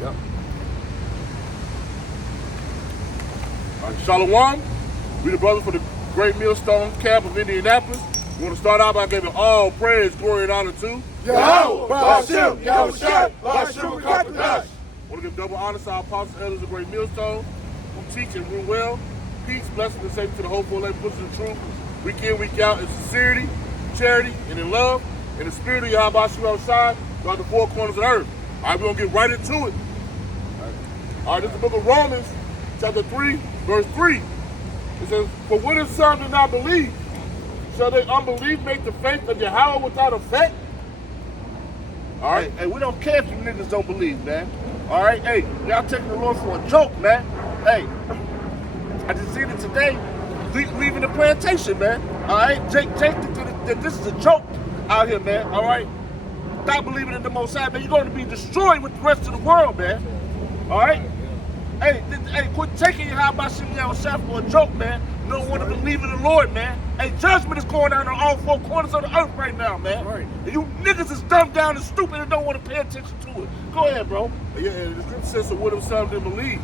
Yep. All right, Shalom. We the brothers for the Great Millstone Camp of Indianapolis. We want to start out by giving all praise, glory, and honor to Yahweh, Ba'ashem, Yahushua, Ba'ashem, Kakadash. I want to give double honor to our apostles, elders of Great Millstone, who teach and rule well. Peace, blessings, and safety to the hopeful, labor, pushing the truth. Week in, week out, in sincerity, charity, and in love, and the spirit of Yahweh outside throughout the four corners of the earth. All right, we're going to get right into it. All right, this is the book of Romans, chapter 3, verse 3. It says, "For what if some do not believe? Shall their unbelief make the faith of Yahweh without effect?" All right, hey, we don't care if you niggas don't believe, man. All right, hey, y'all taking the Lord for a joke, man. Hey, I just seen it today, leaving the plantation, man. All right, Jake that this is a joke out here, man. All right, stop believing in the Most High, man. You're going to be destroyed with the rest of the world, man. All right, hey, quit taking your high by SIMEON for a joke, man. You don't want to believe in the Lord, man. Hey, judgment is going down on all four corners of the earth right now, man. Right. And you niggas is dumbed down and stupid and don't want to pay attention to it. Go ahead, bro. Yeah, the scripture says, "So what if some didn't believe?"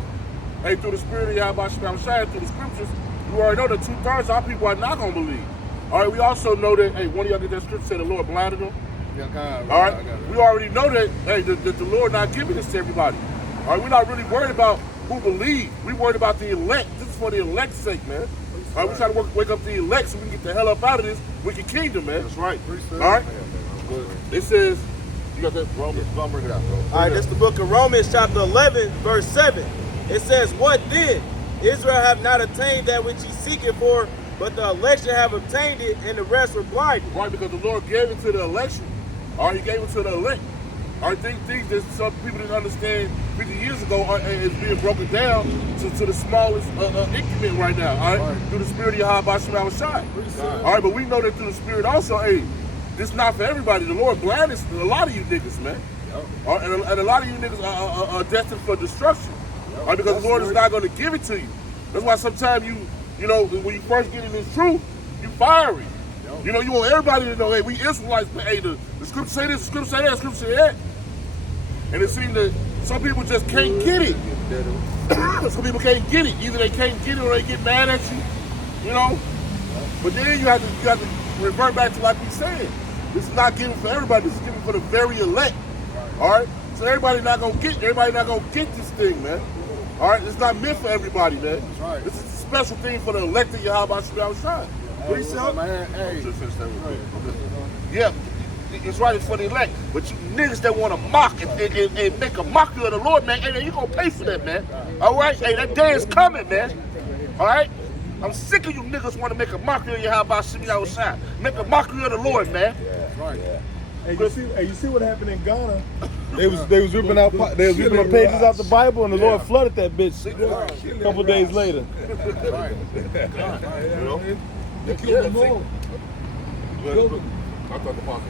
Hey, through the spirit of Yahweh through the scriptures, you already know that 2/3 of our people are not going to believe. All right, we also know that, hey, one of y'all get that scripture said the Lord blinded them. Yeah, God, all right, we already know that, hey, that the Lord not giving this to everybody. All right, we're not really worried about who believes. We're worried about the elect. This is for the elect's sake, man. All right, we try to wake up the elect so we can get the hell up out of this wicked kingdom, man. That's right. All right. It says, you got that, Romans? I'll bring it out, bro. All right, this is the book of Romans, chapter 11, verse 7. It says, "What then? Israel have not attained that which he seeketh for, but the election have obtained it, and the rest were blinded." Right, because the Lord gave it to the election. All right, he gave it to the elect. All right, things that some people didn't understand 50 years ago is being broken down to the smallest increment right now, all right? Through the spirit of Yahweh Ba'ashem. All right, but we know that through the spirit also, hey, this is not for everybody. The Lord blinded a lot of you niggas, man. All right, and a lot of you niggas are destined for destruction. All right, because the Lord is not going to give it to you. That's why sometimes you know, when you first get in this truth, you fiery. You know, you want everybody to know, hey, we Israelites, but hey, the scripture say this, the scripture say that, the scripture say that. And it seems that some people just can't get it. Some people can't get it. Either they can't get it or they get mad at you, you know? But then you have to revert back to like we said. This is not given for everybody, this is given for the very elect. All right? So everybody not gonna get this thing, man. All right? It's not meant for everybody, man. Right. This is a special thing for the elected Yahweh outside. What you say? Hey. Yeah, it's right, it's for the elect. But you niggas that want to mock and make a mockery of the Lord, man, hey, you gonna pay for that, man. All right? Hey, that day is coming, man. All right? I'm sick of you niggas want to make a mockery of Yahweh outside. Make a mockery of the Lord, man. Right. Hey, you see what happened in Ghana? They was ripping the pages out the Bible, and the Lord flooded that bitch a couple days later. They killed them all. I thought the apostle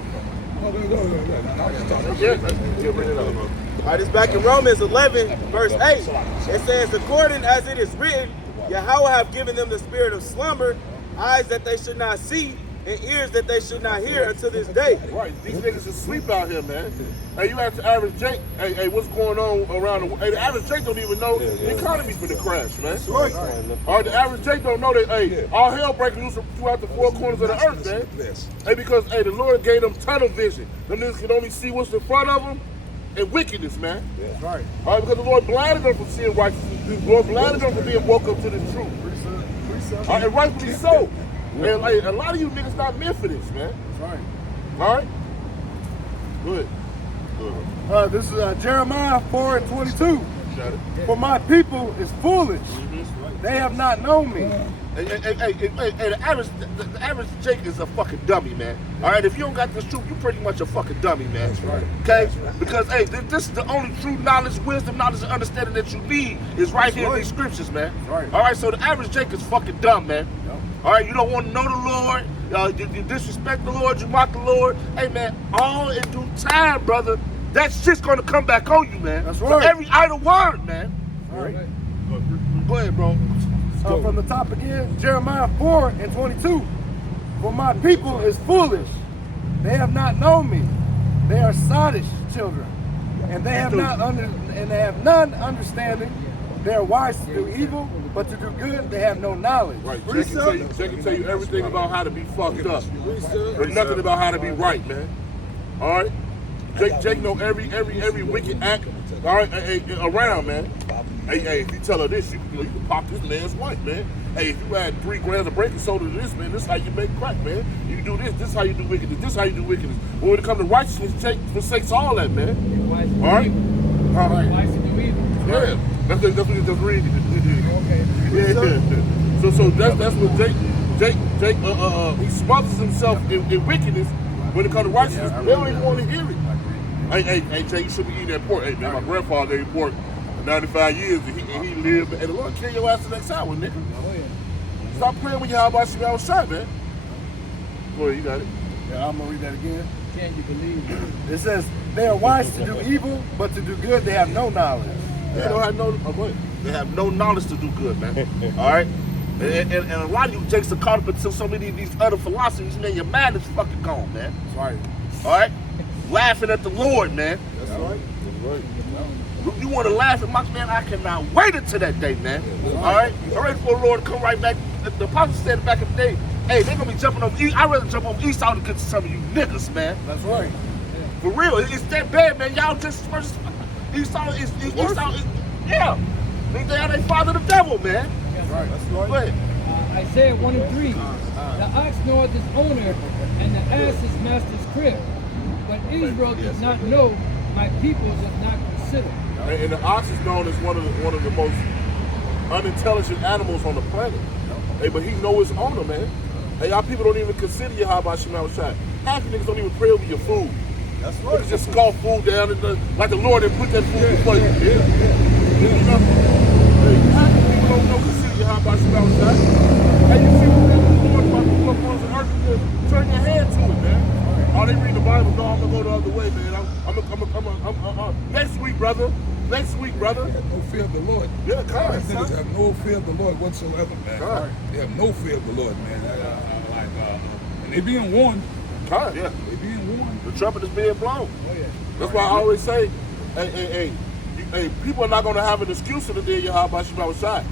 All right, it's back in Romans 11, verse 8. It says, "According as it is written, Yahweh have given them the spirit of slumber, eyes that they should not see, and ears that they should not hear until this day." Right, these niggas is asleep out here, man. Hey, you ask the average Jake, hey, what's going on around the world? Hey, the average Jake don't even know the economy's finna crash, man. That's right. All right, the average Jake don't know that, hey, all hell breaking loose throughout the four corners of the earth, man. Hey, because, hey, the Lord gave them tunnel vision. Them niggas can only see what's in front of them and wickedness, man. That's right. All right, because the Lord blinded them from seeing righteousness. The Lord blinded them from being woke up to the truth. All right, and rightfully so. Man, like, a lot of you niggas not meant for this, man. That's right. All right? Good. This is Jeremiah 4:22. "For my people is foolish. They have not known me." Hey, the average Jake is a fucking dummy, man. All right, if you don't got this truth, you pretty much a fucking dummy, man. That's right. Okay? Because, hey, this is the only true knowledge, wisdom, knowledge, and understanding that you need is right here in these scriptures, man. Right. All right, so the average Jake is fucking dumb, man. Yep. All right, you don't want to know the Lord. You disrespect the Lord, you mock the Lord. Hey, man, all in due time, brother. That shit's gonna come back on you, man. That's right. For every idle word, man. All right. Go ahead, bro. From the top again, Jeremiah 4:22. "For my people is foolish. They have not known me. They are sottish children. and they have none understanding. They are wise to do evil, but to do good they have no knowledge. Right. They can tell you everything about how to be fucked up, but nothing about how to be right, man. All right. Jake know every wicked act. All right, around, man. Hey, if you tell her this, you can pop this man's wife, man. Hey, if you add 3 grams of breaking soda to this, man, this is how you make crack, man. You do this is how you do wickedness, this is how you do wickedness. When it comes to righteousness, Jake forsakes all that, man. All right? Wise to do evil. Yeah, that's what you just read. Okay. Yeah. So that's what Jake he smothers himself in wickedness when it comes to righteousness. They don't even want to hear it. Hey, Jake, you should be eating that pork. Hey, man, my grandfather ate pork for 95 years, and he lived. And the Lord kill your ass the next hour, nigga. Oh, yeah. Stop playing with your how about you outside, man. Go ahead, you got it. Yeah, I'm gonna read that again. Can you believe it? It says, they are wise to do evil, but to do good they have no knowledge. They don't have they have no knowledge to do good, man. All right? And a lot of you Jakes are caught up into so many of these other philosophies, man, your mind is fucking gone, man. That's right. All right? Laughing at the Lord, man. That's right. You want to laugh at my man? I cannot wait until that day, man. All right? I'm ready for the Lord to come right back. The apostle said back in the day, hey, they're going to be jumping on East. I'd rather jump on East out to get to some of you niggas, man. That's right. For real. It's that bad, man. Y'all just first East out is yeah. They father the devil, man. That's right. That's right. Go ahead. Isaiah 1:3. The ox knoweth his owner, and the ass his master's crib. But Israel does not know, my people does not consider. And the ox is known as one of the most unintelligent animals on the planet. Hey, but he know his owner, man. Hey, y'all people don't even consider you how about Shema Shai. Half you niggas don't even pray over your food. That's right. You just scoff food down and like the Lord and put that food before you. You know? Hey, half you people don't know consider you how about Shema Shai. Hey, you see what the Lord about the 4 corners of earth, you turn your head to it, man. Oh, they read the Bible. No, I'm gonna go the other way, man. I'm next week, brother. Next week, brother. They have no fear of the Lord. Yeah, correct. Niggas have no fear of the Lord whatsoever, man. Correct. They have no fear of the Lord, man. And they being warned. Correct, yeah. They being warned. The trumpet is being blown. Oh, yeah. That's why I always say, hey, people are not gonna have an excuse to the day Yahweh Shema Shai.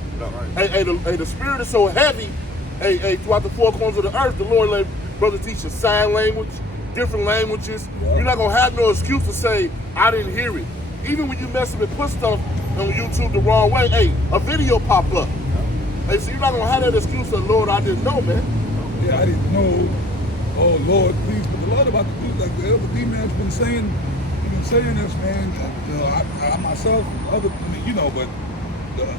Hey, the spirit is so heavy. Hey, throughout the 4 corners of the earth, the Lord let brothers teach us sign language, different languages. Yeah. You're not gonna have no excuse to say I didn't hear it. Even when you mess up and put stuff on YouTube the wrong way, hey, a video pop up. Hey, so you're not gonna have that excuse of Lord, I didn't know, man. Yeah, I didn't know. Oh Lord, please. But a lot about the people, like the Elder D-Man's been saying this, man. You know, I myself, other, you know, but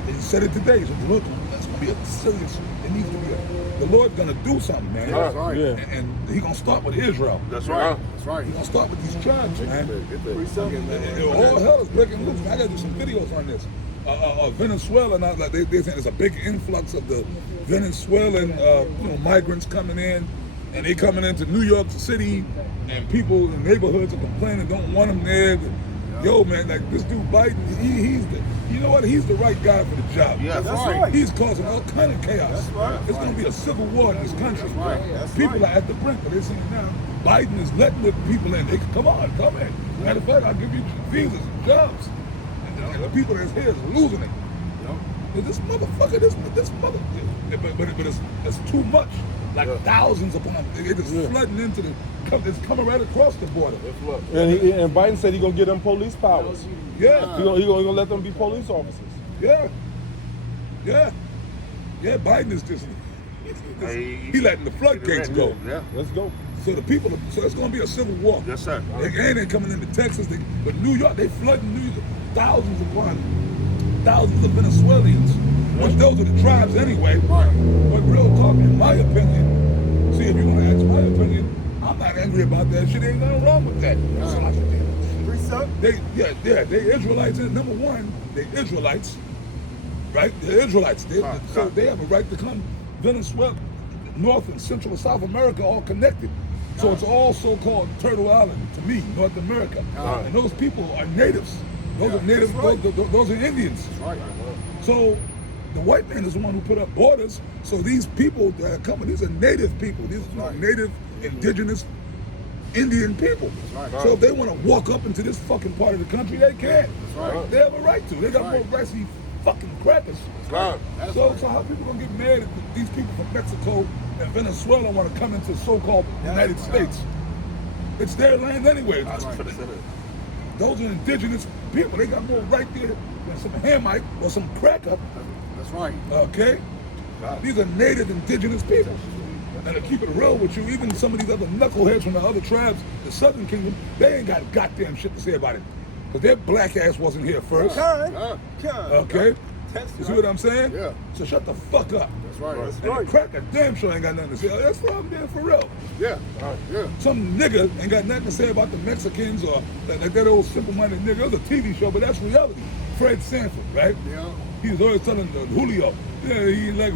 he said it today. He said, look, that's gonna be a serious. It needs to be the Lord's gonna do something, man. Yeah, that's right. Yeah. And he gonna start with Israel. That's right. That's right. He gonna start with these tribes, man. All All hell is breaking loose. Man, I gotta do some videos on this. Venezuela, now, like they saying there's a big influx of the Venezuelan migrants coming in, and they coming into New York City, and people in neighborhoods are complaining, don't want them there. Yo, man, like this dude Biden, he's the right guy for the job. Yeah, that's right. He's causing all kind of chaos. That's right. It's going to be a civil war in this country. That's right. That's people right. are at the brink, but they're saying now, Biden is letting the people in. They can come in. Matter of fact, I'll give you visas and jobs. And the people that's here is losing it. This motherfucker, but it's too much. Like thousands upon them. They're just flooding into it's coming right across the border. And Biden said he's going to give them police powers. Yeah. He's going to let them be police officers. Yeah. Biden is just, he letting the floodgates go. Yeah. Let's go. So it's going to be a civil war. Yes, sir. They coming into Texas, but New York, they flooding New York, thousands of Venezuelans. Which those are the tribes anyway. But real talk, in my opinion, see, if you want to ask my opinion, I'm not angry about that shit. Ain't nothing wrong with that. They Israelites. And number one, they Israelites, right? They're Israelites. So they have a right to come. Venezuela, North and Central and South America, all connected. So it's all so-called Turtle Island to me, North America. And those people are natives. Those are native. Right. Those are Indians. Right. So the white man is the one who put up borders. So these people that are coming, these are native people. These are native, indigenous Indian people. right. So if they want to walk up into this fucking part of the country, they can. right. They have a right to. They got more rights than these fucking crackers. Right. So how people gonna get mad if these people from Mexico and Venezuela want to come into so-called United States? It's their land anyway. Those are indigenous people. They got more right there than some Hamite or some cracker. That's right. Okay? These are native indigenous people. And to keep it real with you, even some of these other knuckleheads from the other tribes, the Southern Kingdom, they ain't got goddamn shit to say about it. Because their black ass wasn't here first. Okay? You see what I'm saying? Yeah. So shut the fuck up. That's right. And the cracker damn sure ain't got nothing to say. That's from there for real. Yeah. Yeah. Some nigga ain't got nothing to say about the Mexicans or like that old simple-minded nigga. It was a TV show, but that's reality. Fred Sanford, right? Yeah. He was always telling Julio, yeah, he like,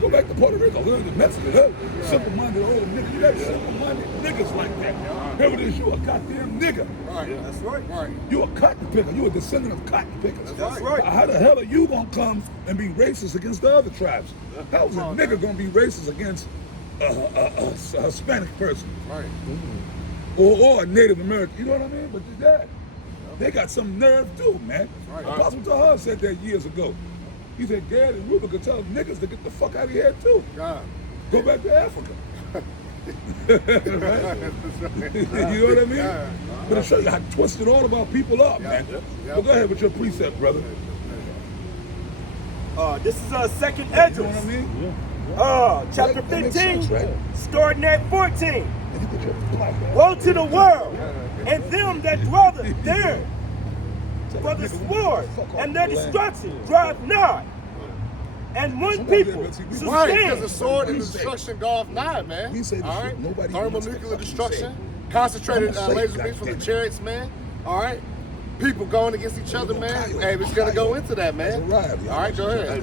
go back to Puerto Rico, the Mexicans, simple-minded old niggas. You got simple-minded niggas like that. Here it is, you a goddamn nigga. Right. That's right. Right. You a cotton picker. You a descendant of cotton pickers. That's right. How the hell are you gonna come and be racist against the other tribes? How is a nigga gonna be racist against a Hispanic person? Right. Or a Native American? You know what I mean? But that, they got some nerve too, man. Right. Apostle Tahar said that years ago. He said, Gad and Reuben could tell niggas to get the fuck out of here too. God. Go back to Africa. Right? You know what I mean? Yeah. But to show you how twisted all of our people are, man. Yeah. Well, go ahead with your precept, brother. This is our second You know what I address. mean? Chapter That makes 15, sense, right? starting at 14. And you get your black ass. Woe to the world and them that dwell there. For the sword and their destruction drive nigh. And one people Right, because the sustain. sword and the destruction go off nigh, man. He said the all shit right? nobody wants to Thermonuclear fucking destruction, say. concentrated I'ma say laser it, beams from the goddammit. chariots, man. All right? People going against each other, man. Hey, we're going to go into that, man. That's a riot, All right, go ahead.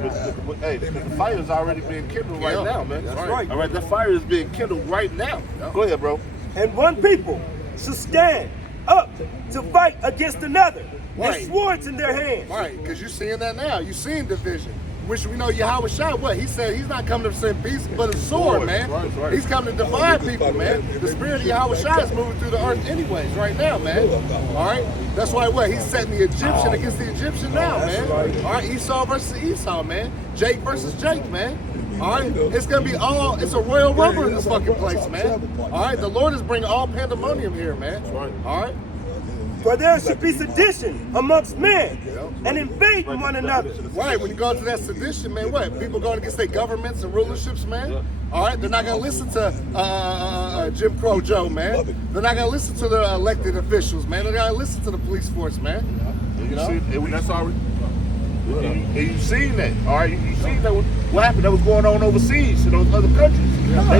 Hey, the fire is already being kindled right now, man. That's right. All right, the fire is being kindled right now. Go ahead, bro. And one people shall stand up to fight against another. Right. And swords in their hands. Right, because you're seeing that now. You're seeing division. Which we know Yahweh Shai, what? He said he's not coming to send peace, but a sword, man. Right. He's coming to divide people, man. The spirit of Yahweh Shai is moving through the earth anyways, right now, man. All right? That's why what? He's setting the Egyptian against the Egyptian now, man. All right? Esau versus Esau, man. Jake versus Jake, man. All right? It's going to be all, it's a royal rumble in this fucking place, man. All right? The Lord is bringing all pandemonium here, man. All right? For there should be sedition amongst men and invading one another. Right, when you go into that sedition, man, what? People going against their governments and rulerships, man. All right, they're not going to listen to Jim Crow Joe, man. They're not going to listen to the elected officials, man. They're going to listen to the police force, man. You know? And that's already. And you've seen that, all right? You've seen that what happened that was going on overseas in those other countries. They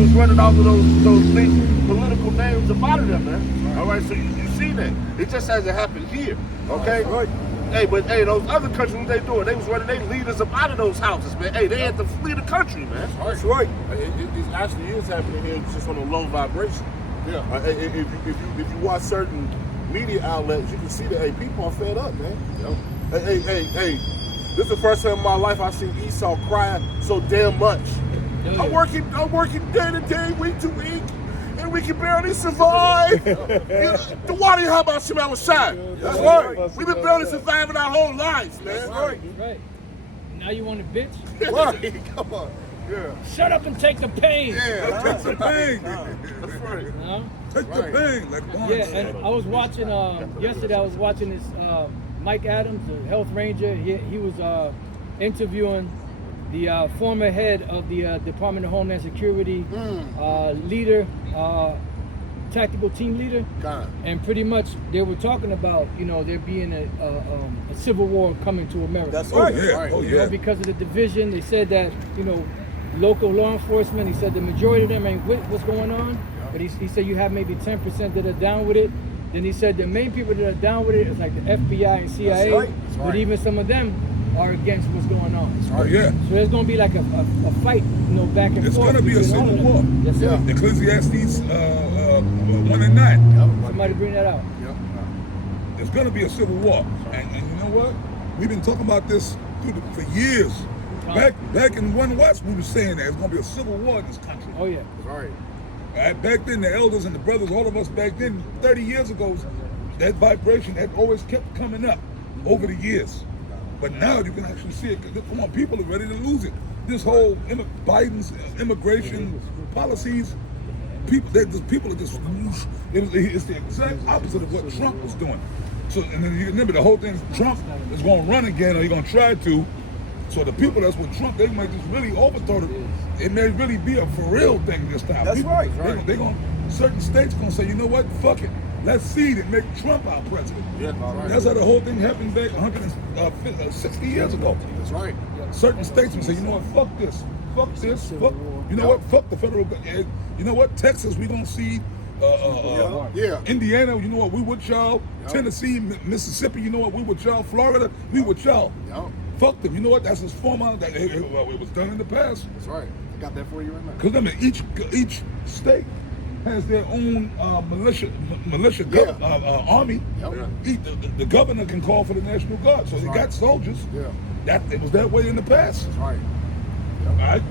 was running off of those things, political names up out of them, man. All right, so you've seen that. It just hasn't happened here, okay? Hey, but hey, those other countries, what they doing? They was running their leaders up out of those houses, man. Hey, they had to flee the country, man. That's right. It actually is happening here, just on a low vibration. Yeah. If you watch certain media outlets, you can see that hey, people are fed up, man. Hey. This is the first time in my life I've seen Esau cry so damn much. I'm working day to day, week to week, and we can barely survive. The water, how about Shema was shot? That's right. We've been barely surviving our whole lives, man. That's right. Right. Now you want to bitch? Right. Come on. Yeah. Shut up and take the pain. Yeah. Take the pain. That's right. You know? Take the pain. Like Bond Yeah, said. and I was watching, yesterday I was watching this, Mike Adams, the health ranger. He was interviewing the former head of the Department of Homeland Security leader, tactical team leader. God. And pretty much they were talking about, you know, there being a civil war coming to America. That's Oh right. yeah, oh You know, yeah. because of the division, they said that, you know, local law enforcement, he said the majority of them ain't with what's going on, but he said you have maybe 10% that are down with it. Then he said the main people that are down with it is like the FBI and CIA, right. but even some of them are against what's going on. Oh yeah. So there's going to be like a fight, you know, back and It's forth. gonna be a between all civil of them. war. That's it. Ecclesiastes 1:9. Somebody bring that out. There's gonna be a civil war, and you know what? We've been talking about this for years. Back in One West, we were saying that it's gonna be a civil war in this country. Oh yeah. Right. Right? Back then, the elders and the brothers, all of us back then, 30 years ago, that vibration had always kept coming up over the years. But now you can actually see it. Come on, people are ready to lose it. This whole Biden's immigration policies, people are just, it's the exact opposite of what Trump was doing. So, and then you remember the whole thing, Trump is going to run again, or he's going to try to. So the people that's with Trump, they might just really overthrow it. It may really be a for real thing this time. That's people, right. They're going, certain states going to say, you know what, fuck it. Let's seed it, make Trump our president. Yeah, right. That's how the whole thing happened back 160 years ago. That's right. Certain states will say, you know what, fuck this, fuck, you know what, fuck the federal government. You know what, Texas, we gonna seed. Yeah. Indiana, you know what, we with y'all. Tennessee, Mississippi, you know what, we with y'all. Florida, we with y'all. Yeah. Fuck them. You know what, that's his former, it was done in the past. That's right. I got that for you right now. Because I mean, each state has their own militia army. Yep. The governor can call for the National Guard, so they got soldiers. Yeah. It was that way in the past. That's right. All right.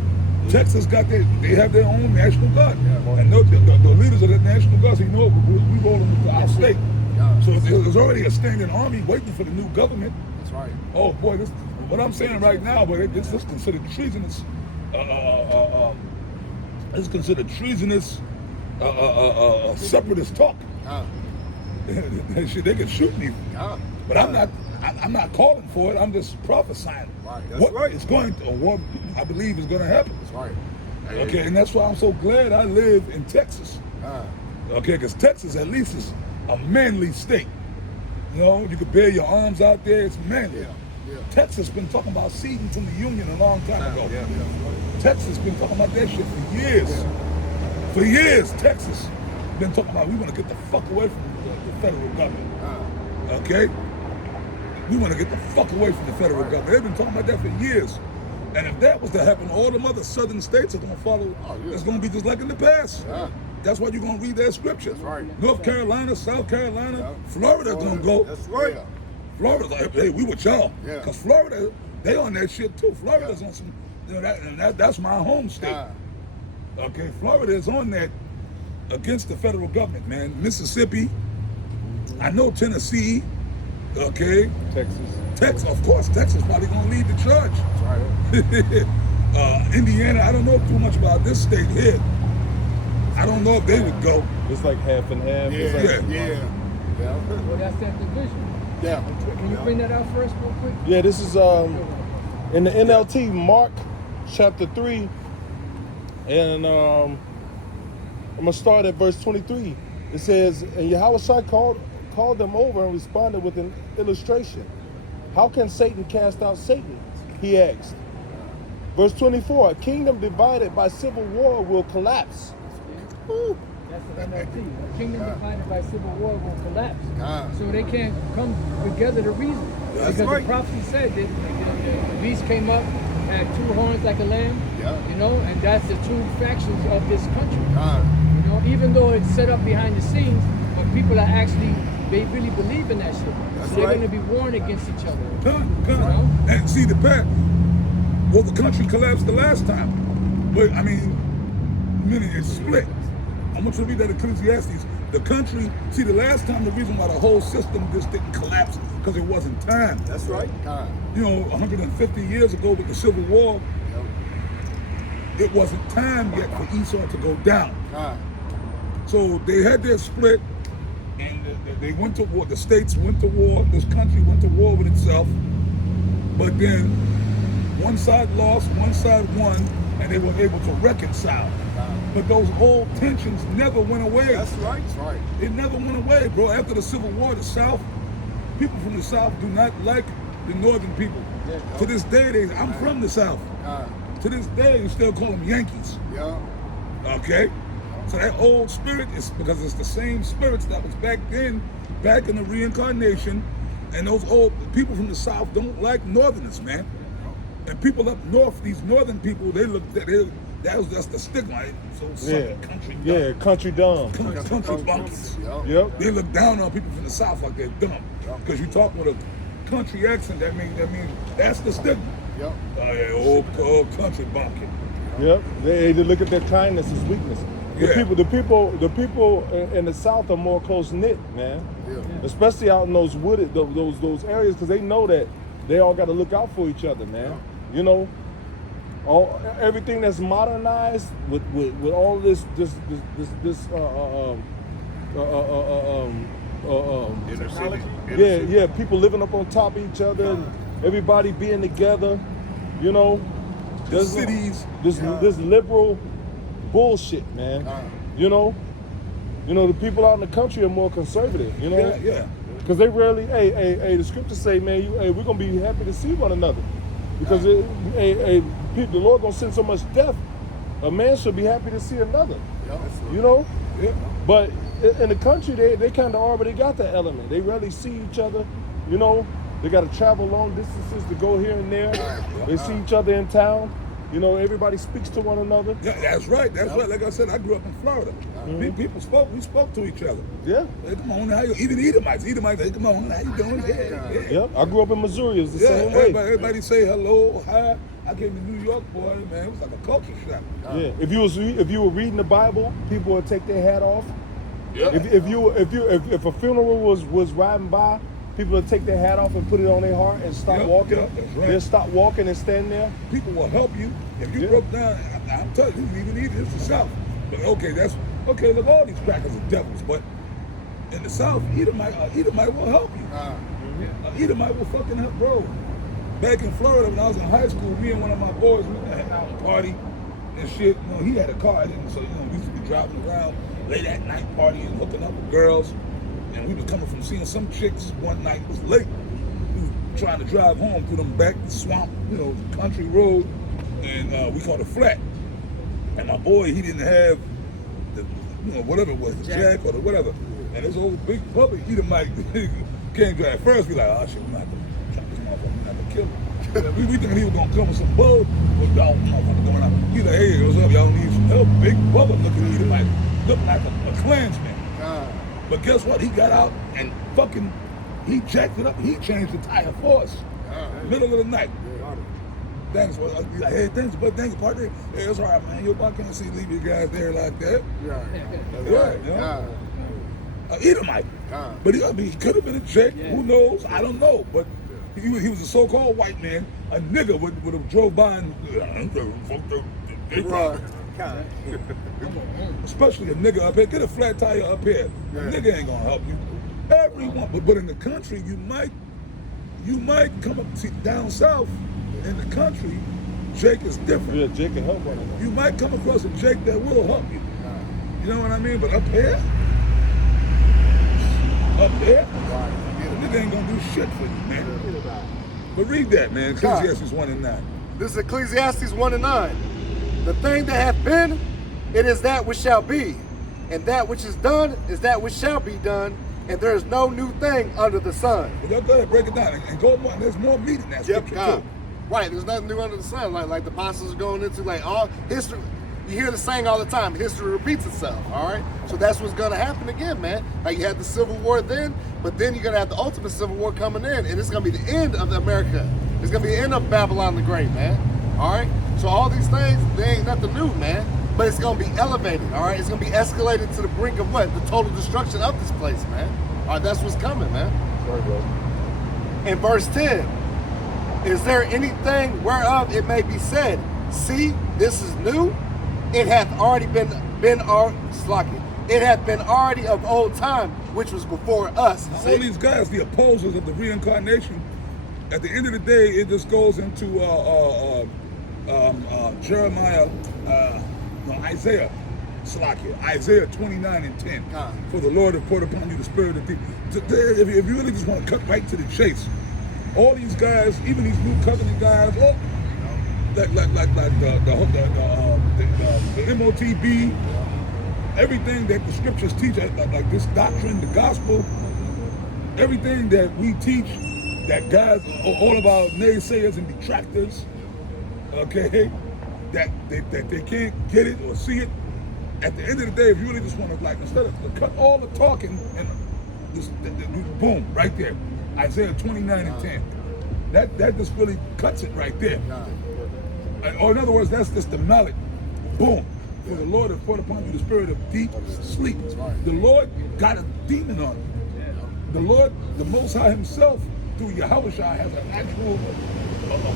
Texas got they have their own National Guard, and the leaders of the National Guard say, you know what, we rolling with our state. Yeah. So there's already a standing army waiting for the new government. That's right. Oh boy, this what I'm saying right now, but it's considered treasonous. It's considered treasonous. Separatist talk. They can shoot me, but I'm not calling for it. I'm just prophesying what is going to, or what I believe is going to happen. That's right. Okay, and that's why I'm so glad I live in Texas. Okay, because Texas at least is a manly state. You know, you can bear your arms out there. It's manly. Texas been talking about ceding from the Union a long time ago. Texas been talking about that shit for years. For years, Texas been talking about we want to get the fuck away from the federal government. Okay? We want to get the fuck away from the federal government. They've been talking about that for years. And if that was to happen, all them other southern states are going to follow. It's going to be just like in the past. That's why you're going to read that scripture. That's right. North Carolina, South Carolina, Florida's going to go. That's right. Florida's like, hey, we with y'all. Yeah. Because Florida, they on that shit too. Florida's on some, you know, that's my home state. Okay, Florida is on that against the federal government, man. Mississippi, I know Tennessee, okay. Texas, of course, Texas probably gonna lead the charge. That's right. Indiana, I don't know too much about this state here. I don't know if they would go. It's like half and half. Well, that's that division. Yeah. Can you bring that out for us real quick? Yeah, this is in the NLT, Mark chapter 3, and I'm gonna start at verse 23. It says, and Yahushua called them over and responded with an illustration. How can Satan cast out Satan? He asked. Verse 24, a kingdom divided by civil war will collapse. Woo. That's the NLT. A kingdom divided by civil war will collapse. So they can't come together to reason. Because the prophecy said that the beast came up, had two horns like a lamb, you know, and that's the two factions of this country. You know, even though it's set up behind the scenes, but people are actually, they really believe in that shit. So they're going to be warned against each other. You know? And see the path. Well, the country collapsed the last time. But I mean it's split. I want you to read that Ecclesiastes. The country, see the last time, the reason why the whole system just didn't collapse, because it wasn't time. That's right. You know, 150 years ago with the Civil War, it wasn't time yet for Esau to go down. So they had their split, and they went to war. The states went to war. This country went to war with itself. But then one side lost, one side won, and they were able to reconcile. But those old tensions never went away. That's right. It never went away, bro. After the Civil War, the South, people from the South do not like the Northern people. To this day, I'm from the South. To this day, they still call them Yankees. Okay? So that old spirit is because it's the same spirits that was back then, back in the reincarnation, and those old people from the South don't like Northerners, man. And people up north, these Northern people, that's the stigma. So country dumb. Country dumb. Country bunkies. Yep. They look down on people from the South like they're dumb. Because you talk with a country accent, that means that's the stigma. Old country bumpkin. Yep. They look at their kindness as weakness. The people in the South are more close knit, man. Yeah. Especially out in those wooded, those areas, because they know that they all got to look out for each other, man. You know, everything that's modernized with all this Inner city. yeah, people living up on top of each other, and everybody being together. You know, there's cities, this liberal bullshit, man. You know, the people out in the country are more conservative. You know, Yeah. because they rarely. Hey, the scriptures say, man, we're gonna be happy to see one another, because the Lord gonna send so much death. A man should be happy to see another. You know, but in the country, they kind of already got that element. They rarely see each other. You know, they got to travel long distances to go here and there. They see each other in town. You know, everybody speaks to one another. Yeah, that's right. Right. Like I said, I grew up in Florida. People we spoke to each other. Yeah. Hey, come on, how you? Even Edomites, hey, come on, how you doing? Yeah. I grew up in Missouri. It's the same way. Everybody say hello, hi. I came to New York, boy, man. It was like a culture shock. Yeah. If you were reading the Bible, people would take their hat off. Yeah. If a funeral was riding by, people would take their hat off and put it on their heart and stop walking. Yeah, that's right. They'll stop walking and stand there. People will help you. If you broke down, I'm telling you, even it's the South. But okay, look, all these crackers are devils, but in the South, Edomite will help you. Edomite will fucking help, bro. Back in Florida, when I was in high school, me and one of my boys, we went out and party and shit. You know, he had a car, and so we used to be driving around late at night partying, hooking up with girls. And we was coming from seeing some chicks one night. It was late. We were trying to drive home through them back swamp, country road, and we caught a flat. And my boy, he didn't have the, whatever it was, the jack or the whatever. And this old big puppy, Edomite, can't drive. First, we like, oh shit, we're not gonna drop this motherfucker, we're not gonna kill him. we thinking he was gonna come with some bull, but y'all motherfucker going out. He's like, hey, what's up? Y'all need some help? Big Bubba looking Edomite, looking like a Klansman. But guess what? He got out and he jacked it up. He changed the tire for us. Middle of the night. Thanks, well, hey, thanks, partner. Hey, it's all right, man. I can't see leave you guys there like that. Yeah. Edomite. But he could have been a chick. Who knows? I don't know. But he was a so-called white man. A nigga would have drove by and especially a nigga up here. Get a flat tire up here. A nigga ain't gonna help you. Everyone, but in the country, you might come up down south. In the country, Jake is different. Yeah, Jake can help one of them. You might come across a Jake that will help you. You know what I mean? But up here, the nigga ain't gonna do shit for you, man. But read that, man. Ecclesiastes 1:9. This is Ecclesiastes 1:9. The thing that hath been, it is that which shall be. And that which is done is that which shall be done. And there is no new thing under the sun. Well, go ahead, break it down. And go more. There's more meat in that scripture, too. Right, there's nothing new under the sun. Like the apostles are going into all history. You hear the saying all the time, history repeats itself, all right? So that's what's gonna happen again, man. Like you had the Civil War then, but then you're gonna have the ultimate Civil War coming in, and it's gonna be the end of America. It's gonna be the end of Babylon the Great, man. All right? So all these things, they ain't nothing new, man. But it's gonna be elevated, all right? It's gonna be escalated to the brink of what? The total destruction of this place, man. All right, that's what's coming, man. Sorry, bro. In verse 10, is there anything whereof it may be said, see, this is new? It hath already been it hath been already of old time, which was before us. All these guys, the opposers of the reincarnation, at the end of the day, it just goes into Jeremiah, Isaiah. Isaiah 29:10. For the Lord have poured upon you the spirit of if you really just want to cut right to the chase, all these guys, even these new covenant guys, like the MOTB, everything that the scriptures teach, like this doctrine, the gospel, everything that we teach, that guys, all of our naysayers and detractors, okay, that they can't get it or see it. At the end of the day, if you really just want to, instead of cut all the talking and just boom, right there, Isaiah 29:10. That just really cuts it right there. Or in other words, that's just the mallet. Boom. For the Lord has poured upon you the spirit of deep sleep. The Lord got a demon on him. The Lord, the Most High himself, through Yahushua, has an actual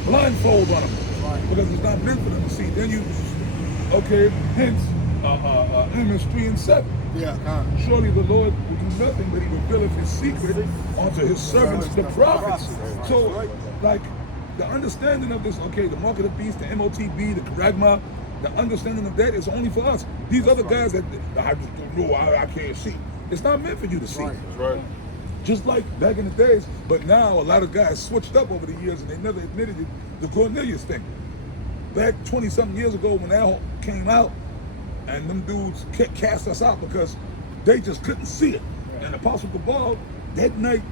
blindfold on him. Because it's not meant for them to see. Then you, okay, hence, Amos 3 and 7. Surely the Lord will do nothing, but he revealeth his secret unto his servants, the prophets. So, like, the understanding of this, okay, the mark of the beast, the MOTB, the Karagma, the understanding of that is only for us. These other guys that I just don't know, I can't see. It's not meant for you to see. Right. Just like back in the days, but now a lot of guys switched up over the years and they never admitted it, the Cornelius thing. Back 20-something years ago when that came out, and them dudes cast us out because they just couldn't see it. And Apostle Cabal, that night,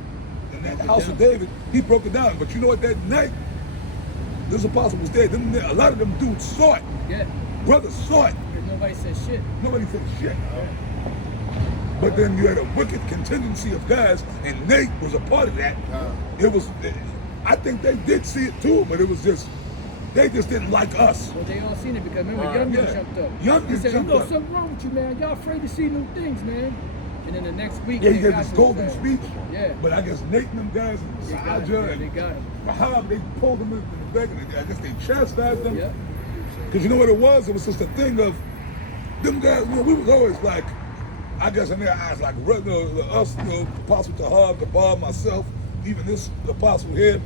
in that house of David, he broke it down. But you know what, that night, this apostle was there. A lot of them dudes saw it. Yeah. Brothers saw it. Because nobody said shit. Nobody said shit. But then you had a wicked contingency of guys, and Nate was a part of that. It was, I think they did see it too, but it was just, they just didn't like us. Well, they all seen it because remember, Young jumped up. Young He said, jumped up. something wrong with you, man. Y'all afraid to see new things, man. And then the next week, Yeah, he they gave got this to golden his ass. speech. Yeah. But I guess Nate and them guys, and They got him, Saja yeah, and they got him. Rahab, they pulled them in the back, and I guess they chastised them. Yep. Because you know what it was? It was just a thing of, them guys, you know, we was always like, I guess in their eyes, like us, you know, Apostle Tahab, Kabal, myself, even this apostle here,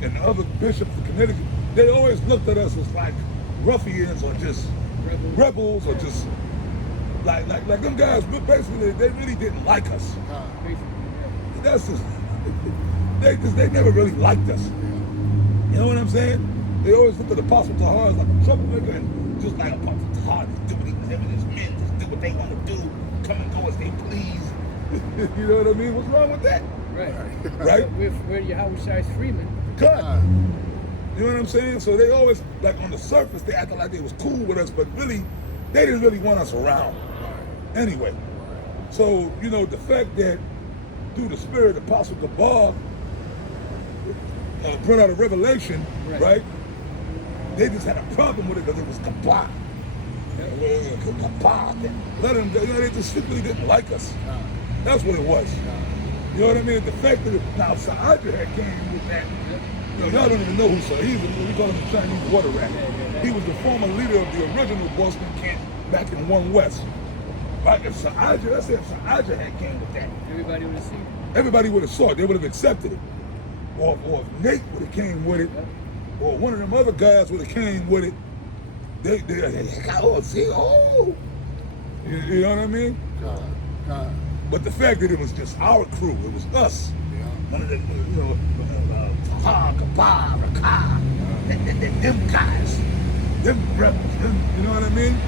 and the other bishops of Connecticut, they always looked at us as like ruffians or just rebels or just like them guys. But basically, they really didn't like us. That's just they never really liked us. You know what I'm saying? They always looked at Apostle Tahar as like a troublemaker, and just like Apostle Tahar, just do what him and his men just do what they want to do, come and go as they please. You know what I mean? What's wrong with that? Right. Right? We're Yahushua's freemen. God. You know what I'm saying? So they always, like on the surface, they acted like they was cool with us, but really, they didn't really want us around. Anyway, so, you know, the fact that through the spirit, Apostle Gabar brought out a revelation, right? They just had a problem with it because it was Gabar. Let them, you know, they just simply didn't like us. That's what it was. You know what I mean? The fact that now Sa'adra had came with that. You know, y'all don't even know who Sa'adra, we call him the Chinese water rat. He was the former leader of the original Boston camp back in 1 West. Right? If Sa'adra, I said if Sa'adra had came with that, Everybody would have seen it. everybody would have saw it. They would have accepted it. Or if Nate would have came with it, or one of them other guys would have came with it, they oh, see, oh. You know what I mean? But the fact that it was just our crew, it was us. None of the, you know, Taha, Kabah, Rakah, them guys, them rebels, you know what I mean?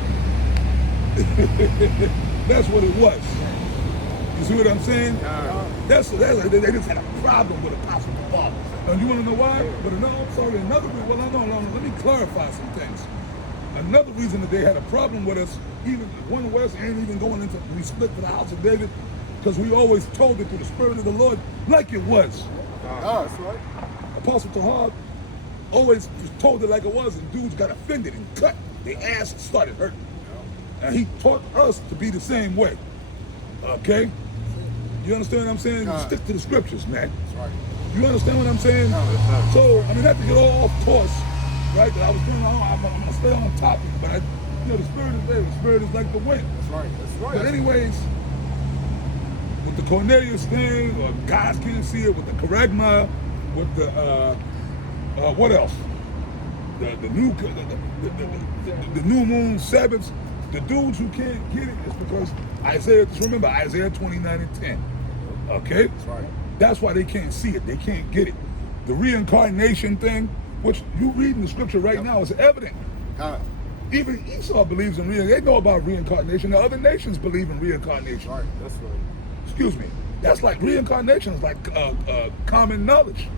That's what it was. You see what I'm saying? That's they just had a problem with Apostle Paul. And you want to know why? But no, I'm sorry, another reason, well, no, let me clarify some things. Another reason that they had a problem with us, even 1 West ain't even going into, we split for the house of David, because we always told it through the Spirit of the Lord like it was. That's right. Apostle Tahab always told it like it was, and dudes got offended and cut. Their ass started hurting. And he taught us to be the same way. Okay? You understand what I'm saying? You stick to the scriptures, man. That's right. You understand what I'm saying? So, I mean, not to get all off course, right? That I was going on, I'm going to stay on topic, but you know, the Spirit is there. The Spirit is like the wind. That's right. That's right. But anyways, with the Cornelius thing, or guys can't see it, with the Karagma, with the, what else? The new moon Sabbaths, the dudes who can't get it is because just remember Isaiah 29 and 10. Okay? That's right. That's why they can't see it. They can't get it. The reincarnation thing, which you read in the scripture right now, is evident. Even Esau believes in reincarnation. They know about reincarnation. The other nations believe in reincarnation. Right. That's right. Excuse me. That's like reincarnation is like common knowledge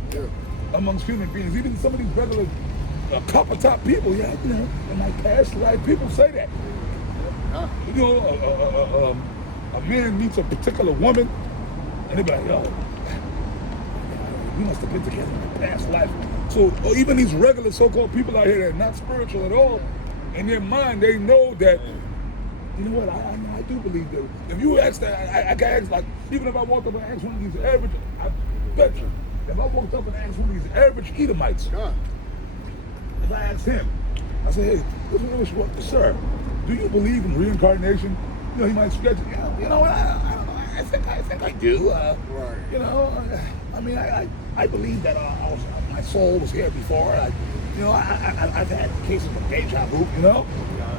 amongst human beings. Even some of these regular copper top people, you know, in my past life, people say that. You know, a man meets a particular woman, and they be like, yo, we must have been together in a past life. So even these regular so-called people out here that are not spiritual at all, in their mind, they know that you know what? I do believe that. If you ask that, I can ask, like, even if I walked up and asked one of these average, I bet you, if I walked up and asked one of these average Edomites, if I asked him, I said, hey, sir, do you believe in reincarnation? You know, he might stretch it. You know, I don't know. I think I do. You know, I mean, I believe that my soul was here before. I've had cases of deja vu. You know.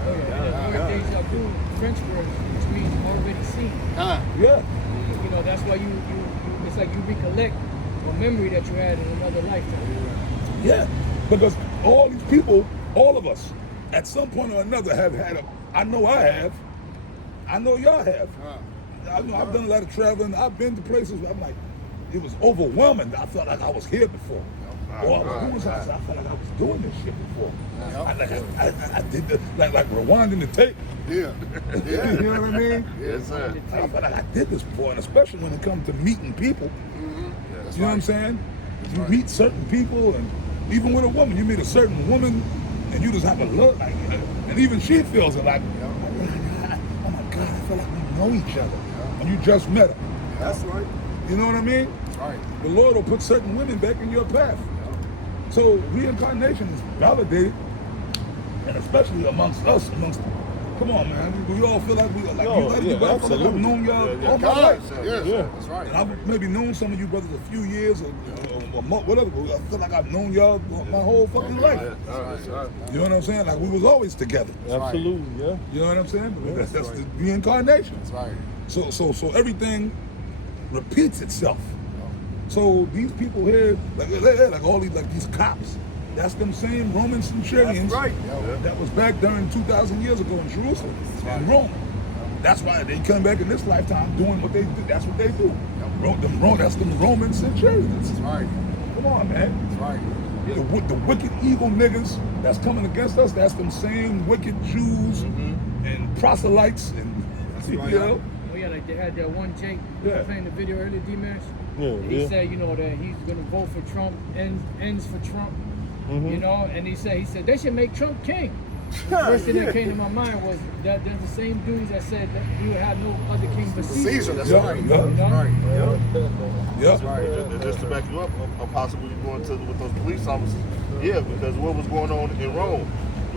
Deja vu, French word, which means already seen. Yeah. You know, that's why you it's like you recollect a memory that you had in another lifetime. Yeah, because all these people, all of us, at some point or another have had I know I have. I know y'all have. I've done a lot of traveling. I've been to places where I'm like, it was overwhelming. I felt like I was here before. Or I was doing something. I felt like I was doing this shit before. I did the, like rewinding the tape. Yeah. You know what I mean? Yes, sir. I felt like I did this before, and especially when it comes to meeting people. You know what I'm saying? You meet certain people, and even with a woman, you meet a certain woman, and you just have a look like, and even she feels it like, oh my God, I feel like we know each other. And you just met her. That's right. You know what I mean? Right. The Lord will put certain women back in your path. So reincarnation is validated, and especially amongst us, come on, man, we all feel like we like absolutely. I've known y'all all my life. Yeah, that's right. And I've maybe known some of you brothers a few years or whatever. But I feel like I've known y'all my whole fucking life. You know what I'm saying? Like we was always together. Absolutely, yeah. You know what I'm saying? That's the reincarnation. That's right. So everything repeats itself. So these people here, like all these cops, that's them same Roman centurions that was back during 2,000 years ago in Jerusalem, in Rome. That's why they come back in this lifetime doing what they do. That's what they do. That's them Roman centurions. That's right. Come on, man. That's right. The wicked, evil niggas that's coming against us, that's them same wicked Jews and proselytes and, you know. Oh yeah, like they had that one Jake playing the video earlier, D-Max. Yeah, He said, you know, that he's gonna vote for Trump, ends for Trump. You know, and he said they should make Trump king. First thing that came to my mind was that there's the same dudes that said that we would have no other king but Caesar. That's right. You know? That's right. And just to back you up, possibly going to with those police officers. Yeah, because what was going on in Rome?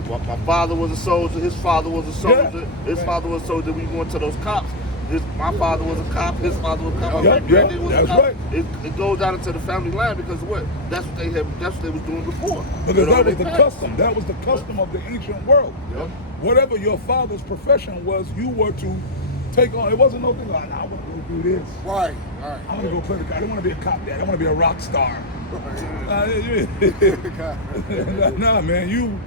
My father was a soldier. His father was a soldier. His father was a soldier. We went to those cops. My father was a cop. His father was a cop. My granddad was a cop. Right. It goes down into the family line because of what? That's what they had. That's what they was doing before. Because that was the custom. That was the custom of the ancient world. Whatever your father's profession was, you were to take on. It wasn't no thing like, I want to go do this. Right. I want to go play the guy. I don't want to be a cop dad. I want to be a rock star. Nah, man, you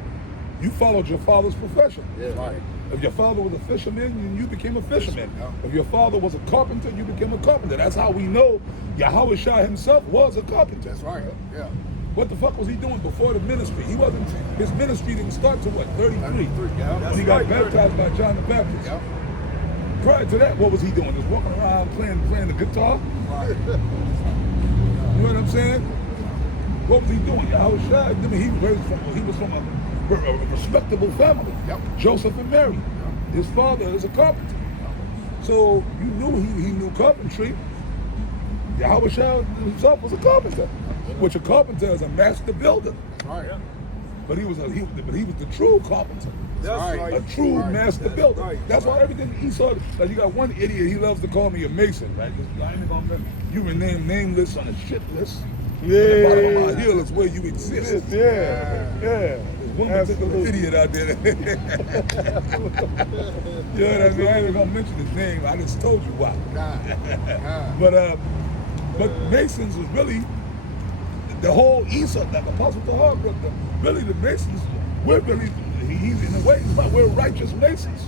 followed your father's profession. Right. If your father was a fisherman, you became a fisherman. If your father was a carpenter, you became a carpenter. That's how we know Yahweh Shah himself was a carpenter. That's right. Yeah. What the fuck was he doing before the ministry? His ministry didn't start till what, 33? When he got baptized by John the Baptist. Prior to that, what was he doing? Just walking around playing the guitar? You know what I'm saying? What was he doing? Yahweh Shah, I mean, he was from a respectable family. Joseph and Mary. His father is a carpenter. So you knew he knew carpentry. Yahweh Shah himself was a carpenter. Which a carpenter is a master builder. Right. But he was the true carpenter. That's right. A true master builder. Right. That's why everything he saw. Like you got one idiot, he loves to call me a mason, right? I ain't gonna remember. You remain nameless on a shit list. Yeah. At the bottom of my hill is where you exist. Yeah. One particular idiot out there. You know what I mean? I ain't even gonna mention his name. I just told you why. But Masons was really the whole Esau, like Apostle Tahar broke them. Really, the Masons, we're really, in a way, we're righteous Masons.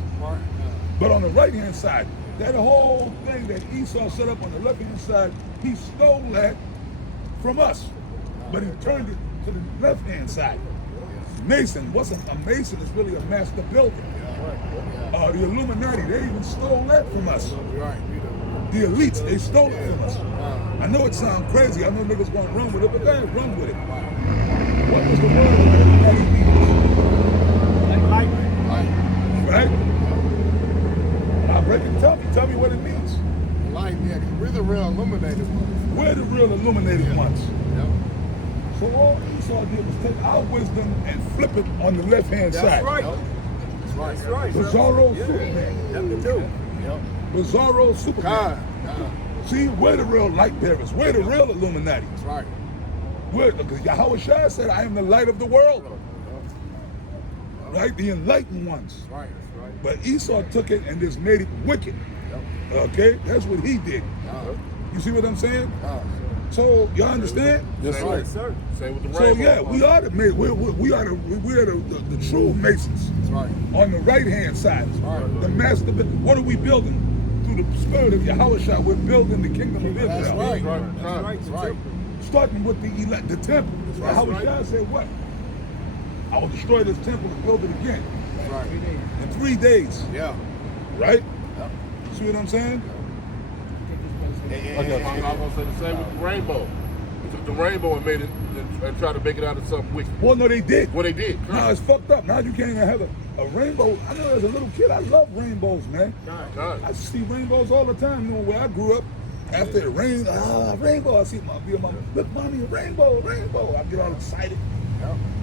But on the right hand side, that whole thing that Esau set up on the left hand side, he stole that from us. But he turned it to the left hand side. Mason, a Mason is really a master builder. The Illuminati, they even stole that from us. The elites, they stole it from us. I know it sounds crazy. I know niggas gonna run with it, but they ain't run with it. What was the word of Illuminati mean? Like lightning. Right? Esau did was take our wisdom and flip it on the left-hand side. That's right. That's right. Bizarro Superman. Nothing new. Bizarro Superman. See, we're the real light bearers. We're the real Illuminati. That's right. Because Yahweh Shai said, I am the light of the world. Right? The enlightened ones. That's right. But Esau took it and just made it wicked. Okay? That's what he did. You see what I'm saying? So, y'all understand? Yes, Right, sir. sir. Same with the So rainbow. yeah, we are the true Masons. That's right. On the right hand side, right. the master. What are we building? Through the spirit of Yahweh Shai, we're building the kingdom of Israel. That's right. That's That's right. Starting with the temple. right. Yahweh Shai said what? I will destroy this temple and build it again That's right. in 3 days. Yeah. Right? See what I'm saying? I'm gonna say the same with the rainbow. They took the rainbow and made it and tried to make it out of something wicked. Well, no, they did. Well, they did. Now it's fucked up. Now you can't even have a rainbow. I know as a little kid, I love rainbows, man. God. I see rainbows all the time. You know, where I grew up, after it rained, rainbow. I see my mom, look, mommy, a rainbow, rainbow. I get all excited.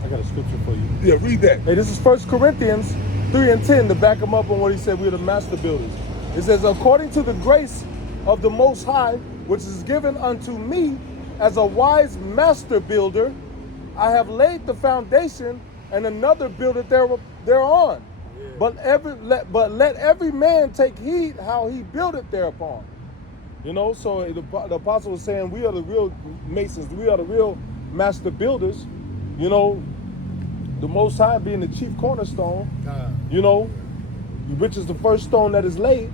I got a scripture for you. Yeah, read that. Hey, this is 1 Corinthians 3:10 to back him up on what he said. We're the master builders. It says, according to the grace of the Most High, which is given unto me as a wise master builder, I have laid the foundation, and another buildeth thereon. But let every man take heed how he buildeth thereupon. You know, so the apostle was saying we are the real masons, we are the real master builders. You know, the Most High being the chief cornerstone. You know, which is the first stone that is laid.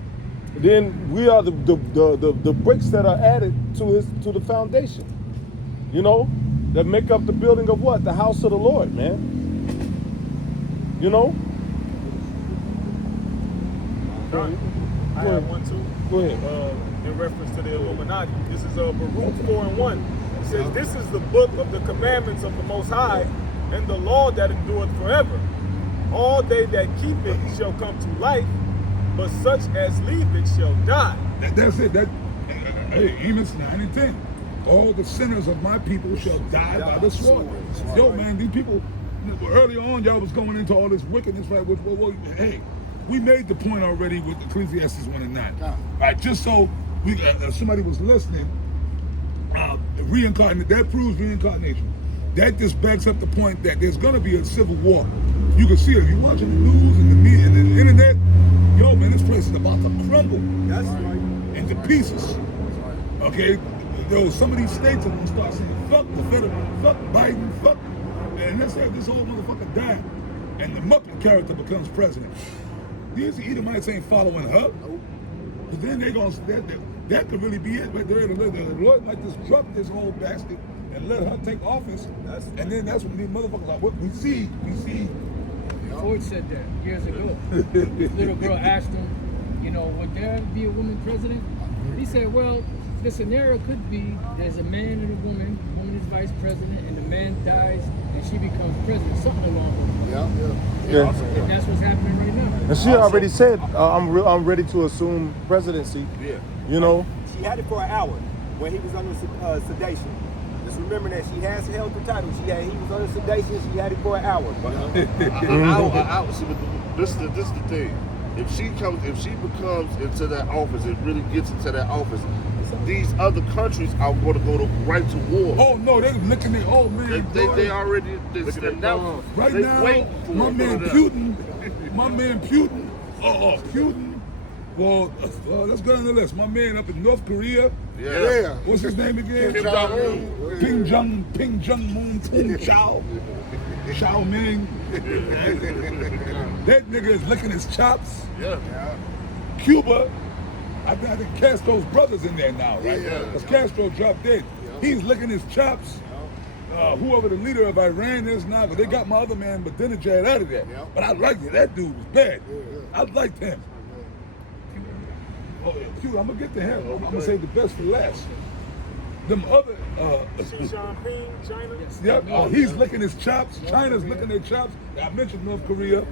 Then we are the bricks that are added to the foundation. You know, that make up the building of what? The house of the Lord, man. You know? I have one too. Go ahead. In reference to the Illuminati. This is Baruch 4:1. It says, this is the book of the commandments of the Most High and the law that endureth forever. All they that keep it shall come to life, but such as leave it shall die. That's it. Hey, Amos 9 and 10. All the sinners of my people shall die by the sword. Yo, man, these people, early on, y'all was going into all this wickedness, right? Hey, we made the point already with Ecclesiastes 1 and 9. All right, just so somebody was listening, that proves reincarnation. That just backs up the point that there's going to be a civil war. You can see it. If you're watching the news and the media and the internet, yo, man, this place is about to crumble into pieces. Okay? Yo, some of these states are going to start saying, fuck the federal, fuck Biden, fuck. And let's say this whole motherfucker died and the Muppet character becomes president. These Edomites ain't following her. But then they're going to, that could really be it right there. The Lord might just drop this whole bastard and let her take office. And then that's when these motherfuckers are like, we see. Ford said that years ago. This little girl asked him, you know, would there be a woman president? He said, well, the scenario could be there's a man and a woman is vice president, and the man dies and she becomes president, something along those lines. Yeah. And that's what's happening right now. And she already said, I'm ready to assume presidency. Yeah. You know? She had it for an hour when he was under sedation. Just remember that she has held the title. He was under sedation. She had it for an hour. See, but this is the thing. If she becomes into that office and really gets into that office, these other countries are going to go right to war. Oh no, they're looking at man. They already announced. Right they now, wait for my man Putin. Well, let's go on the list. My man up in North Korea. Yeah. What's his name again? Kim Jong-un. Ping Jong-moon, Xiao Ming. That nigga is licking his chops. Yeah. Cuba, I think Castro's brother's in there now, right? Because Castro dropped dead. He's licking his chops. Whoever the leader of Iran is now, but they got my other man, Ahmadinejad, out of there. But I liked it. That dude was bad. I liked him. Oh, yeah, cute. I'm gonna get to him. I'm gonna save the best for last. Them other, Xi Jinping, China. yep. He's licking his chops. China's licking their chops. I mentioned North Korea.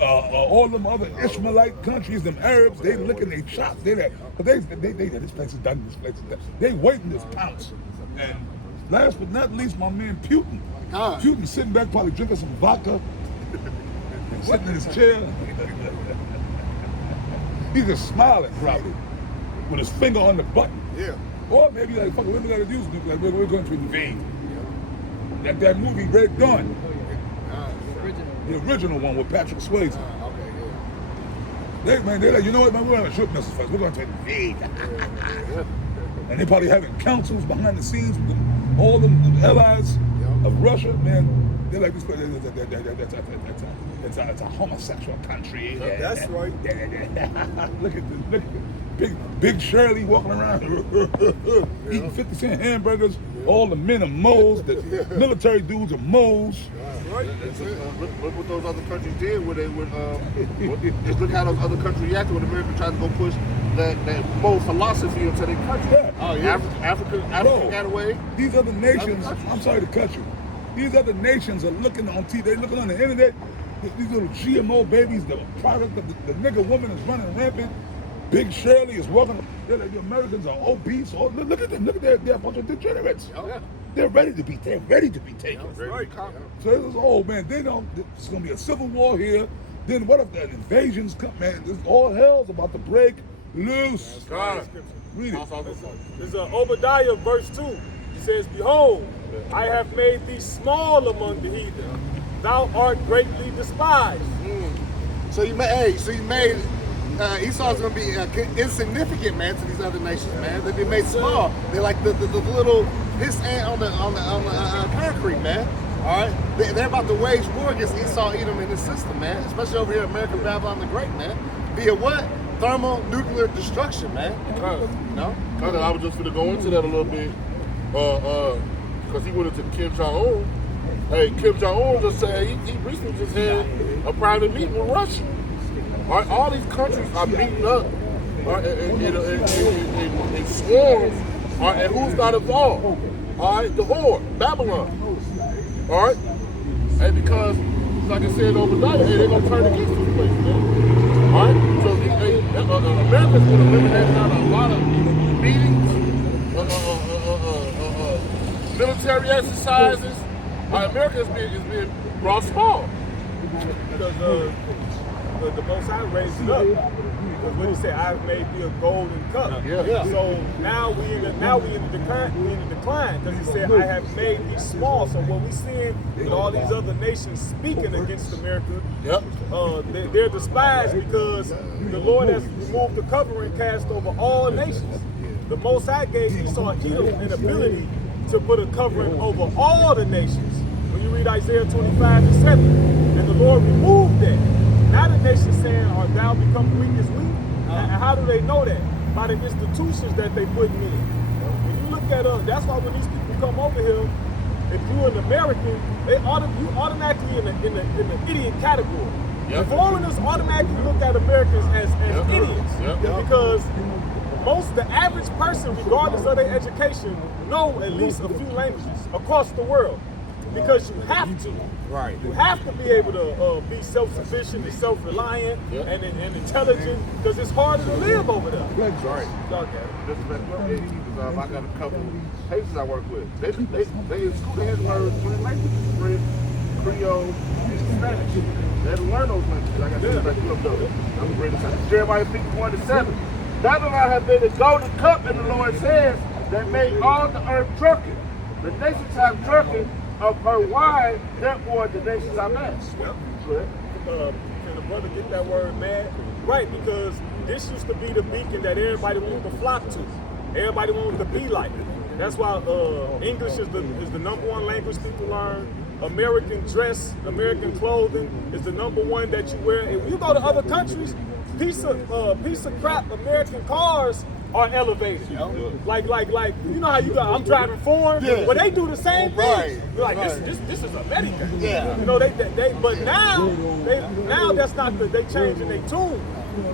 All them other Ishmaelite countries, them Arabs, they licking their chops. They this place is done. This place is done. They waiting this pounce. And last but not least, my man Putin. God. Putin sitting back, probably drinking some vodka, sitting in his chair. He's just smiling, probably, with his finger on the button. Yeah. Or maybe like, fuck it, we're gonna use nuclear, like, we're going to invade. That movie, Red Dawn, the original one with Patrick Swayze. They're like, you know what, man, we're gonna shoot missiles first. We're going to invade. And they probably having councils behind the scenes with all them allies of Russia, man. They're like, this place, it's a homosexual country. That's right. Look at the big Shirley walking around eating 50-cent hamburgers. All the men are moles. The military dudes are moles. Look what those other countries did when they would, just look how those other countries reacted when America tried to go push that mole philosophy into their country. Yeah. Oh, yeah. Africa got away. These other nations, I'm sorry to cut you. These other nations are looking on TV, they're looking on the internet. These little GMO babies, the product of the nigger woman is running rampant. Big Shirley is walking. They're like, the Americans are obese. Oh, look at them. Look at they're a bunch of degenerates. Yeah. They're ready to be taken. Right. So it was, oh man, it's gonna be a civil war here. Then what if the invasions come, man? All hell's about to break loose. Read it. There's Obadiah verse 2. He says, behold, I have made thee small among the heathen. Thou art greatly despised. So you made Esau's gonna be insignificant, man, to these other nations, man. They've been made small. They're like the little piss ant on the concrete, man. All right, they're about to wage war against Esau, Edom, and his system, man. Especially over here, in America, Babylon the Great, man. Via what? Thermonuclear destruction, man. You know? I was just gonna go into that a little bit, because he went into Kim Jong-un. Hey, Kim Jong-un just said he recently just had a private meeting with Russia. All these countries are beaten up in swarms, and who's not involved? All right, the whore, Babylon. All right, and because, like I said, Obadiah, they're gonna turn against this place, man. All right, so America's gonna eliminate out a lot of meetings, military exercises. America is being brought small. Because the Most High raised it up. Because when he said, "I've made thee a golden cup," so now we in the decline. Because he said, "I have made thee small." So what we seeing with all these other nations speaking against America, they're despised because the Lord has removed the covering cast over all nations. The Most High gave Esau and Edom an ability to put a covering over all the nations. When you read Isaiah 25:7, and the Lord removed that. Now the nation's saying, "Art thou become weak as we?" And how do they know that? By the institutions that they put in. When you look at that's why when these people come over here, if you're an American, you automatically in the idiot category. The foreigners automatically look at Americans as idiots because the average person, regardless of their education, know at least a few languages across the world. Because you have to. Right. You have to be able to be self-sufficient and self-reliant and intelligent because it's harder to live over there. That's right. I got a couple Haitians I work with. They in school they had to learn 3 languages: French, Creole, and Spanish. They had to learn those languages. Like I said, I'm reading Jeremiah 51:7. Babylon has been the golden cup in the Lord's hands that made all the earth drunken. The nations have drunken of her wine, therefore the nations are mad. Can the brother get that word mad? Right, because this used to be the beacon that everybody wanted to flock to. Everybody wanted to be like. That's why English is the #1 language people learn. American dress, American clothing is the #1 that you wear. And when you go to other countries, piece of crap American cars are elevated. Like you know how you got I'm driving foreign, but they do the same thing. Right. You're like this is America. You know they but now that's not they changing their tune.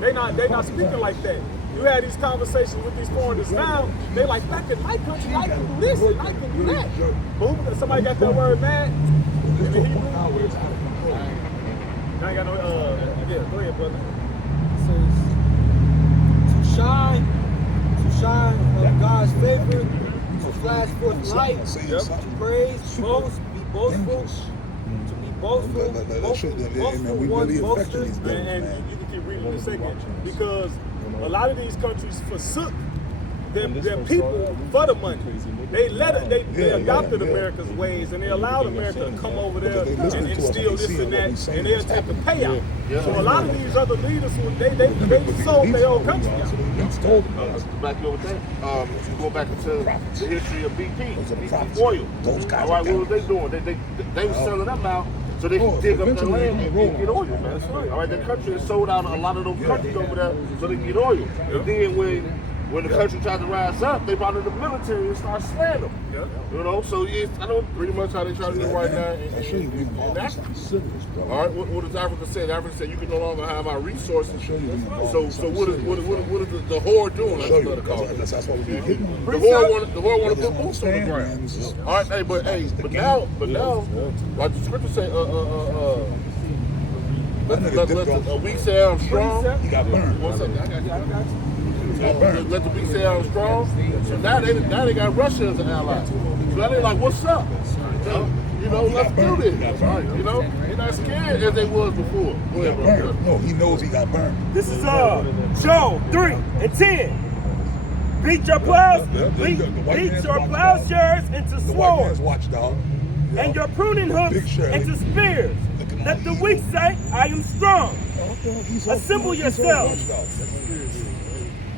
They not speaking like that. You had these conversations with these foreigners now, they like, back in my country, I can do this and I can do that. But somebody got that word mad? I ain't got no, go ahead, brother. It says, to shine God's favor, to flash forth light, to praise, boast, be boastful, English. to be boastful, That shit, and we one really boaster, affecting these things, And man. you can keep reading in a second because a lot of these countries forsook their people for the money. They adopted America's ways and they allowed America to come over there and steal this and that, and they'll take the payout. So a lot of these other leaders, they sold their own country. Back over there. If you go back into the history of BP oil. All right, what were they doing? They were selling them out so they can dig up the land and get oil, man. All right, the country has sold out a lot of those countries over there so they can get oil. And then when the country tried to rise up, they brought in the military and started slaying them. You know, so I know pretty much how they try to do right now. And that's serious, bro. All right, what does Africa say? Africa said you can no longer have our resources. So what is the horde doing? That's another call. That's why we be hitting them. The horde want to put boots on the ground. All right, but now, like the scripture say, let the weak say I'm strong. He got burned. What's up? I got you. Let the weak say I'm strong. So now they got Russia as an ally. So now they like, what's up? You know, let's do this. You know, they're not scared as they was before. Go ahead, bro. No, he knows he got burned. This is Joel 3 and 10. Beat your plows, beat your plowshares into The white man's swords, watchdog. and your pruning hooks into spears. Let the weak say, I am strong. Assemble yourselves.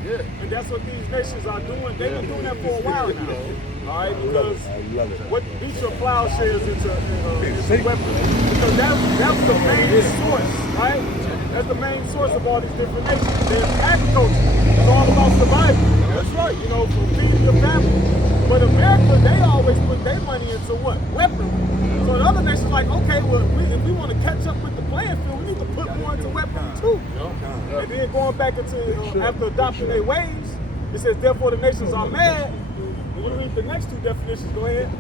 Yeah, and that's what these nations are doing. They've been doing that for a while now. All right, because what beat your plowshares into weapons, because that's the main source, right? That's the main source of all these different nations. There's agriculture. It's all about survival. That's right, you know, for feeding your family. But America, they always put their money into what? Weaponry. So the other nations like, okay, well, if we want to catch up with the playing field, we need to put more into weaponry too. And then going back into after adopting their ways, it says, therefore the nations are mad. When you read the next two definitions, go ahead.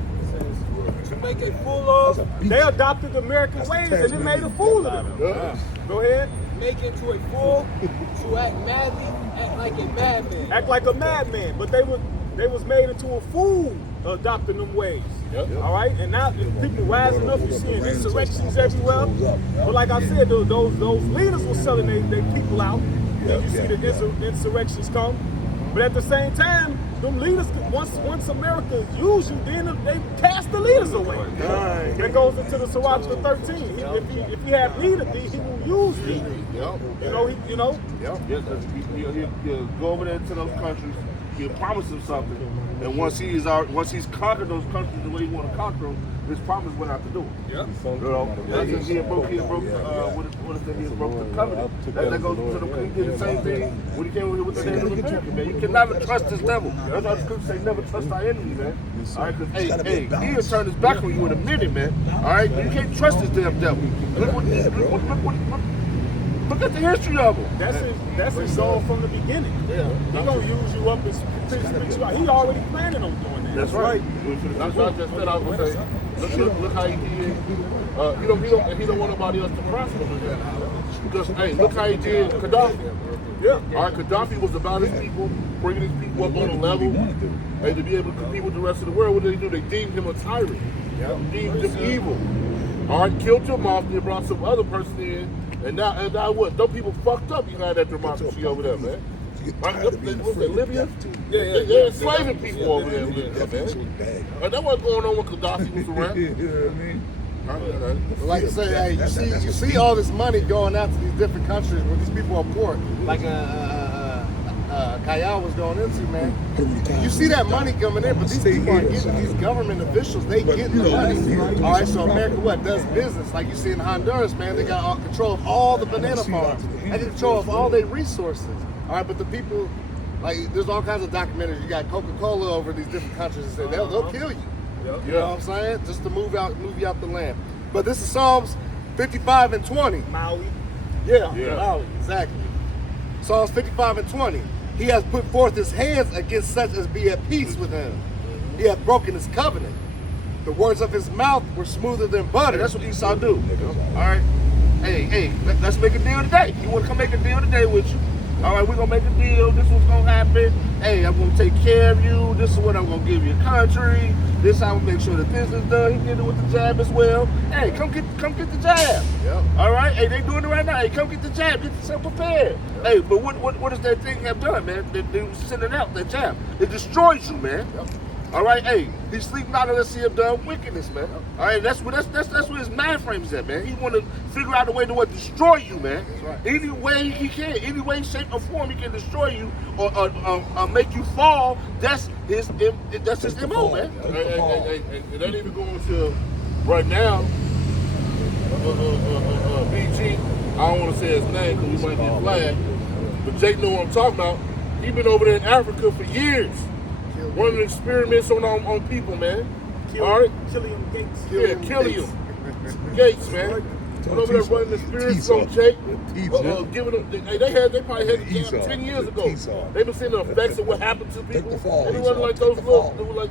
to make a fool of. They adopted the American ways and it made a fool of them. Go ahead. Make him to a fool, to act madly, act like a madman. Act like a madman, but they was made into a fool adopting them ways. All right, and now people rising up. You seeing insurrections everywhere. But like I said, those leaders were selling their people out. You see the insurrections come. But at the same time, them leaders, once America use you, then they cast the leaders away. That goes into the Sirach 13. If he have need of thee, he will use thee. You know. He'll go over there to those countries. He'll promise them something, and once he's conquered those countries the way he want to conquer them, his promise went out to do it. He broke the covenant. That goes to he did the same thing when he came over here with the Native American, man. You cannot trust this devil. That's why the scripture say never trust thy enemy, man. All right, because he'll turn his back on you in a minute, man. All right, you can't trust this damn devil. Look at the history of him. That's his goal from the beginning. He gonna use you up and spit you out. He already planning on doing that. That's right. That's what I just said. I was gonna say, look how he did. He don't want nobody else to prosper with that. Because look how he did Gaddafi. All right, Gaddafi was about his people, bringing his people up on a level, and to be able to compete with the rest of the world. What did they do? They deemed him a tyrant. Deemed him evil. All right, killed him off. They brought some other person in. And now what? Those people fucked up behind that democracy over there, man. What's that, Libya? They're enslaving people over there, man. And that wasn't going on when Gaddafi was around. You know what I mean? Like I say, you see all this money going out to these different countries where these people are poor. Like Kayal was going into, man. You see that money coming in, but these people are getting, these government officials, they getting the money. All right, so America does business. Like you see in Honduras, man, they got control of all the banana farms. They get control of all their resources. All right, but the people, like, there's all kinds of documentaries. You got Coca-Cola over these different countries and say they'll kill you. You know what I'm saying? Just to move you out the land. But this is Psalms 55 and 20. Maui. Yeah. Maui, exactly. Psalms 55 and 20. He has put forth his hands against such as be at peace with him. He hath broken his covenant. The words of his mouth were smoother than butter. That's what Esau do. All right. Hey, let's make a deal today. You want to come make a deal today with you? All right, we're gonna make a deal. This is what's gonna happen. Hey, I'm gonna take care of you. This is what I'm gonna give you country. This how I'm gonna make sure that this is done. He did it with the jab as well. Hey, come get the jab. Yep. All right. Hey, they doing it right now. Hey, come get the jab. Get yourself prepared. Yep. Hey, but what does that thing have done, man? They was sending out that jab. It destroys you, man. Yep. All right, hey, he's sleeping out unless he have done wickedness, man. All right, that's where his mind frame is at, man. He want to figure out a way to destroy you, man. That's right. Any way he can, any way, shape, or form, he can destroy you or make you fall. That's his MO, man. And that even going to right now. BG, I don't want to say his name because we might get flagged, but Jake know what I'm talking about. He been over there in Africa for years. Running experiments on people, man. All right? Chilean Gates. Killian Gates, man. Went over there running experiments on Jake. Giving them, they probably had the jab 10 years ago. They've been seeing the effects of what happened to people. And it wasn't like those little, it was like,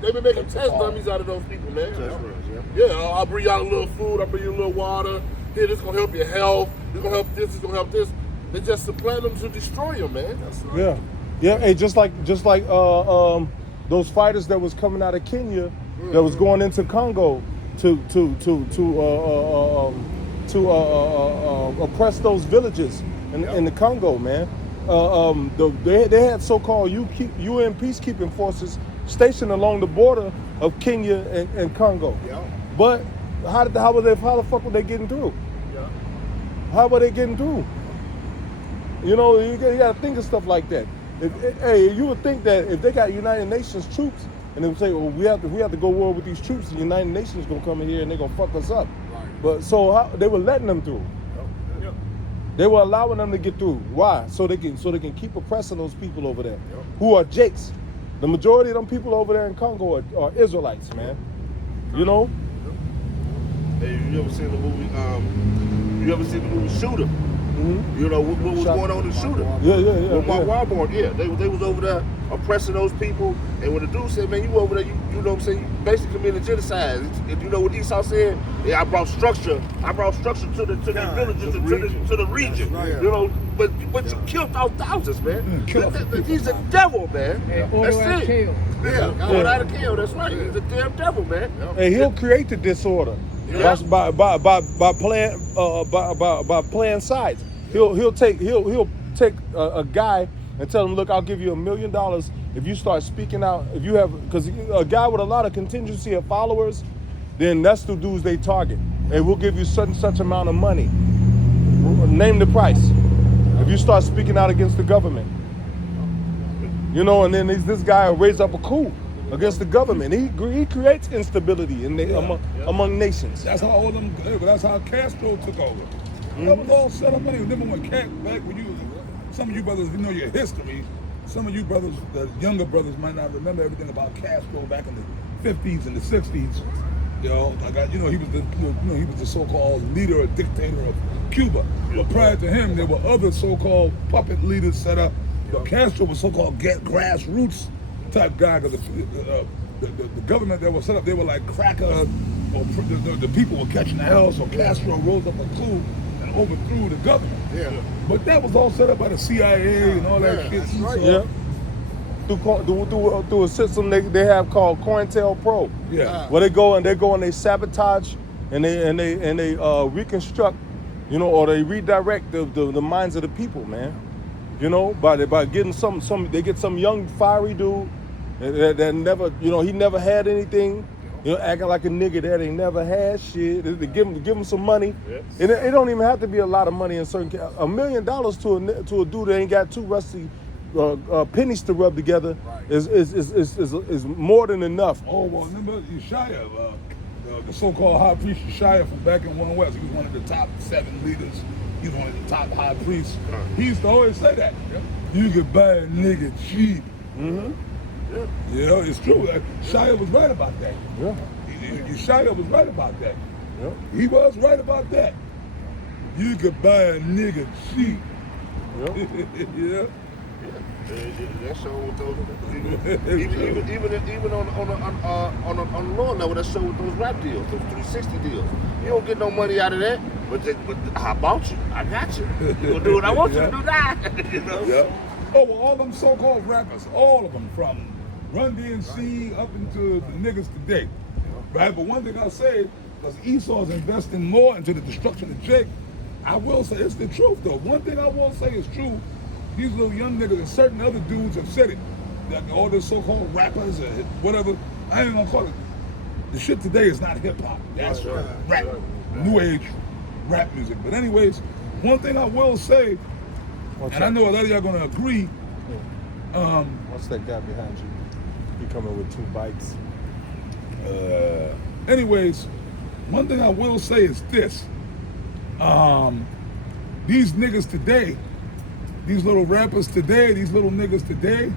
they've been making test dummies out of those people, man. Yeah, I'll bring y'all a little food, I'll bring you a little water. Here, this is gonna help your health. This is gonna help this, this is gonna help this. They just supplant them to destroy them, man. That's right. Yeah. Yeah, hey, just like those fighters that was coming out of Kenya, that was going into Congo to oppress those villages in the Congo, man. They had so-called UN peacekeeping forces stationed along the border of Kenya and Congo. Yeah. But how the fuck were they getting through? Yeah. How were they getting through? You know, you got to think of stuff like that. Hey, you would think that if they got United Nations troops, and they would say, well, we have to go war with these troops, the United Nations is gonna come in here and they're gonna fuck us up. Right. But so they were letting them through. Yep. They were allowing them to get through. Why? So they can keep oppressing those people over there, who are Jakes. The majority of them people over there in Congo are Israelites, man. You know. Hey, you ever seen the movie Shooter? Mm-hmm. You know what was going on in Shooter? Yeah. With Mark Wahlberg, they was over there oppressing those people, and when the dude said, "Man, you over there, you know what I'm saying? You basically committed genocide." And you know what Esau said? Yeah, I brought structure to the villages and to the region. Right. You know, but you killed thousands, man. He's a devil, man. That's it. Yeah, order out of kill. That's right. He's a damn devil, man. And he'll create the disorder. Yeah. By playing sides. He'll take a guy and tell him, look, I'll give you $1 million if you start speaking out. If you have, because a guy with a lot of contingency of followers, then that's the dudes they target. And we'll give you such amount of money. Name the price. If you start speaking out against the government, you know, and then this guy will raise up a coup against the government. He creates instability among nations. That's how all them. That's how Castro took over. That was all set up. Remember when back when you, some of you brothers, you know your history. Some of you brothers, the younger brothers, might not remember everything about Castro back in the 50s and the 60s. You know, he was the so-called leader or dictator of Cuba. But prior to him, there were other so-called puppet leaders set up. But Castro was so-called grassroots type guy, because the government that was set up, they were like cracker, or the people were catching the hell, so Castro rose up a coup and overthrew the government. Yeah. But that was all set up by the CIA and all that shit. Right. Yeah. Through a system they have called COINTELPRO. Yeah. Where they go and they sabotage and they reconstruct, you know, or they redirect the minds of the people, man. You know, by getting they get some young fiery dude that never, you know, he never had anything, you know, acting like a nigga that ain't never had shit. They give him some money. Yes. And it don't even have to be a lot of money in certain cases. $1 million to a dude that ain't got two rusty pennies to rub together is more than enough. Oh, well, remember Yeshaya, the so-called high priest Yeshaya from back in One West. He was one of the top 7 leaders. He's one of the top high priests. He used to always say that. Yep. You could buy a nigga cheap. Mm-hmm. Yeah. You know, it's true. Shia was right about that. Yeah. Shia was right about that. Yeah. He was right about that. You could buy a nigga cheap. Yeah. Yeah. That show with those, even on the lower level, that show with those rap deals, those 360 deals. You don't get no money out of that, but I bought you, I got you. You gonna do what I want you to do that, you know? Yeah. Oh, well, all them so-called rappers, all of them, from Run DMC up into the niggas today, right? But one thing I'll say, because Esau's investing more into the destruction of Jake, I will say it's the truth though. One thing I will say is true. These little young niggas and certain other dudes have said it. That all these so-called rappers or whatever, I ain't gonna call it. The shit today is not hip hop. That's rap, new age rap music. But anyways, one thing I will say, and I know a lot of y'all gonna agree. What's that guy behind you? He coming with 2 bikes. Anyways, one thing I will say is this. These niggas today, these little rappers today, these little niggas today,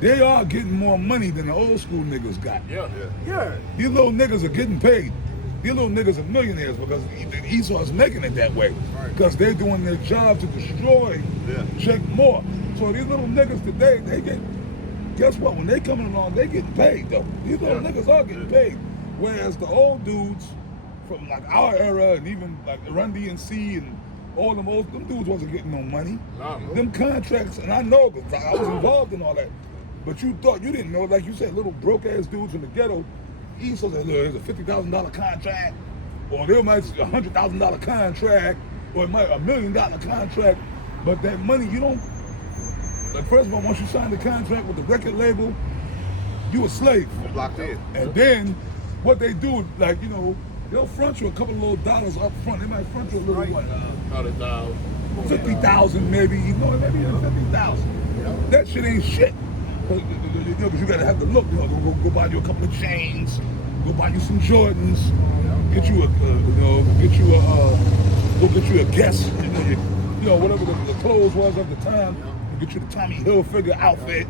they are getting more money than the old school niggas got. Yeah. These little niggas are getting paid. These little niggas are millionaires because Esau is making it that way. Because they're doing their job to destroy Jake more. So these little niggas today, they get, guess what? When they coming along, they getting paid though. These little niggas are getting paid. Whereas the old dudes from like our era and even like Run DMC and all them dudes wasn't getting no money. Them contracts, and I know because I was involved in all that. But you thought, you didn't know, like you said, little broke ass dudes from the ghetto. Esau said, look, there's a $50,000 contract, or there might be a $100,000 contract, or it might be $1 million contract. But that money, you don't, like first of all, once you sign the contract with the record label, you a slave. Locked in. And then what they do, like, you know, they'll front you a couple of little dollars up front. They might front you a little, what, 50,000 maybe, you know, maybe even 50,000. That shit ain't shit. Because you gotta have the look. You know, go buy you a couple of chains, go buy you some Jordans, get you a Guess, you know, whatever the clothes was at the time. Get you the Tommy Hilfiger outfit,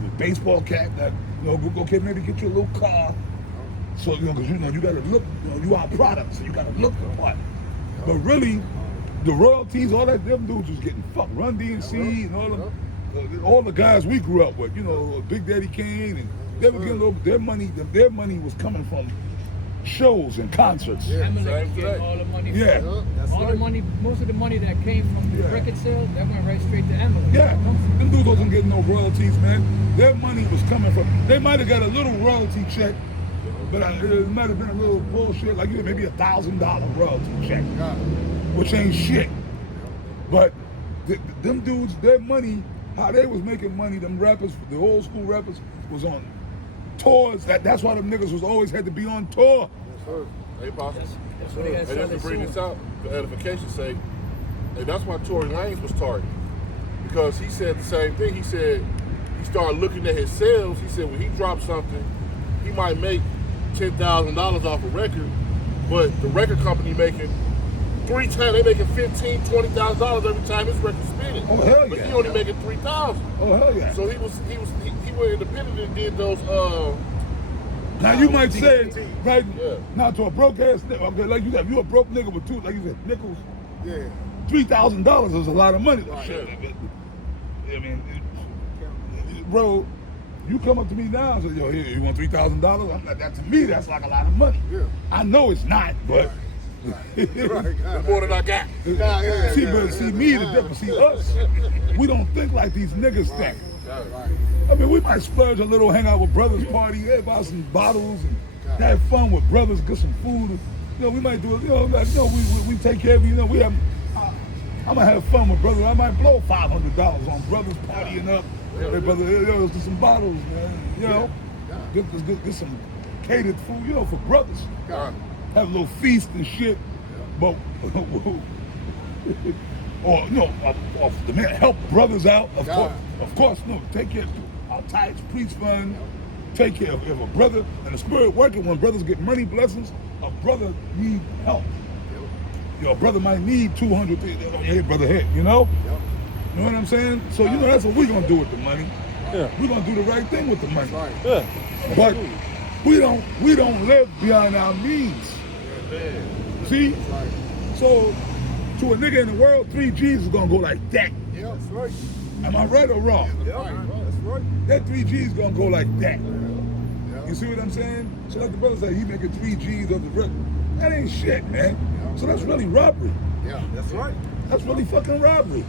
your baseball cap. That, you know, okay, maybe get you a little car. So, you know, because you know you gotta look. You know, you are products, so you gotta look the part. But really, the royalties, all that, them dudes was getting fucked. Run DMC and all them. All the guys we grew up with, you know, Big Daddy Kane, and they were getting their money. Their money was coming from shows and concerts. Amalek get all the money. Yeah. All the money, most of the money that came from the record sales, that went right straight to Amalek. Yeah, them dudes wasn't getting no royalties, man. Their money was coming from. They might have got a little royalty check, but it might have been a little bullshit, like maybe $1,000 royalty check, which ain't shit. But them dudes, their money. How they was making money, them rappers, the old school rappers, was on tours. That's why them niggas was always had to be on tour. Yes, sir. Hey, Pastor. That's what they got. And just to bring this out, for edification's sake, and that's why Tory Lanez was targeted. Because he said the same thing. He said he started looking at his sales. He said when he dropped something, he might make $10,000 off a record, but the record company making 3 times, they making $15,000, $20,000 every time his record's spinning. Oh hell yeah! But he only making $3,000. Oh hell yeah! So he went independent and did those. Now you might say, right? Now to a broke ass nigga, okay, like you said, if you a broke nigga with two, like you said, nickels. Yeah. $3,000 is a lot of money. Right. Shit, I mean, bro, you come up to me now and say, yo, here, you want $3,000? I'm like, that to me, that's like a lot of money. Yeah. I know it's not, but. The more than I got. See, me, the difference. See, us, we don't think like these niggas think. I mean, we might splurge a little, hang out with brothers, party, buy some bottles, and have fun with brothers, get some food. You know, we might do it. You know, like, you know, we take care of you. You know, we have. I'm gonna have fun with brothers. I might blow $500 on brothers partying up. Hey, brother, let's do some bottles, man. You know, get some catered food. You know, for brothers. Have a little feast and shit, but or no, the man help brothers out. Of course, no. Take care of our tithes, priest fund. Take care of a brother and the spirit working. When brothers get money blessings, a brother need help. Your brother might need 200. Hey, brother, hit. You know. You know what I'm saying? So you know that's what we're gonna do with the money. Yeah. We're gonna do the right thing with the money. Yeah. But we don't live beyond our means. See? So, to a nigga in the world, 3 G's is gonna go like that. Yeah, that's right. Am I right or wrong? That's right. That 3 G's gonna go like that. You see what I'm saying? So like the brother said, he making 3 G's of the rest. That ain't shit, man. So that's really robbery. Yeah, that's right. That's really fucking robbery.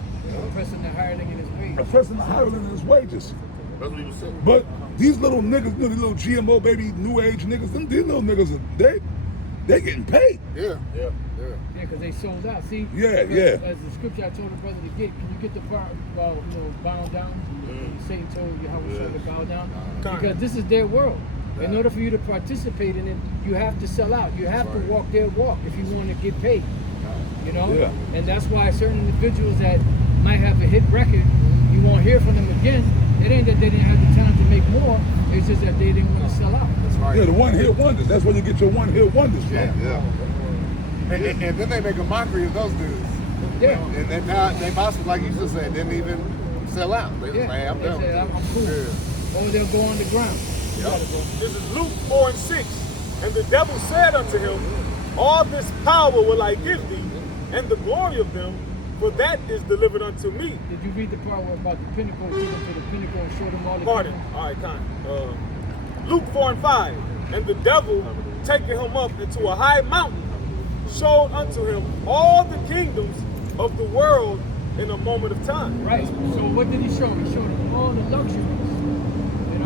Oppressing the hireling in his wages. Oppressing the hireling in his wages. That's what he was saying. But these little niggas, these little GMO baby, new age niggas, these little niggas, they getting paid. Yeah. Yeah, because they sold out. See? Yeah. As the scripture I told the brother to get, can you get the part about, bowing down? Satan told you how we should to bow down. Because this is their world. In order for you to participate in it, you have to sell out. You have to walk their walk if you want to get paid. Yeah. And that's why certain individuals that might have a hit record, you won't hear from them again. It ain't that they didn't have the time to make more. It's just that they didn't want to sell out. That's right. Yeah, the one-hit wonders. That's where you get your one-hit wonders from. And then they make a mockery of those dudes. Yeah. And then now they possibly, like you just said, didn't even sell out. They just say, I'm They done. said, I'm cool. Or they'll go underground. This is Luke 4:6. And the devil said unto him, all this power will I give thee, and the glory of them, for that is delivered unto me. Did you read the part where about the pinnacle, took them to the pinnacle and showed them all the Pardon. All right, kind. Luke 4:5. And the devil, taking him up into a high mountain, showed unto him all the kingdoms of the world in a moment of time. Right. So what did he show? He showed them all the luxuries.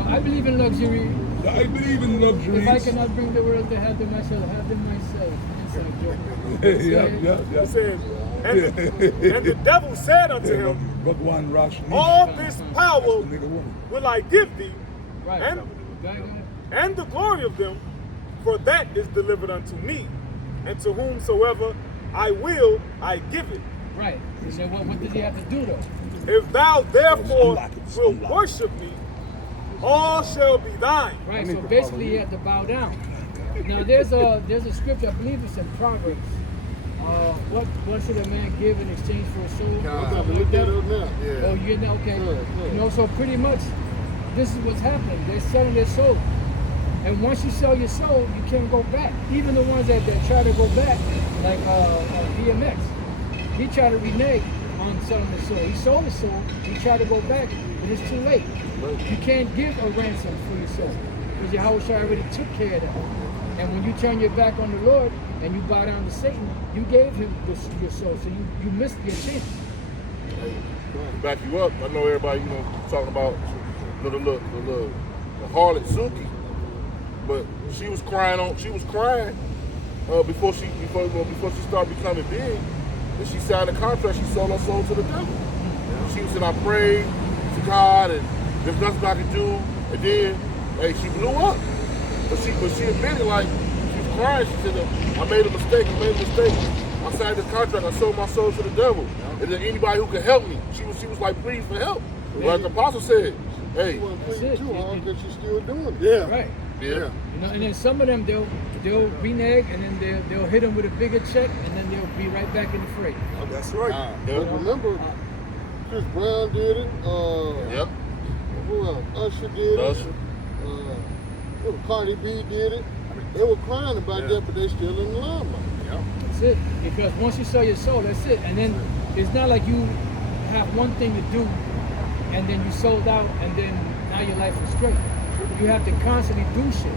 I believe in luxury. I believe in luxuries. If I cannot bring the world to have them, I shall have them myself. Inside joke. Yeah. It says, and the devil said unto him, Bhagwan Rashmi. all this power That's the nigga woman. will I give thee, Right. and the glory of them, for that is delivered unto me, and to whomsoever I will, I give it. Right. And then what did he have to do though? If thou therefore Unlock it. wilt worship me, all shall be thine. Right. So basically, he had to bow down. Now there's a scripture, I believe it's in Proverbs. What should a man give in exchange for a soul? Something like that. Oh, you know, okay. So pretty much, this is what's happening. They're selling their soul, and once you sell your soul, you can't go back. Even the ones that try to go back, like DMX, he tried to renege on selling his soul. He sold his soul. He tried to go back, but it's too late. You can't give a ransom for your soul because Yahweh already took care of that. And when you turn your back on the Lord and you bow down to Satan, you gave him your soul, so you missed your chance. To back you up, I know everybody, talking about the harlot Suki, but she was crying before she started becoming big, and she signed a contract. She sold her soul to the devil. She said, I prayed to God, and there's nothing I can do. And then, she blew up. But she admitted, like, she was crying. She said, I made a mistake. I signed this contract. I sold my soul to the devil. And then anybody who could help me, she was like, please for help. Like the apostle said, hey. Because she's still doing it. Yeah. Right. Yeah. And then some of them they'll renege, and then they'll hit them with a bigger check, and then they'll be right back in the fray. That's right. But remember, Chris Brown did it. Yep. Who else? Usher did it. Cardi B did it. They were crying about that, but they still in the limelight. That's it. Because once you sell your soul, that's it. And then it's not like you have one thing to do, and then you sold out, and then now your life is straight. You have to constantly do shit.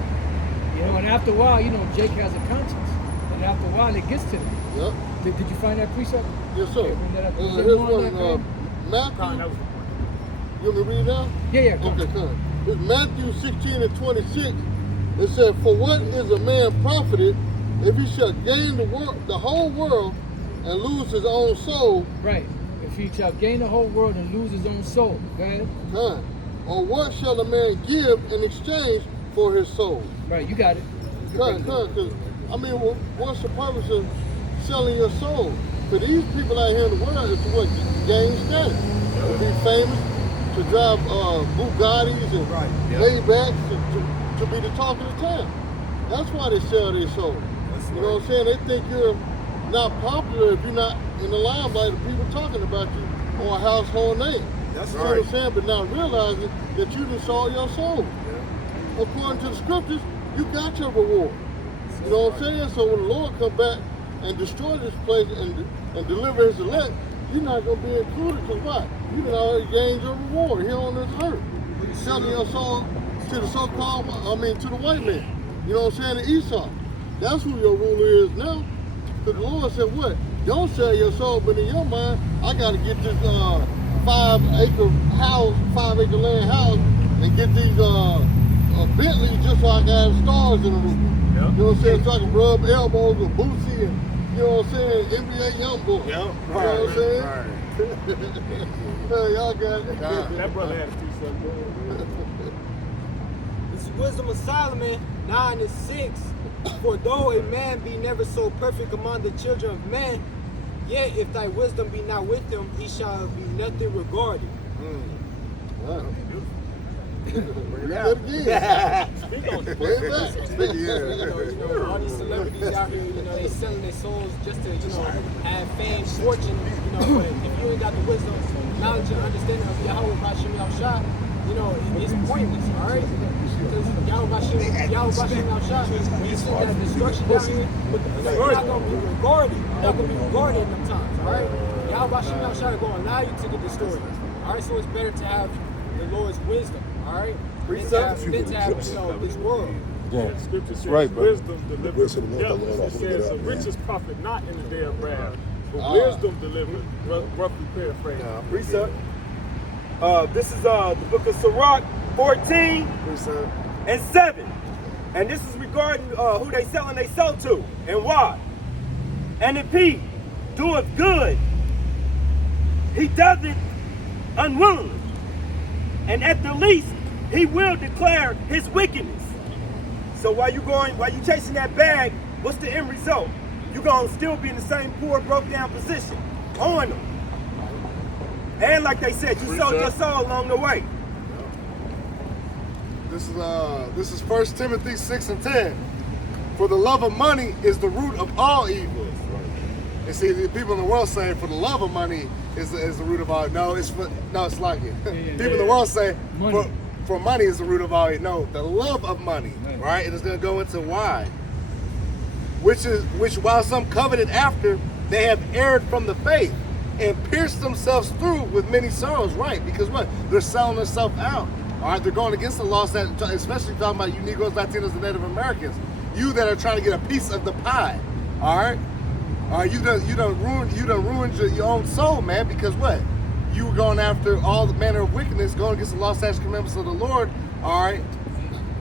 And after a while, Jake has a conscience. And after a while, it gets to them. Yep. Did you find that precept? Yes, sir. Here's one. Matthew. You want me to read now? Yeah. Okay, come. It's Matthew 16:26. It said, for what is a man profited if he shall gain the whole world and lose his own soul? Right. If he shall gain the whole world and lose his own soul. Go ahead. Or what shall a man give in exchange for his soul? Right, you got it. Because, what's the purpose of selling your soul? For these people out here in the world, is to what? Gain status. To be famous, to drive Bugattis and Maybachs, to be the talk of the town. That's why they sell their soul. You know what I'm saying? They think you're not popular if you're not in the limelight of people talking about you or a household name. That's right. You know what I'm saying? But not realizing that you just sold your soul. Yeah. According to the scriptures, you got your reward. You know what I'm saying? So when the Lord come back and destroy this place and deliver his elect, you're not going to be included because what? You can already gain your reward here on this earth. Selling your soul to the so-called, to the white man. You know what I'm saying? The Esau. That's who your ruler is now. Because the Lord said what? Don't sell your soul, but in your mind, I got to get this 5-acre house, 5-acre land house, and get these Bentleys just so I can have stars in the roof. Yep. You know what I'm saying? So I can rub elbows with Boosie and, you know what I'm saying, NBA Youngboy. Yep. You know what I'm saying? Hey, y'all got it. That brother had a few something. This is Wisdom of Solomon 9:6. For though a man be never so perfect among the children of men, yet if thy wisdom be not with him, he shall be nothing regarded. Wow. Speak on it. All these celebrities out here, they selling their souls just to, have fame, fortune, but if you ain't got the wisdom, knowledge, and understanding of Yahweh Bashim Yahshua, it's pointless, all right? Because Yahweh Bashim Yahshua, when you see that destruction down here, you're not going to be regarded. You're not going to be regarded in them times, all right? Yahweh Bashim Yahshua is going to allow you to get destroyed, all right? So it's better to have the Lord's wisdom, all right? Than to have this world. Yeah, Scripture says right, wisdom delivers the devils. It says the richest profit not in the day of wrath, but wisdom delivered, roughly paraphrased. Precept. This is the book of Sirach 14 and 7. And this is regarding who they selling they soul to and why. And if he doeth good, he does it unwillingly. And at the least, he will declare his wickedness. So while you chasing that bag, what's the end result? You're going to still be in the same poor, broke down position, on them. And like they said, you sold your soul along the way. This is 1 Timothy 6:10. For the love of money is the root of all evil. And see, the people in the world say, for the love of money is the root of all. No, it's like it. People in the world say, for money is the root of all evil. No, the love of money, right? And it's going to go into why. Which while some coveted after, they have erred from the faith and pierced themselves through with many sorrows, right? Because what? They're selling themselves out. All right, they're going against the laws that, especially talking about you Negros, Latinos, and Native Americans. You that are trying to get a piece of the pie. All right, you done ruined your own soul, man. Because what? You were going after all the manner of wickedness, going against the law, statutes, commandments of the Lord. All right,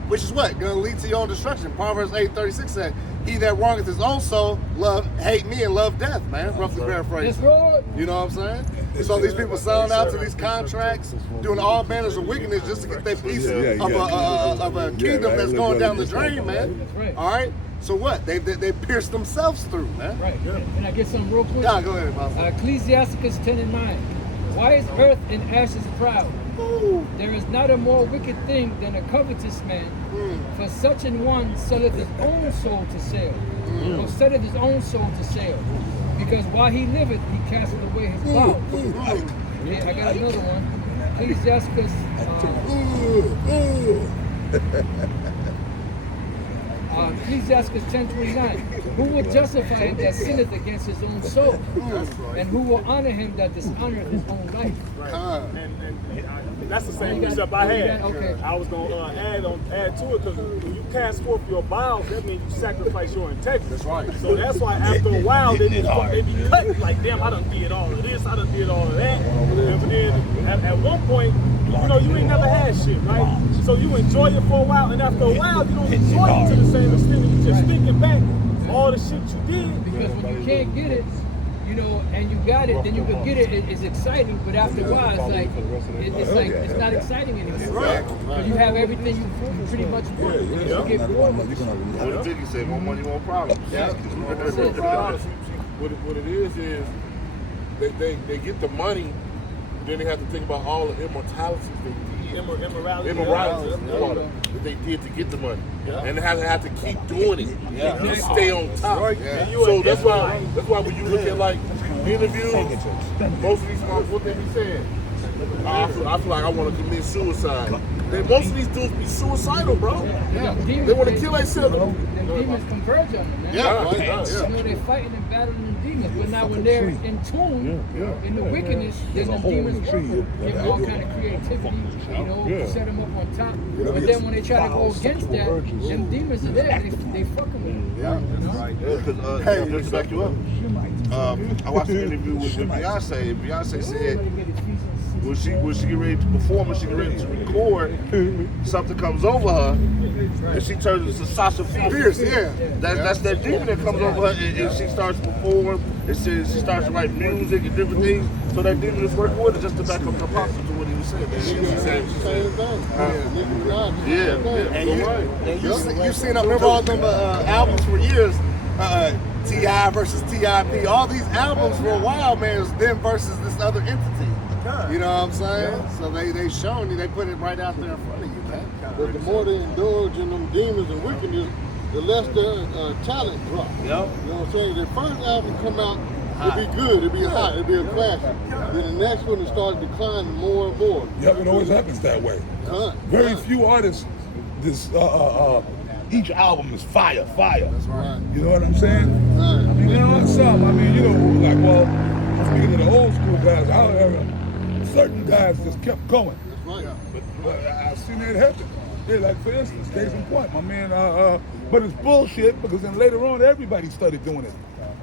which is what? Going to lead to your own destruction. Proverbs 8:36 said, "He that wrongeth his own soul, hate me and love death," man. Roughly paraphrased. You know what I'm saying? So these people selling out to these contracts, doing all manners of wickedness just to get their piece of a kingdom that's going down the drain, man. All right? So what? They pierced themselves through, man. Right. Can I get something real quick? Yeah, go ahead, Boss. Ecclesiasticus 10:9. Why is earth and ashes proud? There is not a more wicked thing than a covetous man, for such an one selleth his own soul to sale, or setteth his own soul to sale, because while he liveth, he casteth away his vows. Yeah, I got another one. Ecclesiasticus. Ecclesiasticus 10:29. Who will justify him that sinneth against his own soul? And who will honor him that dishonoreth his own life? And that's the same precept I had. Okay. I was going to add to it, because when you cast forth your vows, that means you sacrifice your integrity. That's right. So that's why after a while they be cut. Like, damn, I done did all of this, I done did all of that. And then at one point, you ain't never had shit, right? So you enjoy it for a while, and after a while, you don't enjoy it to the same extent. You just thinking back all the shit you did. Because when you can't get it, and you got it, then you can get it. It's exciting, but after a while, it's not exciting anymore. Right? Because you have everything you pretty much want. You get bored. What the Biggie said, more money, more problems. Yeah. What it is they get the money, then they have to think about all the immortalities they did. Immorality that they did to get the money. Yeah. And they have to keep doing it to stay on top. Right. Yeah. So that's why when you look at like interviews, most of these motherfuckers, what they be saying? I feel like I want to commit suicide. Most of these dudes be suicidal, bro. Yeah, They want to kill themselves. Them demons converge on them, man. Yeah, You know, they're fighting and battling the demons, but now when they're in tune in the wickedness, then the demons work with them. Give them all kind of creativity, you know, set them up on top. But then when they try to go against that, them demons are there. They fucking with them. Yeah, because just to back you up, I watched an interview with Beyonce, and Beyonce said when she get ready to perform, when she get ready to record, something comes over her, and she turns into Sasha Fierce. That's that demon that comes over her, and she starts to perform, and she starts to write music and different things. So that demon is working with her just to back up the apostle to what he was saying. And you've seen, I remember all them albums for years, T.I. versus T.I.P. All these albums for a while, man, was them versus this other entity. You know what I'm saying? So they shown you, they put it right out there in front of you, man. But the more they indulge in them demons and wickedness, the less their talent drop. Yep. You know what I'm saying? The first album come out, it'll be good, it'll be hot, it'll be a classic. Then the next one will start declining more and more. Yep, it always happens that way. Very few artists, each album is fire. That's right. You know what I'm saying? Right. I mean, some. I mean, you know, like, well, speaking of the old school guys, however, certain guys just kept going. That's right. But I've seen it happen. Yeah, like for instance, case in point, my man, but it's bullshit because then later on everybody started doing it.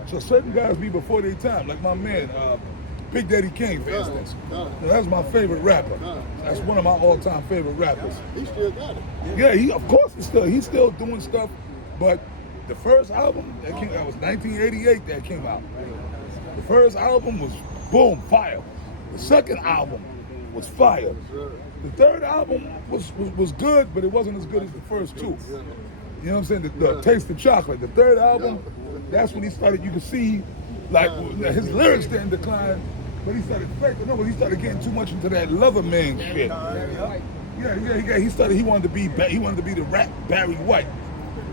So certain guys be before their time, like my man, Big Daddy Kane, for instance. That's my favorite rapper. That's one of my all-time favorite rappers. He still got it. Yeah, of course he's still doing stuff, but the first album that was 1988 that came out. The first album was boom, fire. The second album was fire. The third album was good, but it wasn't as good as the first two. You know what I'm saying? The Taste of Chocolate. The third album, that's when he started, you could see, like, his lyrics didn't decline, but he started faking. No, but he started getting too much into that lover man shit. He wanted to be the rap Barry White.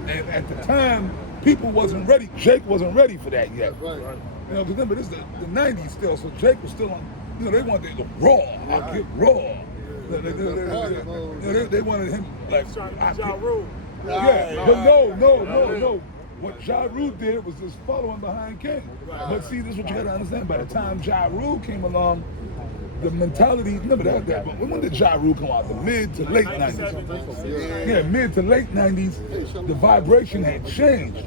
And at the time, people wasn't ready. Jake wasn't ready for that yet. You know, because remember, this is the 90s still, so Jake was still on, you know, they wanted to go raw. I get raw. They wanted him like Ja Rule. No. What Ja Rule did was just following behind King. But see, this is what you got to understand. By the time Ja Rule came along, the mentality, remember that when did Ja Rule come out? The mid to late 90s. Yeah, mid to late 90s, the vibration had changed.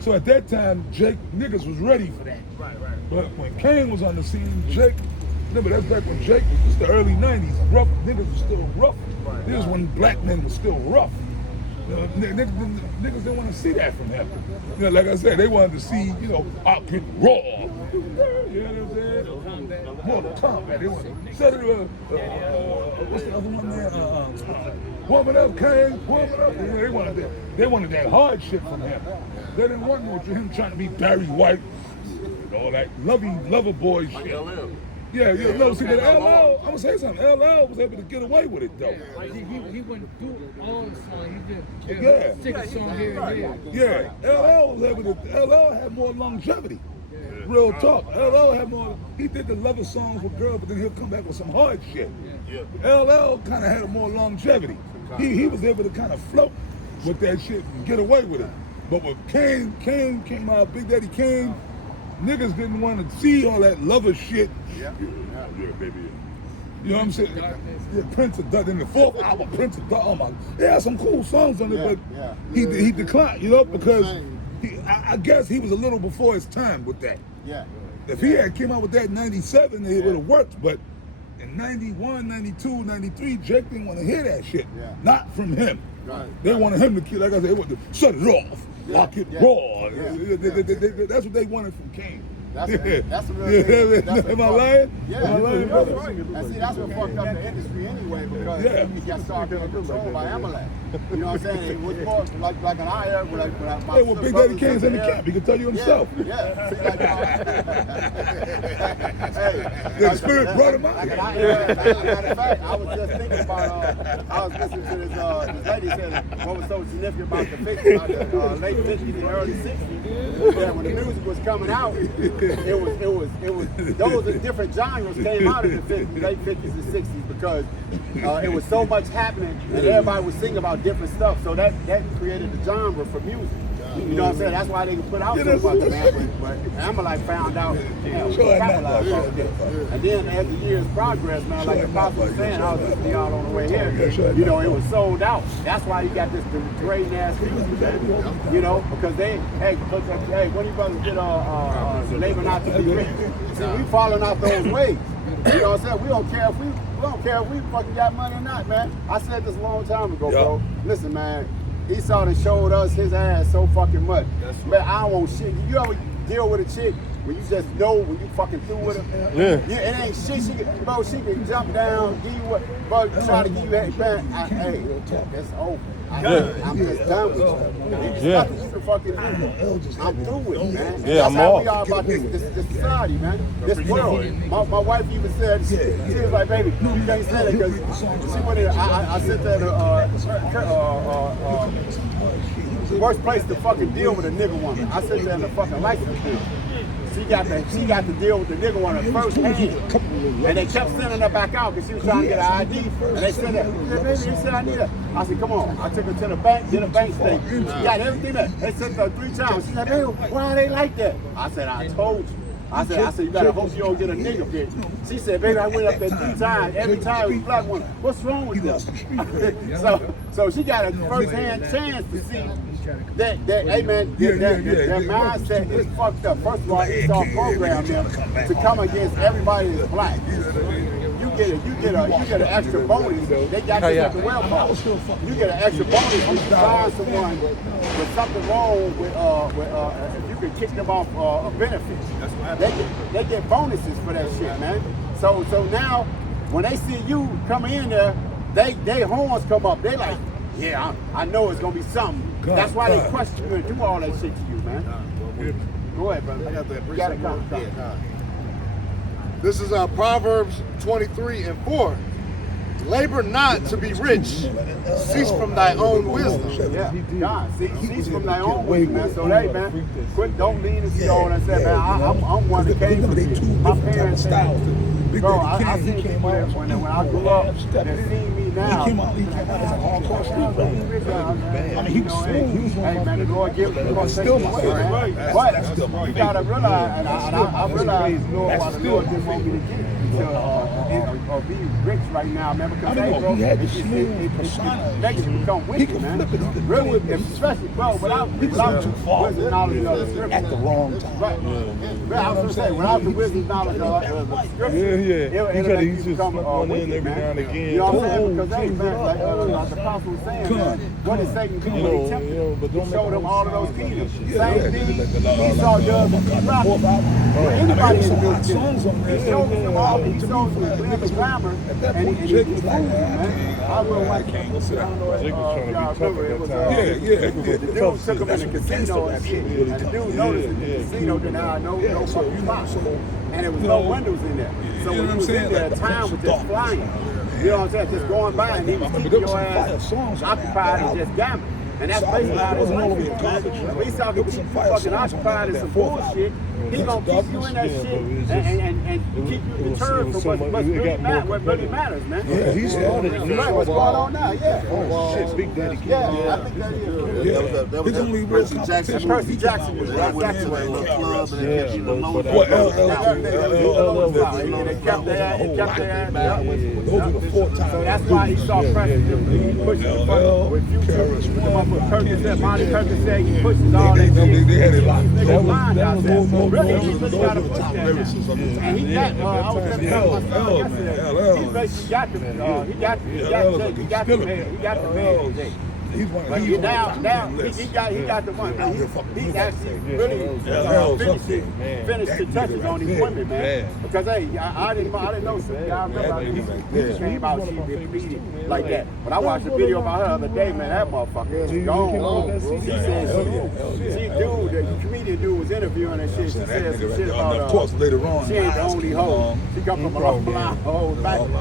So at that time, Jake niggas was ready for that. But when Kane was on the scene, Jake, remember that's back when Jake was the early 90s. Rough niggas was still rough. This was when black men was still rough. Niggas didn't want to see that from him. You know, like I said, they wanted to see, you know, I get raw. You know what I'm saying? Mortal Kombat. They wanted to set it what's the other one there? Warm it up, Kane. Warm it up. You know, they wanted that hard shit from him. They didn't want him trying to be Barry White. You know, that lover boy shit. Yeah, no, see, but LL, I'm gonna say something. LL was able to get away with it, though. He wouldn't do all the songs. He did stick a song here and there. Yeah, LL was able to. LL had more longevity. Real talk. LL had more. He did the lover songs with girls, but then he'll come back with some hard shit. LL kind of had more longevity. He was able to kind of float with that shit and get away with it. But when Kane came out, Big Daddy Kane, niggas didn't want to see all that lover shit. Yeah, baby. You know what I'm saying? Yeah, Prince of Duck in the fourth album, Prince of Duck. Oh my, he had some cool songs on it, but he declined. You know, because I guess he was a little before his time with that. Yeah. If he had came out with that in '97, it would have worked. But in '91, '92, '93, Jake didn't want to hear that shit. Yeah. Not from him. Right. They wanted him to kill. Like I said, they wanted to shut it off. Lock it raw. That's what they wanted from Kane. That's a real thing. Am I lying? Yeah. Am I lying, brother? And see, that's what fucked up the industry anyway, because he got started being controlled by Amalek. You know what I'm saying? It was more like an eye with my Hey, well, Big Daddy Kane's in the camp. He can tell you himself. Yeah. See, like, The spirit brought him out. Matter of fact, I was just thinking about, I was listening to this lady said what was so significant about the 50s, about the late 50s and early 60s, that when the music was coming out, those are different genres came out in the 50s, late 50s and 60s because it was so much happening and everybody was singing about different stuff. So that created the genre for music. You know what I'm saying? That's why they can put out so much, man. But Amalek found out, capitalized off this. And then as the years progressed, man, like the Apostle was saying, I was listening out on the way here, you know, it was sold out. That's why you got this great ass music, man. You know, because hey, when you brothers get labor not to be rich. See, we following out those ways. You know what I'm saying? We don't care if we fucking got money or not, man. I said this a long time ago, bro. Listen, man. Esau done showed us his ass so fucking much. Man, I don't want shit. You ever deal with a chick when you just know when you fucking through with her? Yeah. It ain't shit. She can jump down, give you what, bro, try to give you that back. Hey, it's over. I'm just done with you. There's nothing you can fucking do. I'm through with it, man. That's how we are about this society, man. This world. My wife even said, she was like, baby, you can't say that because she went in, I sent her the worst place to fucking deal with a nigga woman. I sent her in the fucking license bill. She got to deal with the nigga woman first hand. And they kept sending her back out because she was trying to get her ID. And they said that. Baby, they said I need her. I said, come on. I took her to the bank, did a bank statement. She got everything there. They sent her 3 times. She said, hey, why are they like that? I said, I told you. I said, you better hope you don't get a nigga bitch. She said, baby, I went up there 3 times. Every time it was a black woman. What's wrong with this? So she got a first-hand chance to see that hey man, that mindset is fucked up. First of all, Esau programmed them to come against everybody that's black. You get an extra bonus. They got this at the welfare. You get an extra bonus if you find someone with something wrong with if you can kick them off a benefit. They get bonuses for that shit, man. So now when they see you coming in there, they horns come up. They like, yeah, I know it's gonna be something. That's why they question you and do all that shit to you, man. Go ahead, brother. I got that. You gotta come. This is Proverbs 23:4. Labor not to be rich. Cease from thy own wisdom. Yeah, God, cease from thy own wisdom, man. So, hey, man, don't lean into all that. Said, man, I'm one that came from this. My parents said, bro, I seen people that when I grew up, that seen me now. He came out as a hardcore street brother. I mean, he was smooth. Hey, man, the Lord gives you going to still my way, man. But you got to realize, and I realize, Lord, why the Lord didn't want me to get or be rich right now, man, because hey, bro, it makes you become wicked, man. Really, especially, bro, without wisdom knowledge of the scripture. At the wrong time. Right. I was going to say, without the wisdom knowledge of the scripture, He's just one in every now and again. You know what I'm saying? Because, hey, man, like the apostle was saying, man, what did Satan do when he tempted him? He showed him all of those kingdoms. Same thing Esau does with these rappers. Anybody in the music, he shows them all. He shows them the glamour, and he's fooling them, man. I will like I don't know if y'all remember, it was, the dude took him in the casino and shit, and the dude noticed in the casino that now no fucking spot, and there was no windows in there. So when he was in there, time was just flying. You know what I'm saying? Just going by, and he was keeping your ass occupied and just gambling. And that's basically how this life is, man. If Esau can keep you fucking occupied in some bullshit, he gonna keep you in that shit and keep you deterred from what really matters, man. Yeah, he started. Right, what's going on now? Yeah. Oh shit, Big Daddy King. Yeah, I think that is. That was Percy Jackson. Percy Jackson was right. Went into a little club and they kept you alone. They kept their ass. Those are the 4 times. So that's why he saw pressure. He pushed the fuck with Future. Percocet, Monty Percocet, he pushes all that shit. They had it locked. That was really, he really got to push that. And he got, I was just telling my son yesterday, he basically got the man. He's one of he got the one. He's actually really finished the touches on these women, man. Because hey, I didn't know some guy remember he came out, she did comedian like that. But I watched a video about her the other day, man. That motherfucker is gone. She said the comedian dude was interviewing and shit. She said some shit about of course later on. She ain't the only hoe. She come from a long hoe back with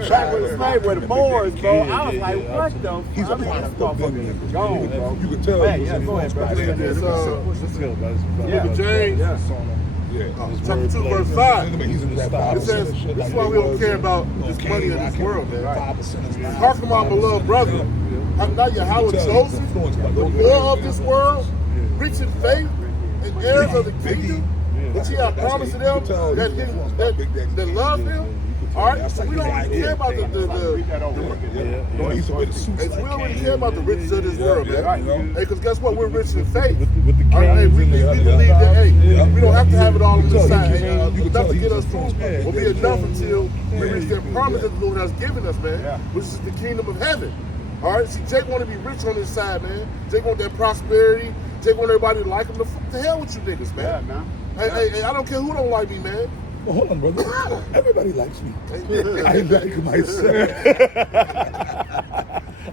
the slave with the Moors, bro. I was like, what the know, He's a I mean, product this of them. motherfucker gone, bro. You can tell. Man, he was yeah, go ahead, bro. influenced by It's, them. James, chapter 2, verse 5. It says, this is why we don't care about this money in this world, man. Hearken, my beloved brother. Have not Yahweh chosen the poor of this world, rich in faith, and heirs of the kingdom, which he has promised to them that love him? All right, so we don't really care about we don't really care about the riches of this world, man. Hey, because guess what? We're rich in faith. All right, hey, we believe that, hey, we don't have to have it all on the side. Hey, enough to get us through will be enough until we reach that promise that the Lord has given us, man, which is the kingdom of heaven. All right, see, Jake want to be rich on his side, man. Jake want that prosperity. Jake want everybody to like him. The hell with you niggas, man. Hey, I don't care who don't like me, man. Well, hold on, brother. Everybody likes me. I like myself.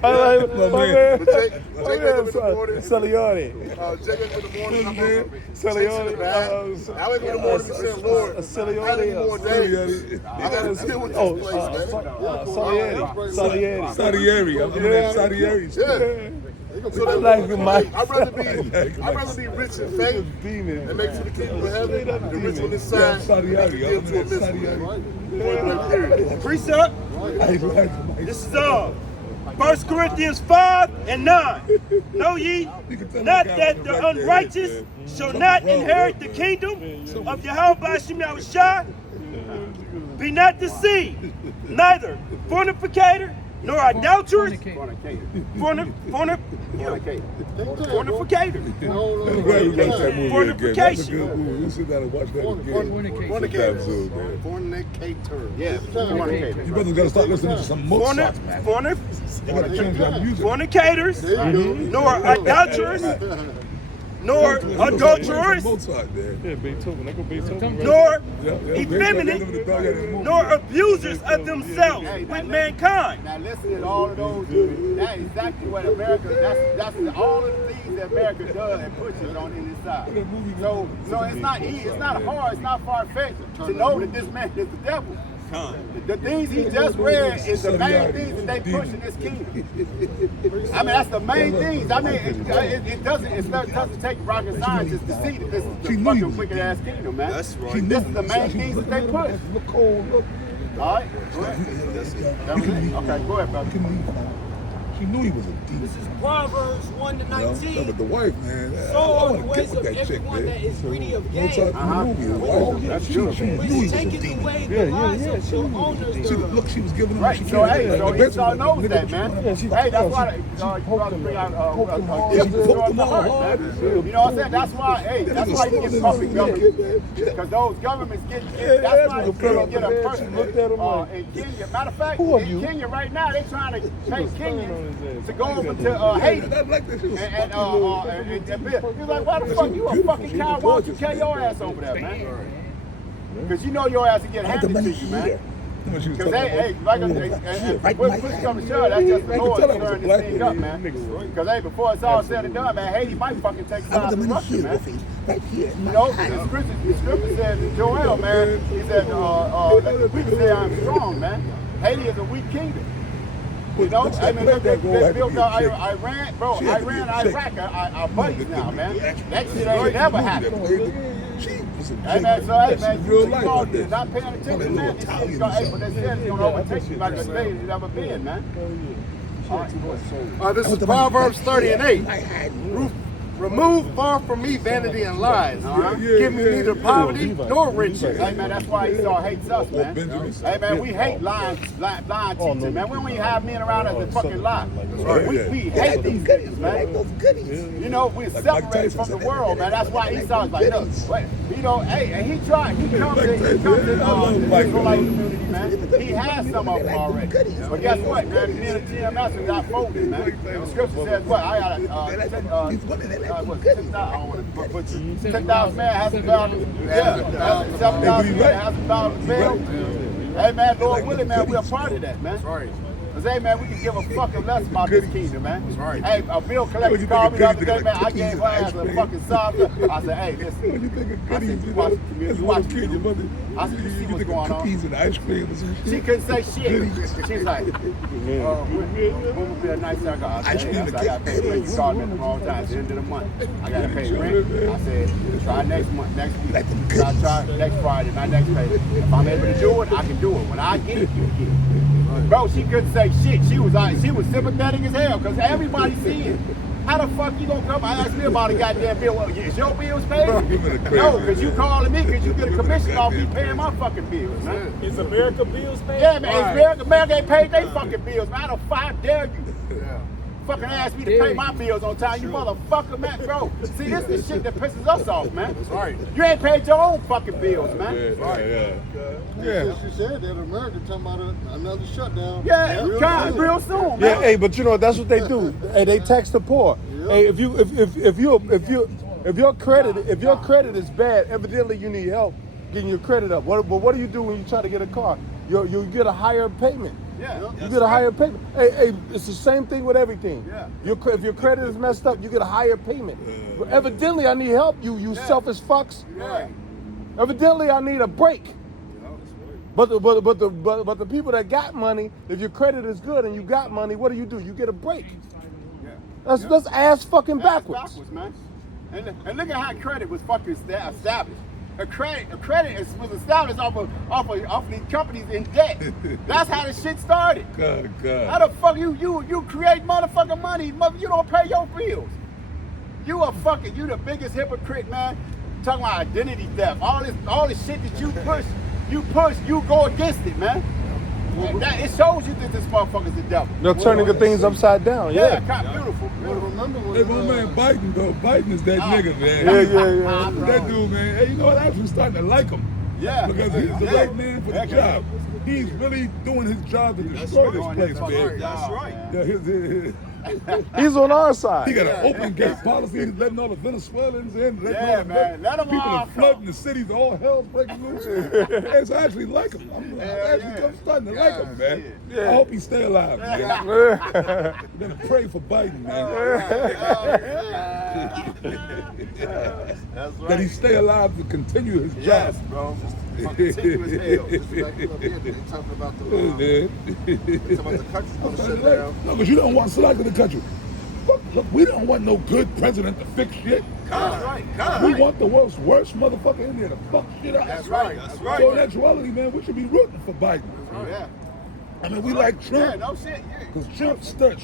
I like my man. Jake wake up in the morning. Celione. Jake wake up in the morning. I'm hungry. Celione. I wake up in the morning and say, Lord, how many more days? I got to deal with this place, man. Salieri. I'm doing that Salieri. Yeah. So I like the mic. I'd rather be rich in faith and make it to the kingdom of heaven than rich on this side and make it deal to a mystery. Precept. This is 1 Corinthians 5:9. Know ye not that the unrighteous shall not inherit the kingdom of Yahweh Bashim Yahushua? Be not deceived, neither fornicator, nor adulterers, fornicator. Fornication. You sit down and watch that again. Fornicator. Yeah, fornicator. You brothers got to start listening to some Mozart, man. You got to change that music. Fornicators, nor adulterers, nor adulterers, nor effeminate, nor abusers of themselves with mankind. Now listen to all of those. That's exactly what America. That's all of the things that America does and pushes on in this side. So it's not easy. It's not hard. It's not far fetched to know that this man is the devil. The things he just read is the main things that they push in this kingdom. I mean, that's the main things. I mean, it doesn't take rocket scientists to see that this is the fucking wicked ass kingdom, man. That's right. This is the main things that they push. All right. Go ahead. Okay, go ahead, brother. She knew he was a demon. This is Proverbs 1:19. No, but the wife, man. So are the ways of everyone that is greedy of gain. That's true. She knew he was a Taking demon. away the lives of the owners. Look, she was giving him. Right. So hey, so Esau knows that, man. Hey, that's why you bring out the heart, man. You know what I'm saying? That's why. Hey, that's why you get public government, because those governments get. That's why you get a person in Kenya. Matter of fact, in Kenya right now, they're trying to take Kenyans to go over to Haiti. And he's like, why the fuck you a fucking cow? Why don't you carry your ass over there, man? Because you know your ass will get handed to you, man. Because hey, when push come to shove, that's just the Lord stirring this thing up, man. Because hey, before it's all said and done, man, Haiti might fucking take sides from Russia, man. You know, the scripture says in Joel, man, he said, we can say I'm strong, man. Haiti is a weak kingdom. You know, I mean, they built Iran, bro. Iran and Iraq are buddies now, man. That shit ain't never happened. Hey, man, so, hey, man, you not paying attention, man. This shit's gonna, hey, but they said it's gonna overtake you like a state it's never been, man. This is Proverbs 30:8. Remove far from me vanity and lies. Give me neither poverty nor riches. Hey man, that's why Esau hates us, man. Hey man, we hate lying teaching, man. We don't even have men around us that fucking lie. We hate these things, man. You know, we're separated from the world, man. That's why Esau's like, look, wait, you know, hey, and he comes to the Israelite community, man. He has some of them already. But guess what, man? Me and the GMS got folded, man. The scripture says what? I got 10,000 man hasn't bowed, 7,000 man hasn't bowed the bell. Hey man, Lord willing, man, we're a part of that, man. Cause hey man, we can give a fucking less about this kingdom, man. That's right. Hey, a bill collector called me the other day, man. I gave her ass a fucking sob. I said, hey, listen. You think of I goodies, said, you watch the community, you watch the your news. mother. I said, you see what's think going of on. cookies and ice cream or some She shit. couldn't say shit. She's like, when would be a nice time? I said, hey, I gotta pay rent. You called me at the wrong time. It's the end of the month. I gotta pay rent. I said, try next month, next week. Try next Friday, not next pay. If I'm able to do it, I can do it. When I get it, you get it. Bro, she couldn't say shit. She was sympathetic as hell because everybody see it. How the fuck you gonna come? I asked me about a goddamn bill. Well, is your bills paid? No, because you calling me because you get a commission off me paying my fucking bills, man. Is America bills paid? Yeah, man. America ain't paid they fucking bills, man. How the fuck dare you? Yeah. Fucking ask me to pay my bills on time, you motherfucker, man, bro. See, this is the shit that pisses us off, man. That's right. You ain't paid your own fucking bills, man. Yeah. She said that America talking about another shutdown. Yeah, real soon, man. Yeah, hey, but you know that's what they do. Hey, they tax the poor. Hey, if your credit is bad, evidently you need help getting your credit up. But what do you do when you try to get a car? You get a higher payment. Yeah, You get a higher payment. Hey, it's the same thing with everything. Yeah. If your credit is messed up, you get a higher payment. But evidently, I need help. You selfish fucks. Yeah. Evidently, I need a break. But the people that got money, if your credit is good and you got money, what do? You get a break. Yeah. That's ass fucking backwards. Backwards, man. And look at how credit was fucking established. A credit was established off of these companies in debt. That's how the shit started. God. How the fuck you create motherfucking money, you don't pay your bills. You the biggest hypocrite, man. Talking about identity theft, all this shit that you go against it, man. It shows you that this motherfucker's the devil. They're turning the things upside down. Yeah. Beautiful. Remember when Hey, my man Biden, though. Biden is that nigga, man. Yeah. That dude, man. Hey, you know what? I'm actually starting to like him. Yeah. Because he's the right man for the job. He's really doing his job to destroy this place, man. That's right. Yeah, He's on our side. he got an open gate policy. He's letting all the Venezuelans in. Yeah, man. Let them people all are flooding the cities. All hell's breaking loose. Hey, so I actually like him. I'm starting to like him, man. Yeah. I hope he stay alive, man. I'm gonna pray for Biden, man. That's right. That he stay alive to continue his Yes, job. bro. Continuous hell. Just like they're talking about the country's gonna shut down. No, because you don't want select in the country. Look, we don't want no good president to fix shit. That's right. We want the worst motherfucker in there to fuck shit up. That's right. That's right. So in actuality, man, we should be rooting for Biden. Yeah. I mean, we like Trump. Yeah, no shit. Because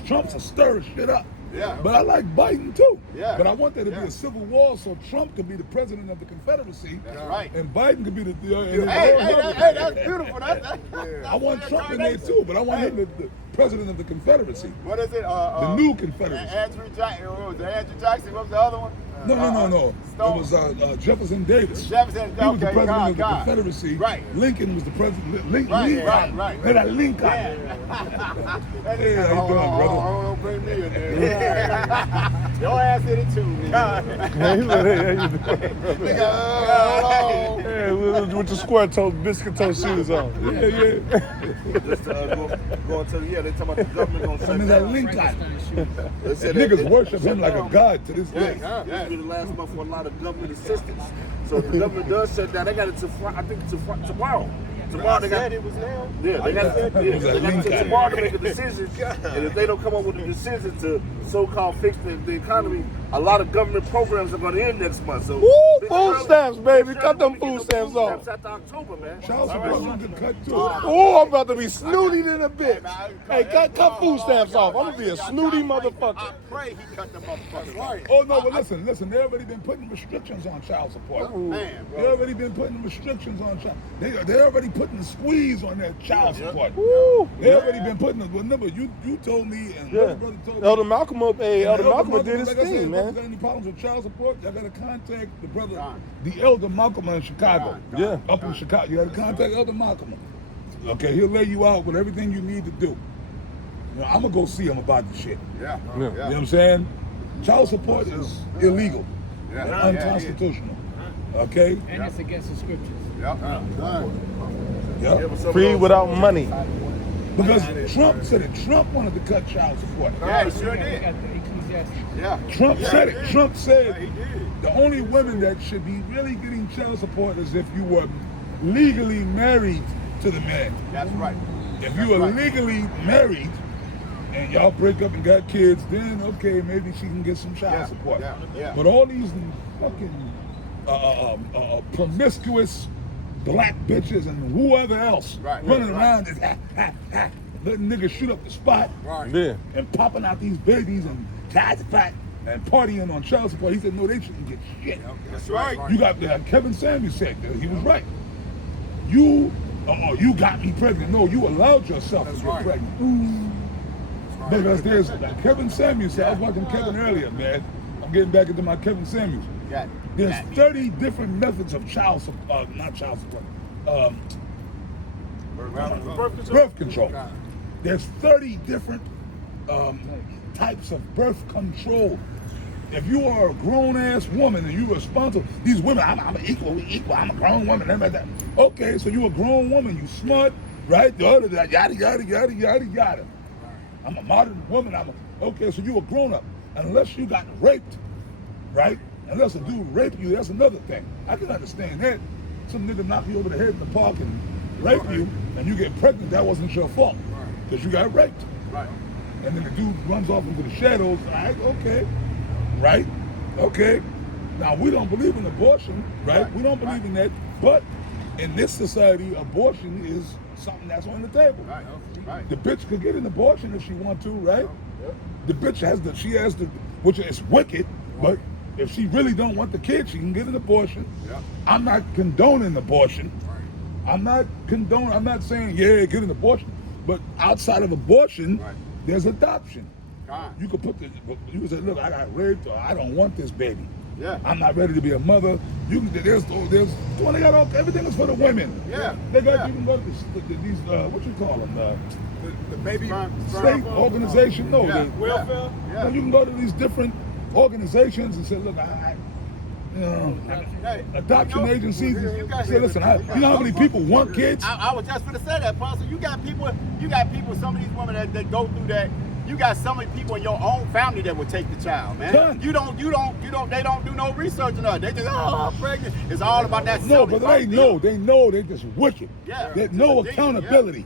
Trump's a stir shit up. Yeah. But I like Biden too. Yeah. But I want there to be a civil war so Trump can be the president of the Confederacy. That's right. And Biden can be the Hey, that's beautiful. I want Trump in there too, but I want him the president of the Confederacy. What is it? The new Confederacy. Andrew Jackson. What was the other one? No. Stone. It was Jefferson Davis. Jefferson, He was the okay, president of the God. Confederacy. Right. Lincoln was the president. Lincoln. Right. Lincoln. Yeah. Hey, how you doing, brother? Don't bring me in there. Your ass in it too, Yeah, with the square toe, biscuit toe shoes on. Yeah. Just going to they talking about the government gonna shut I mean, that down. Lincoln. Niggas worship him like a god to this day. This will be the last month for a lot of government assistance. So if the government does shut down, they got it to tomorrow. Tomorrow they got it was now. Yeah, they got to tomorrow to make a decision. And if they don't come up with a decision to so-called fix the economy, a lot of government programs are going to end next month. So Woo! Food stamps, baby. Cut them food stamps off. After October, man. Child support you can cut too. Oh, I'm about to be snooty in a bit. Hey, cut food stamps off. I'm gonna be a snooty motherfucker. I pray he cut them motherfuckers. Right. Oh no, but listen, they already been putting restrictions on child support. Man, They already been putting restrictions on child. They already putting the squeeze on that child support. Woo! They already been putting it. Remember, you told me and Yeah. my brother told me. Elder Malcolm did his like I said, thing, man. if you got any problems with child support, y'all gotta contact the brother, the Elder Malcolm in Chicago. Yeah. Up in Chicago, you gotta contact Elder Malcolm. Okay, he'll lay you out with everything you need to do. You know, I'm gonna go see him about the shit. Yeah. You know what I'm saying? Child support is illegal and unconstitutional. Okay? And it's against the scriptures. Yeah. Free without money. Because Trump said it. Trump wanted to cut child support. Yeah, he sure did. Yeah. Trump said it. Trump said he did. the only women that should be really getting child support is if you were legally married to the man. That's right. If you were legally married and y'all break up and got kids, then okay, maybe she can get some child support. Yeah. But all these fucking promiscuous black bitches and whoever else running around and letting niggas shoot up the spot and popping out these babies and fat and partying on child support. He said, no, they shouldn't get shit. That's right. You got Kevin Samuels said that. He was right. You got me pregnant. No, you allowed yourself to get pregnant. Ooh. Because there's Kevin Samuels said, I was watching Kevin earlier, man. I'm getting back into my Kevin Samuels. There's 30 different methods of birth control. There's 30 different types of birth control. If you are a grown-ass woman and you're responsible, these women, I'm equal, I'm a grown woman, okay, so you're a grown woman, you smart, right? The other, yada, yada, yada, yada, yada. I'm a modern woman, okay, so you're a grown-up. Unless you got raped, right? Unless a dude raped you, that's another thing. I can understand that. Some nigga knock you over the head in the park and rape you, and you get pregnant, that wasn't your fault. Because you got raped. Right. And then the dude runs off into the shadows, okay. Right? Okay. Now, we don't believe in abortion, right? We don't believe in that. But in this society, abortion is something that's on the table. Right. The bitch could get an abortion if she want to, right? The bitch has the, which is wicked, but if she really don't want the kid, she can get an abortion. I'm not condoning abortion. I'm not saying, yeah, get an abortion. But outside of abortion, there's adoption. You could you could say, look, I got raped, or I don't want this baby. I'm not ready to be a mother. Everything is for the women. They got, you can go to these, what you call them, the baby state organization. No, welfare. You can go to these different organizations and say, look, adoption agencies. Say, listen, you know how many people want kids? I was just going to say that, Pastor. You got people. Some of these women that go through that. You got so many people in your own family that would take the child, man. Done. They don't do no research on it. They just, I'm pregnant. It's all about that. No, but they know they're just wicked. There's no accountability.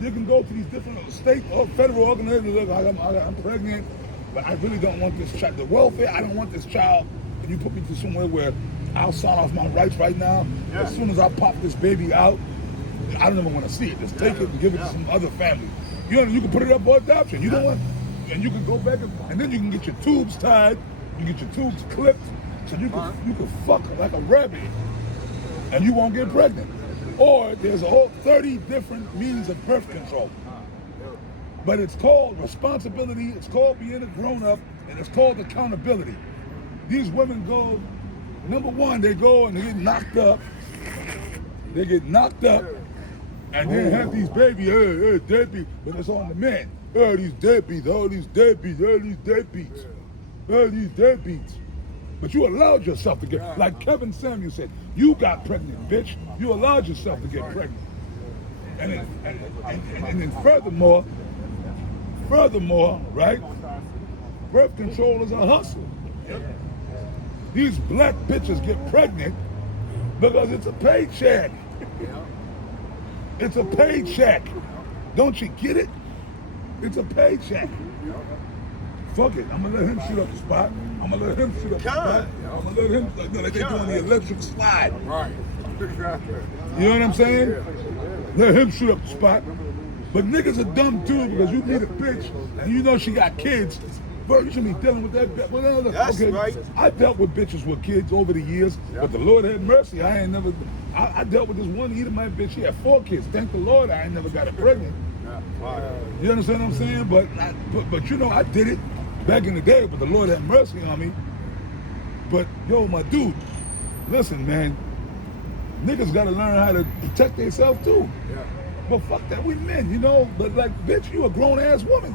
You can go to these different state or federal organizations. Look, I'm pregnant, but I really don't want this child. The welfare, I don't want this child. And you put me to somewhere where I'll sign off my rights right now. As soon as I pop this baby out, I don't even want to see it. Just take it and give it to some other family. You can put it up for adoption. You don't want, and you can go back and then you can get your tubes tied. You get your tubes clipped, so you can fuck like a rabbit, and you won't get pregnant. Or there's a whole 30 different means of birth control. But it's called responsibility. It's called being a grown-up, and it's called accountability. These women go, number one, they go and they get knocked up. And then have these babies, deadbeat, but it's on the men. These deadbeats. But you allowed yourself to get, like Kevin Samuels said, you got pregnant, bitch. You allowed yourself to get pregnant. And then furthermore, right? Birth control is a hustle. These black bitches get pregnant because it's a paycheck. It's a paycheck. Don't you get it? It's a paycheck. Fuck it. I'm gonna let him shoot up the spot. I'm gonna let him shoot up the spot. I'm gonna let him, like they doing the electric slide. Right. You know what I'm saying? Let him shoot up the spot. But niggas are dumb too, because you meet a bitch and you know she got kids. Bro, you shouldn't be dealing with that bitch. Well, That's right. I dealt with bitches with kids over the years, but the Lord had mercy. I dealt with this one Edomite bitch. She had 4 kids. Thank the Lord I ain't never got her pregnant. You understand what I'm saying? But you know, I did it back in the day, but the Lord had mercy on me. But yo, my dude, listen, man, niggas gotta learn how to protect themselves too. But fuck that, we men, you know. But like, bitch, you a grown ass woman.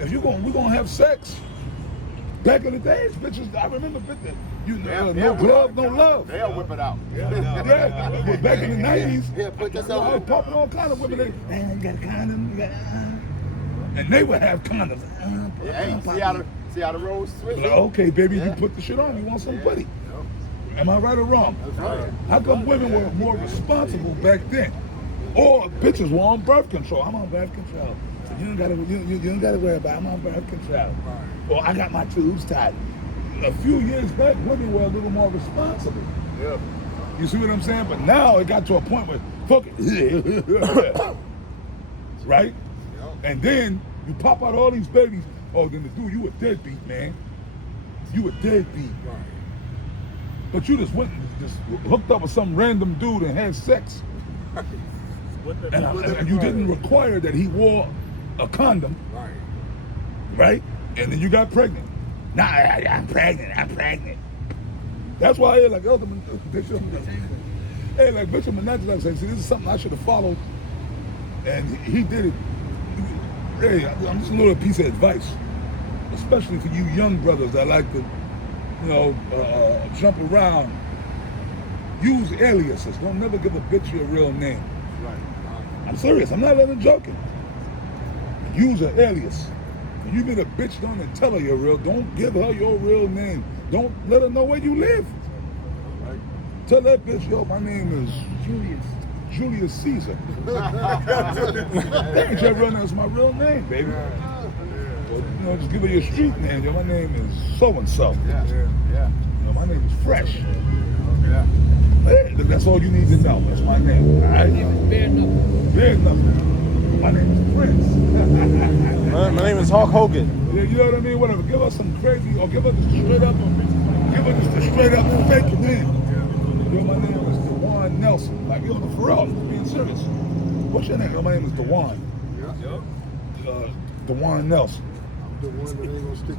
If we're gonna have sex. Back in the days, bitches, I remember You know, no glove, no love. They'll whip it out. Yeah, but back in the 90s, Yeah, put this I was on. popping all kind of women. Man, you got a condom, you got, and they would have condoms. Hey, see how the roads switch? Like, okay, baby, you put the shit on. You want some buddy? Am I right or wrong? Right. How come women were more responsible back then? Or bitches were on birth control. I'm on birth control. So you don't gotta worry about it. I'm on birth control. Or I got my tubes tied. A few years back, women were a little more responsible. Yeah. You see what I'm saying? But now it got to a point where, fuck it. Right? And then you pop out all these babies. Oh, then the dude, you a deadbeat, man. You a deadbeat. But you just went and just hooked up with some random dude and had sex. And you didn't require that he wore a condom. Right? And then you got pregnant. Nah, I'm pregnant. That's why I hear like Bishop. Hey, like Bishop Menendez said, see, this is something I should have followed. And he did it. Hey, I'm just a little piece of advice, especially for you young brothers that like to, jump around. Use aliases. Don't never give a bitch your real name. I'm serious. I'm not even joking. Use an alias. When you meet a bitch, don't tell her your real. Don't give her your real name. Don't let her know where you live. Tell that bitch, yo, my name is Julius Caesar. That ain't your real name. It's my real name, baby. Or, just give her your street name. Yo, my name is so and so. My name is Fresh. Hey, that's all you need to know. That's my name. All right? Bare knuckle. Bare knuckle. My name is Prince. My name is Hulk Hogan. Yeah, you know what I mean? Whatever. Give us some crazy, or give us just a straight up fake name. Yo, my name is DeJuan Nelson. Like, yo, for real, I'm being serious. What's your name? Yo, my name is DeJuan. DeJuan Nelson.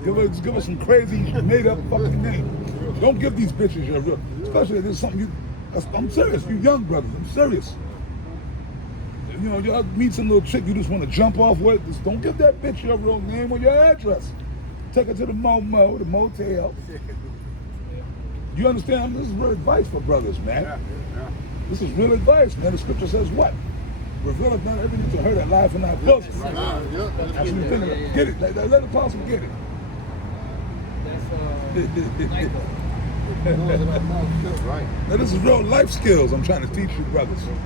Give us some crazy made up fucking name. Don't give these bitches your real, especially if there's something I'm serious, you young brothers, I'm serious. Y'all meet some little chick you just want to jump off with, just don't give that bitch your real name or your address. Take her to the motel. You understand? This is real advice for brothers, man. This is real advice, man. The scripture says what? Revealeth not everything to her that lieth in our bosom. That's what you're thinking of. Get it. Let the apostle get it. Now this is real life skills I'm trying to teach you, brothers. This is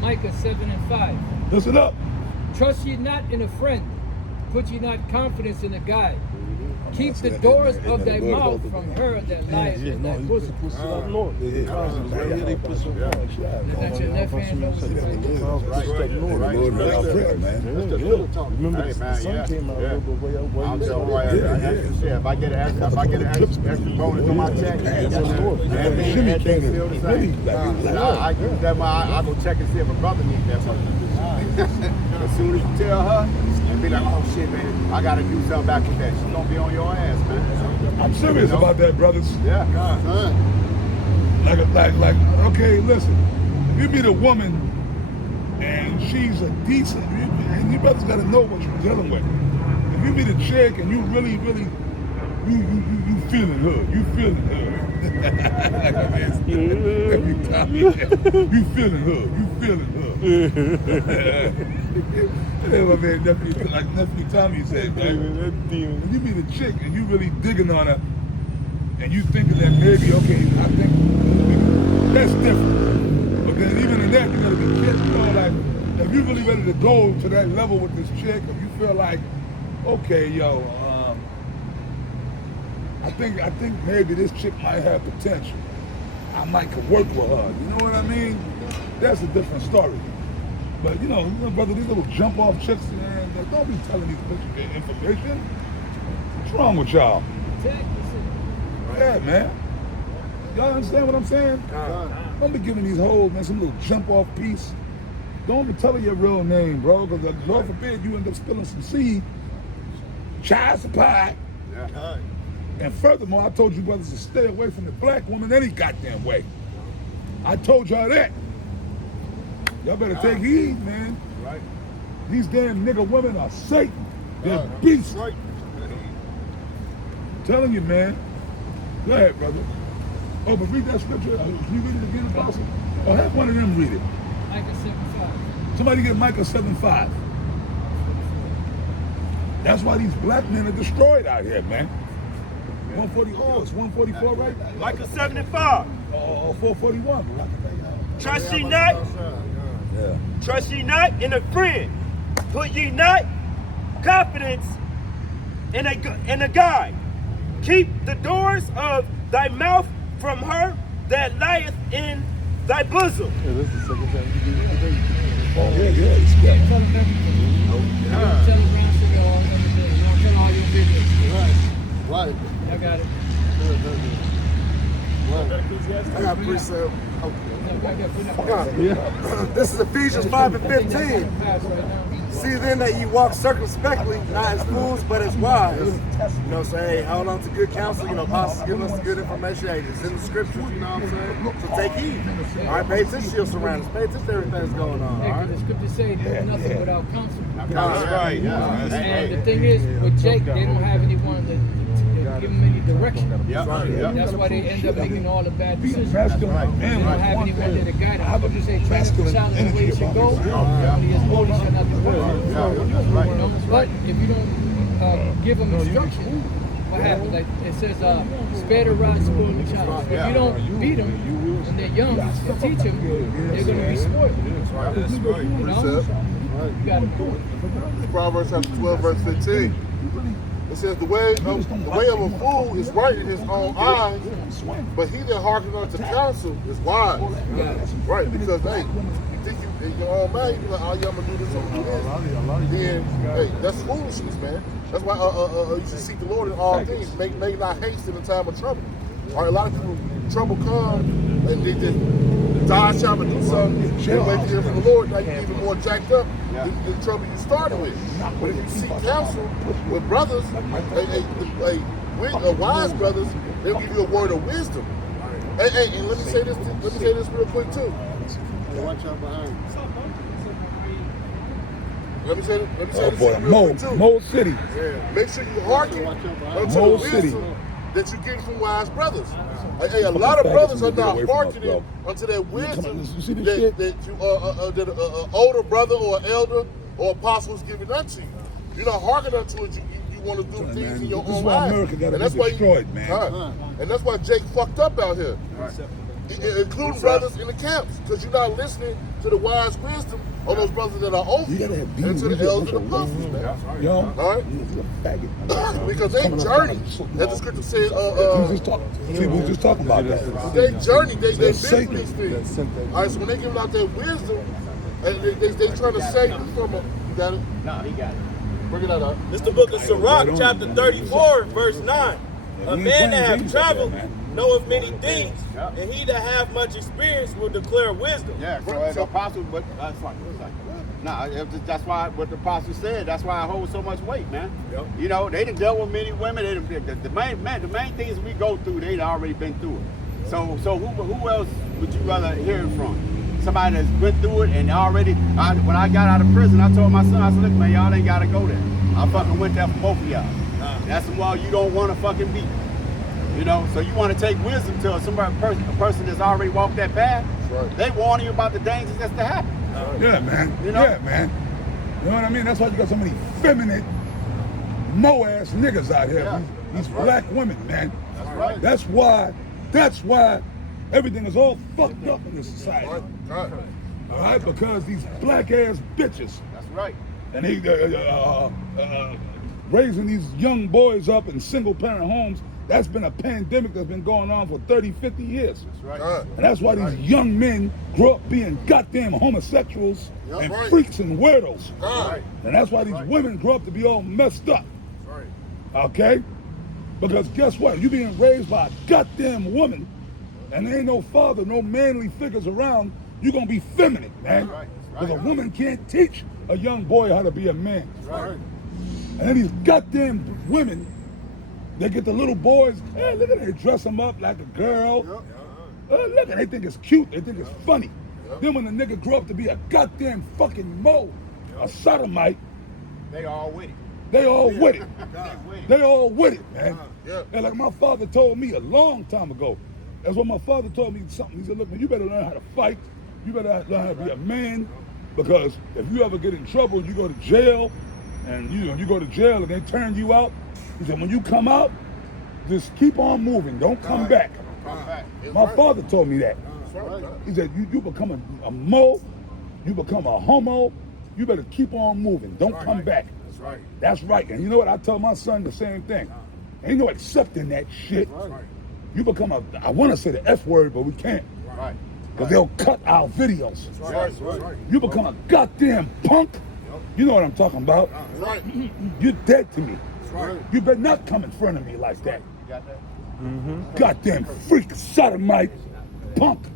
Micah 7:5. Listen up. Trust ye not in a friend, put ye not confidence in a guide. Keep the doors of thy mouth from her that lieth in thy bosom. That's your left hand over Remember, the sun came out a little bit way up. I'm telling you, if I get an extra bonus on my check, I use that. I go check and see if a brother needs that money. As soon as you tell her, and be like, oh shit, man, I gotta do something back with that. She's gonna be on your ass, man. I'm serious about that, brothers. Yeah. Like, okay, listen. If you meet a woman and she's a decent, and you brothers gotta know what you're dealing with. If you meet a chick and you really, you feeling her, you feeling her. Like every time you feeling her. Hey, my man, nephew Tommy said, man, when you meet a chick and you really digging on her, and you thinking that maybe, okay, I think that's different. But then even in that, you gotta be careful. Like, if you're really ready to go to that level with this chick, if you feel like, okay, yo, I think maybe this chick might have potential. I might could work with her. You know what I mean? That's a different story. But brother, these little jump off chicks, man, they don't be telling these bitches their information. What's wrong with y'all? Yeah, man. Y'all understand what I'm saying? Don't be giving these hoes, man, some little jump off piece. Don't be telling your real name, bro, because Lord forbid you end up spilling some seed. Child supply. Yeah. And furthermore, I told you brothers to stay away from the black woman any goddamn way. I told y'all that. Y'all better take heed, man. Right. These damn nigga women are Satan. They're beasts. Right. I'm telling you, man. Go ahead, brother. Oh, but read that scripture. Can you read it again, Apostle? Or have one of them read it. Micah 7:5. Somebody get Micah 7:5. That's why these black men are destroyed out here, man. 140, oh, it's 144, right? Micah 7:5. 441. Trust ye not, Yeah. trust ye not in a friend. Put ye not confidence in a guide. Keep the doors of thy mouth from her that lieth in thy bosom. Yeah, this is the second time you do it. Oh, yeah, it's good. Tell them everything. Tell them around to all everything. Don't tell all your business. Right. I got it. I got precept. Yeah. This is Ephesians 5:15. See then that ye walk circumspectly, not as fools, but as wise. You know, say, hey, hold on to good counsel. You know, apostles giving us good information. Hey, it's in the scriptures, you know what I'm saying? So take heed. All right, pay attention to your surroundings. Pay attention to everything that's going on. All Yeah, right? the scriptures say do nothing without counsel. That's right. And the thing is, with Jake, they don't have anyone to give them any direction. That's why they end up making all the bad decisions. They don't have anyone there to guide them. How about you say, train up the child in the way he should go? When he is old, he shall not depart. But if you don't give them instruction, what happens? Like it says, spare the rod, spoil the child. If you don't beat them when they're young and teach them, they're going to be spoiled. You know? You got to do it. Proverbs chapter 12, verse 15. It says, the way of a fool is right in his own eyes, but he that hearkens unto counsel is wise. Right, because, hey, you think you, in your own mind, you be like, oh, yeah, I'm going to do this, I'm going to do this. Then, hey, that's foolishness, man. That's why you should seek the Lord in all things. Make not haste in the time of trouble. All right, a lot of people, trouble comes, and they just die trying to do something. They wait to hear from the Lord, now you're even more jacked up than the trouble you started with. But if you seek counsel with brothers, wise brothers, they'll give you a word of wisdom. Hey, and let me say this real quick too. Watch out behind. Let me say this Boy, real quick too. Mo City. Yeah. Make sure you hearken unto the Mo City. wisdom that you get from wise brothers. Hey, a lot of brothers are not hearkening unto that wisdom that an older brother or elder or apostle is giving unto you. You're not hearkening unto it. You want to do things in your own life. And that's why destroyed, man. And that's why Jake fucked up out here. Including brothers in the camps, because you're not listening to the wise wisdom of those brothers that are over you and to the elders and apostles, man. All right? Because they journey, as the scripture says. We was just talking about that. They journey, they've been through these things. All right, so when they give out their wisdom, and they trying to save you from a, you got it? No, he got it. Bring it out. This is the book of Sirach, chapter 34, verse 9. A man that have traveled knoweth many things, and he that have much experience will declare wisdom. Yeah, so as apostle, but that's that's why what the apostle said. That's why I hold so much weight, man. You know, they done dealt with many women. The main things we go through, they'd already been through it. So who else would you rather hear it from? Somebody that's been through it and already. When I got out of prison, I told my son, I said, look, man, y'all ain't gotta go there. I fucking went there for both of y'all. That's why you don't want to fucking be. You know, so you want to take wisdom to a person that's already walked that path. Right. They warn you about the dangers that's to happen. Yeah, man. You know? Yeah, man. You know what I mean? That's why you got so many feminine, no-ass niggas out here. Yeah. These black women, man. That's right. That's why everything is all fucked up in this society. Right. All right? Because these black-ass bitches. That's right. And they raising these young boys up in single-parent homes. That's been a pandemic that's been going on for 30, 50 years. That's right. And that's why these young men grow up being goddamn homosexuals and freaks and weirdos. And that's why these women grow up to be all messed up. Okay? Because guess what? You being raised by a goddamn woman and there ain't no father, no manly figures around, you're going to be feminine, man. Because a woman can't teach a young boy how to be a man. And then these goddamn women, they get the little boys, hey, look at them, they dress them up like a girl. Look, they think it's cute, they think it's funny. Then when the nigga grow up to be a goddamn fucking mo, a sodomite, they all with it. They all with it. They all with it, man. And like my father told me a long time ago, That's what my father told me something. He said, look, man, you better learn how to fight. You better learn how to be a man, because if you ever get in trouble, you go to jail, and you go to jail and they turn you out. He said, when you come out, just keep on moving. Don't come back. My father told me that. He said, you become a mo, you become a homo, you better keep on moving. Don't come back. That's right. That's right. And you know what? I tell my son the same thing. Ain't no accepting that shit. You become I want to say the F word, but we can't. Right. Because they'll cut our videos. That's right. You become a goddamn punk. You know what I'm talking about. That's right. You're dead to me. That's right. You better not come in front of me like that. You got that? Goddamn freak, sodomite, punk,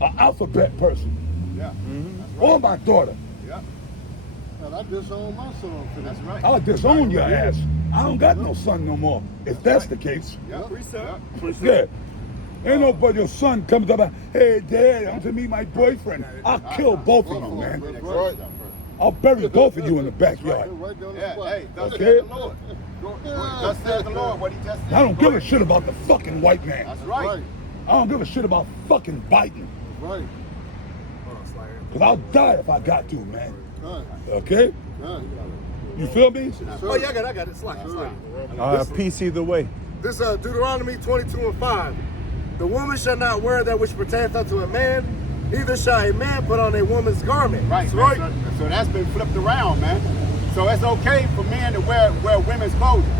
an alphabet person. Yeah. Or my daughter. Yeah. And I disown my son for That's that. right. I'll disown your ass. I don't got no son no more. If that's the case. Yeah. Yeah. Ain't nobody, your son comes up, hey dad, I'm to meet my boyfriend. I'll kill both of you, man. That's right. I'll bury both of you in the backyard. Right down the Yeah, spot. hey, thus Okay. says the Lord. Thus says the Lord, what he just said. I don't give a shit about the fucking white man. That's right. I don't give a shit about fucking Biden. Right. Because I'll die if I got to, man. Right. Okay? Right. You feel me? Oh, yeah, I got it. Slack. Peace either way. This Deuteronomy 22:5. The woman shall not wear that which pertaineth unto a man, neither shall a man put on a woman's garment. Right. So that's been flipped around, man. So it's okay for men to wear women's clothing.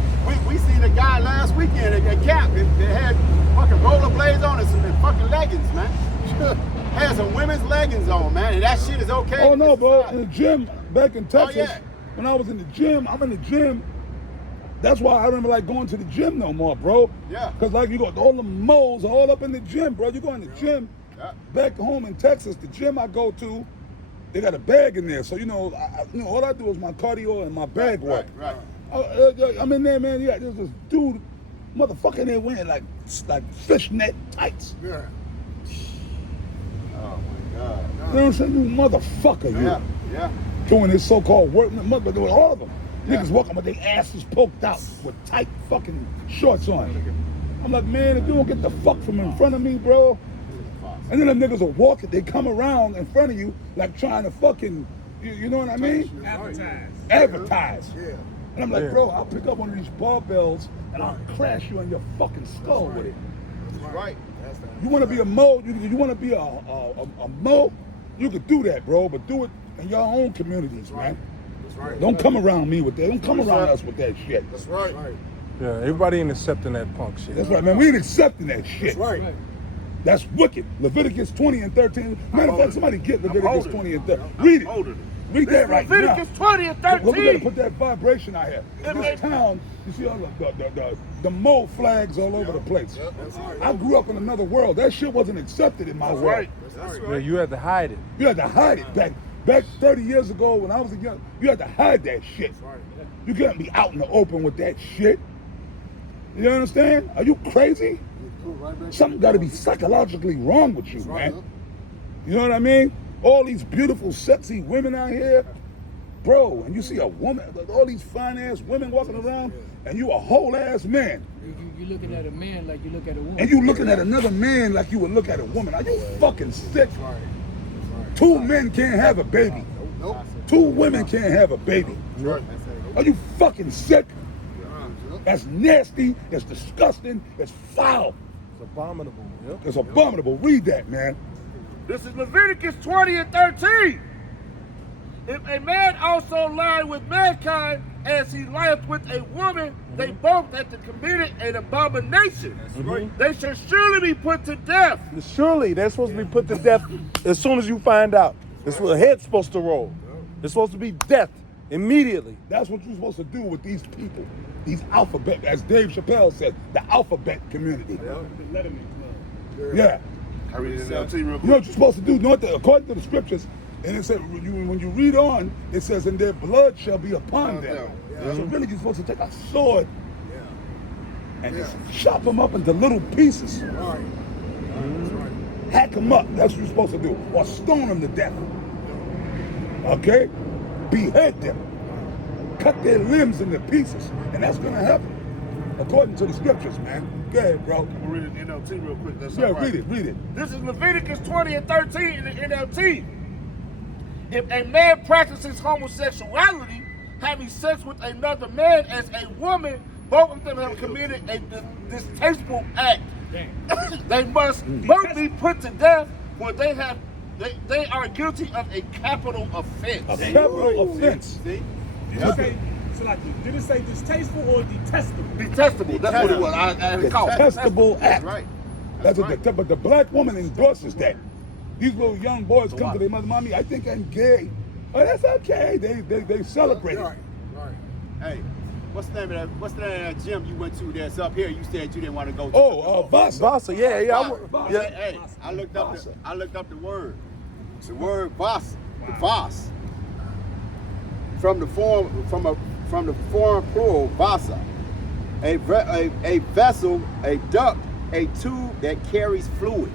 We seen a guy last weekend at Cap that had fucking rollerblades on and some fucking leggings, man. Had some women's leggings on, man, and that shit is okay. Oh no, bro. In the gym back in Texas, yeah. when I was in the gym, I'm in the gym. That's why I don't like going to the gym no more, bro. Yeah. Because like you got all the moles all up in the gym, bro. You go in the gym. Yeah. Back home in Texas, the gym I go to, they got a bag in there. So all I do is my cardio and my bag work. Right. I'm in there, man. Yeah, there's this dude, motherfucker, there wearing like fishnet tights. Yeah. Oh my God. You know what I'm saying? You motherfucker, you. Yeah. Doing this so-called work, mother doing all of them. Yeah. Niggas walking with their asses poked out with tight fucking shorts on. I'm like, man, if you don't get the fuck from in front of me, bro. And then them niggas will walk it, they come around in front of you like trying to fucking, you know what I mean? Advertise. Yeah. And I'm like, bro, I'll pick up one of these barbells and I'll crash you on your fucking skull with it. That's right. You want to be a mo? You want to be a mo? You could do that, bro, but do it in your own communities, man. That's right. Don't come around me with that. Don't come around us with that shit. That's right. Yeah, everybody ain't accepting that punk shit. That's right, man. We ain't accepting that shit. That's right. That's wicked. Leviticus 20 and 13. Matter of fact, somebody get Leviticus 20 and 13. Read it. Read that right now. Leviticus 20 and 13. Well, we gotta put that vibration out here. In this town, you see all the Mo flags all over the place. I grew up in another world. That shit wasn't accepted in my world. Yeah, you had to hide it. You had to hide it. Back 30 years ago when I was young, you had to hide that shit. You couldn't be out in the open with that shit. You understand? Are you crazy? Something got to be psychologically wrong with you, man. You know what I mean? All these beautiful, sexy women out here, bro, and you see a woman, all these fine-ass women walking around, and you a whole-ass man. You're looking at a man like you look at a woman. And you looking at another man like you would look at a woman. Are you fucking sick? Two men can't have a baby. Two women can't have a baby. Are you fucking sick? That's nasty, it's disgusting, it's foul. It's abominable. Yep. It's abominable. Read that, man. This is Leviticus 20 and 13. If a man also lie with mankind as he lieth with a woman, they both have committed an abomination. They shall surely be put to death. Surely they're supposed to be put to death as soon as you find out. That's what the head's supposed to roll. It's supposed to be death immediately. That's what you're supposed to do with these people. These alphabet, as Dave Chappelle said, the alphabet community. Yeah. I read it out to you real You know what you're supposed to do? According to the scriptures, and it said, when you read on, it says, and their blood shall be upon them. So really, you're supposed to take a sword and just chop them up into little pieces. Hack them up. That's what you're supposed to do. Or stone them to death. Okay? Behead them. Cut their limbs into pieces. And that's going to happen. according to the scriptures, man. Go ahead, bro. I'm gonna read it in NLT real quick. That's Yeah, all right. read it. This is Leviticus 20 and 13 in the NLT. If a man practices homosexuality, having sex with another man as a woman, both of them have committed a distasteful act. They must both be put to death, for they are guilty of a capital offense. A capital offense. See? Did it say distasteful or detestable? Detestable. That's what it was. I had to call it. Detestable act. Right. That's what but the black woman endorses that. These little young boys come to their mother, mommy, I think I'm gay. Oh, that's okay. They celebrate it. Hey, what's the name of that gym you went to that's up here? You said you didn't want to go to. Oh, Vasa. Vasa, yeah. Yeah. Hey, I looked up the word. The word Vasa, the Vas. From the foreign plural Vasa. A vessel, a duct, a tube that carries fluid.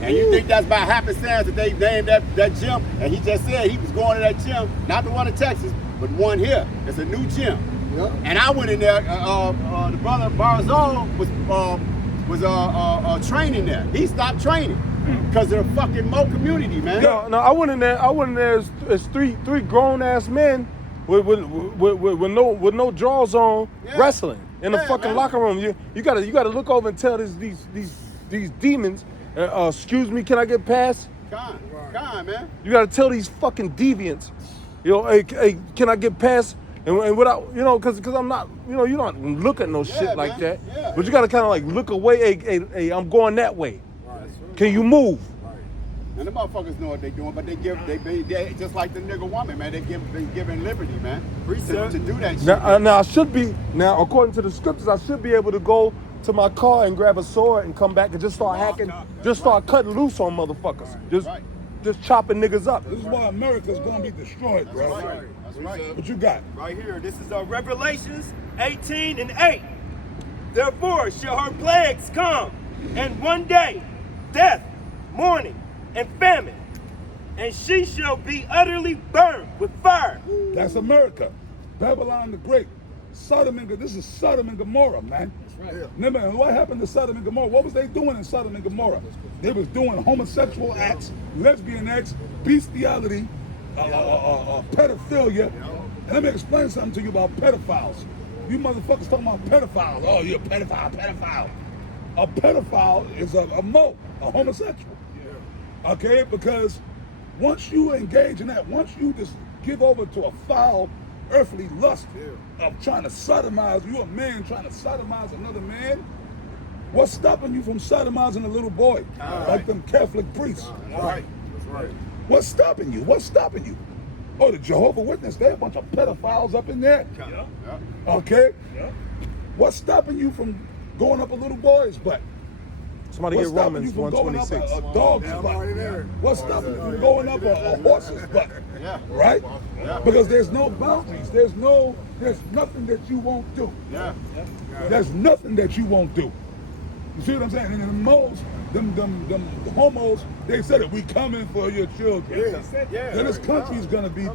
And you think that's by happenstance that they named that gym? And he just said he was going to that gym, not the one in Texas, but one here. It's a new gym. Yep. And I went in there. The brother Barzal was training there. He stopped training because of the fucking Mo community, man. No, I went in there. As three grown ass men with no drawers on, wrestling in the fucking locker room. You gotta look over and tell these demons. Excuse me, can I get past? Come on, man. You gotta tell these fucking deviants, hey, can I get past? And without, because I'm not, you don't look at no shit like man. that. Yeah. But you gotta kind of like look away. Hey, I'm going that way. Right. Can you move? Right. And the motherfuckers know what they're doing, but they just like the nigga woman, man. They giving liberty, man, to do that shit. Now, according to the scriptures, I should be able to go to my car and grab a sword and come back and just start hacking, just start cutting loose on motherfuckers, just chopping niggas up. This is why America's gonna be destroyed, bro. That's right. What you got? Right here, this is Revelations 18 and 8. Therefore shall her plagues come, and one day, death, mourning, and famine, and she shall be utterly burned with fire. That's America. Babylon the Great. This is Sodom and Gomorrah, man. That's right. Remember, what happened to Sodom and Gomorrah? What was they doing in Sodom and Gomorrah? They was doing homosexual acts, lesbian acts, bestiality, pedophilia. And let me explain something to you about pedophiles. You motherfuckers talking about pedophiles. Oh, you're a pedophile. A pedophile is a homosexual. Okay? Because once you engage in that, once you just give over to a foul, earthly lust of trying to sodomize, you a man trying to sodomize another man, what's stopping you from sodomizing a little boy? Like them Catholic priests. Right. That's right. What's stopping you? What's stopping you? Oh, the Jehovah's Witness, they're a bunch of pedophiles up in there. Yeah. Okay? Yeah. What's stopping you from going up a little boy's butt? Somebody get Romans 126. A dog's butt? What's stopping you from going up a horse's butt? Yeah. Right? Yeah. Because there's no boundaries. There's nothing that you won't do. Yeah. There's nothing that you won't do. You see what I'm saying? And them homos, they said it, we coming for your children. Yeah. Then this country's gonna be,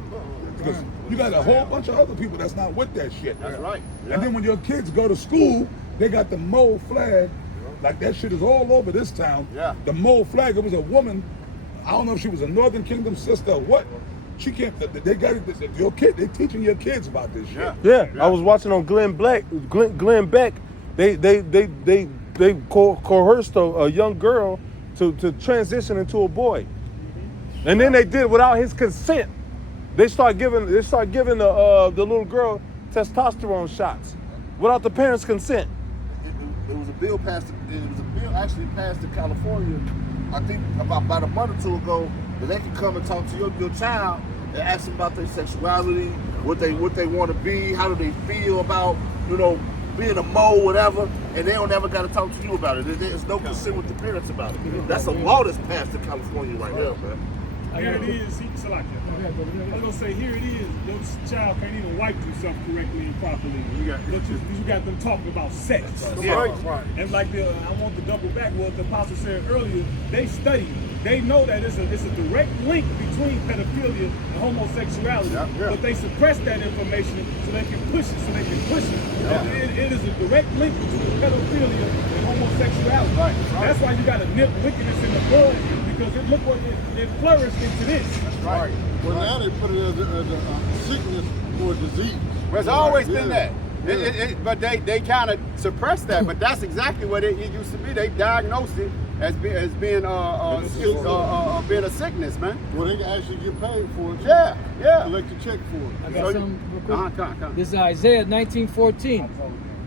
because you got a whole bunch of other people that's not with that shit. That's right. And then when your kids go to school, they got the Mo flag. Like that shit is all over this town. Yeah. The Mo flag, it was a woman, I don't know if she was a Northern Kingdom sister or what. She can't, they got it, your kid, they teaching your kids about this shit. Yeah. I was watching on Glenn Beck. They coerced a young girl to transition into a boy. And then they did without his consent. They start giving the little girl testosterone shots without the parents' consent. It was a bill actually passed in California, I think about a month or two ago, that they can come and talk to your child and ask them about their sexuality, what they want to be, how do they feel about, being a Mo, whatever, and they don't ever got to talk to you about it. There's no consent with the parents about it. That's a law that's passed in California right now, man. Here it is. I was gonna say, here it is. Your child can't even wipe himself correctly and properly. You got them talking about sex. Right. And like I want to double back what the apostle said earlier. They study. They know that it's a direct link between pedophilia and homosexuality, but they suppress that information so they can push it. It is a direct link between pedophilia and homosexuality. Right. That's why you got to nip wickedness in the bud, because it flourished into this. Right. Well, now they put it as a sickness or a disease. Well, it's always been that. But they kind of suppressed that. But that's exactly what it used to be. They diagnosed it as being a sickness, man. Well, they can actually get paid for it. Yeah. Collect a check for it. I got some real quick. Come. This is Isaiah 19:14.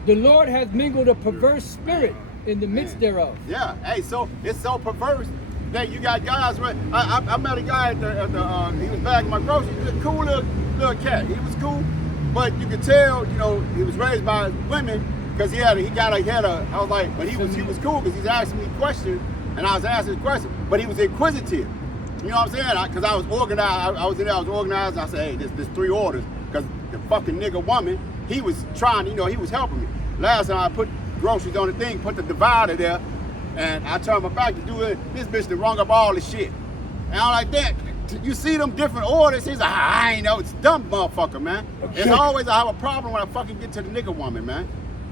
The Lord hath mingled a perverse spirit in the midst thereof. Yeah. Hey, so it's so perverse that you got guys. I met a guy at the he was bagging my groceries. He was a cool little cat. He was cool, but you could tell, he was raised by women because he had a. I was like, but he was cool because he's asking me questions and I was asking questions, but he was inquisitive. You know what I'm saying? Because I was organized. I was in there. I was organized. I said, hey, there's 3 orders because the fucking nigga woman. He was trying. He was helping me. Last time I put groceries on the thing, put the divider there. And I turned my back to do it. This bitch done rung up all the shit. And I'm like, that. You see them different orders? He's like, I ain't know. It's dumb motherfucker, man. It's always I have a problem when I fucking get to the nigga woman, man.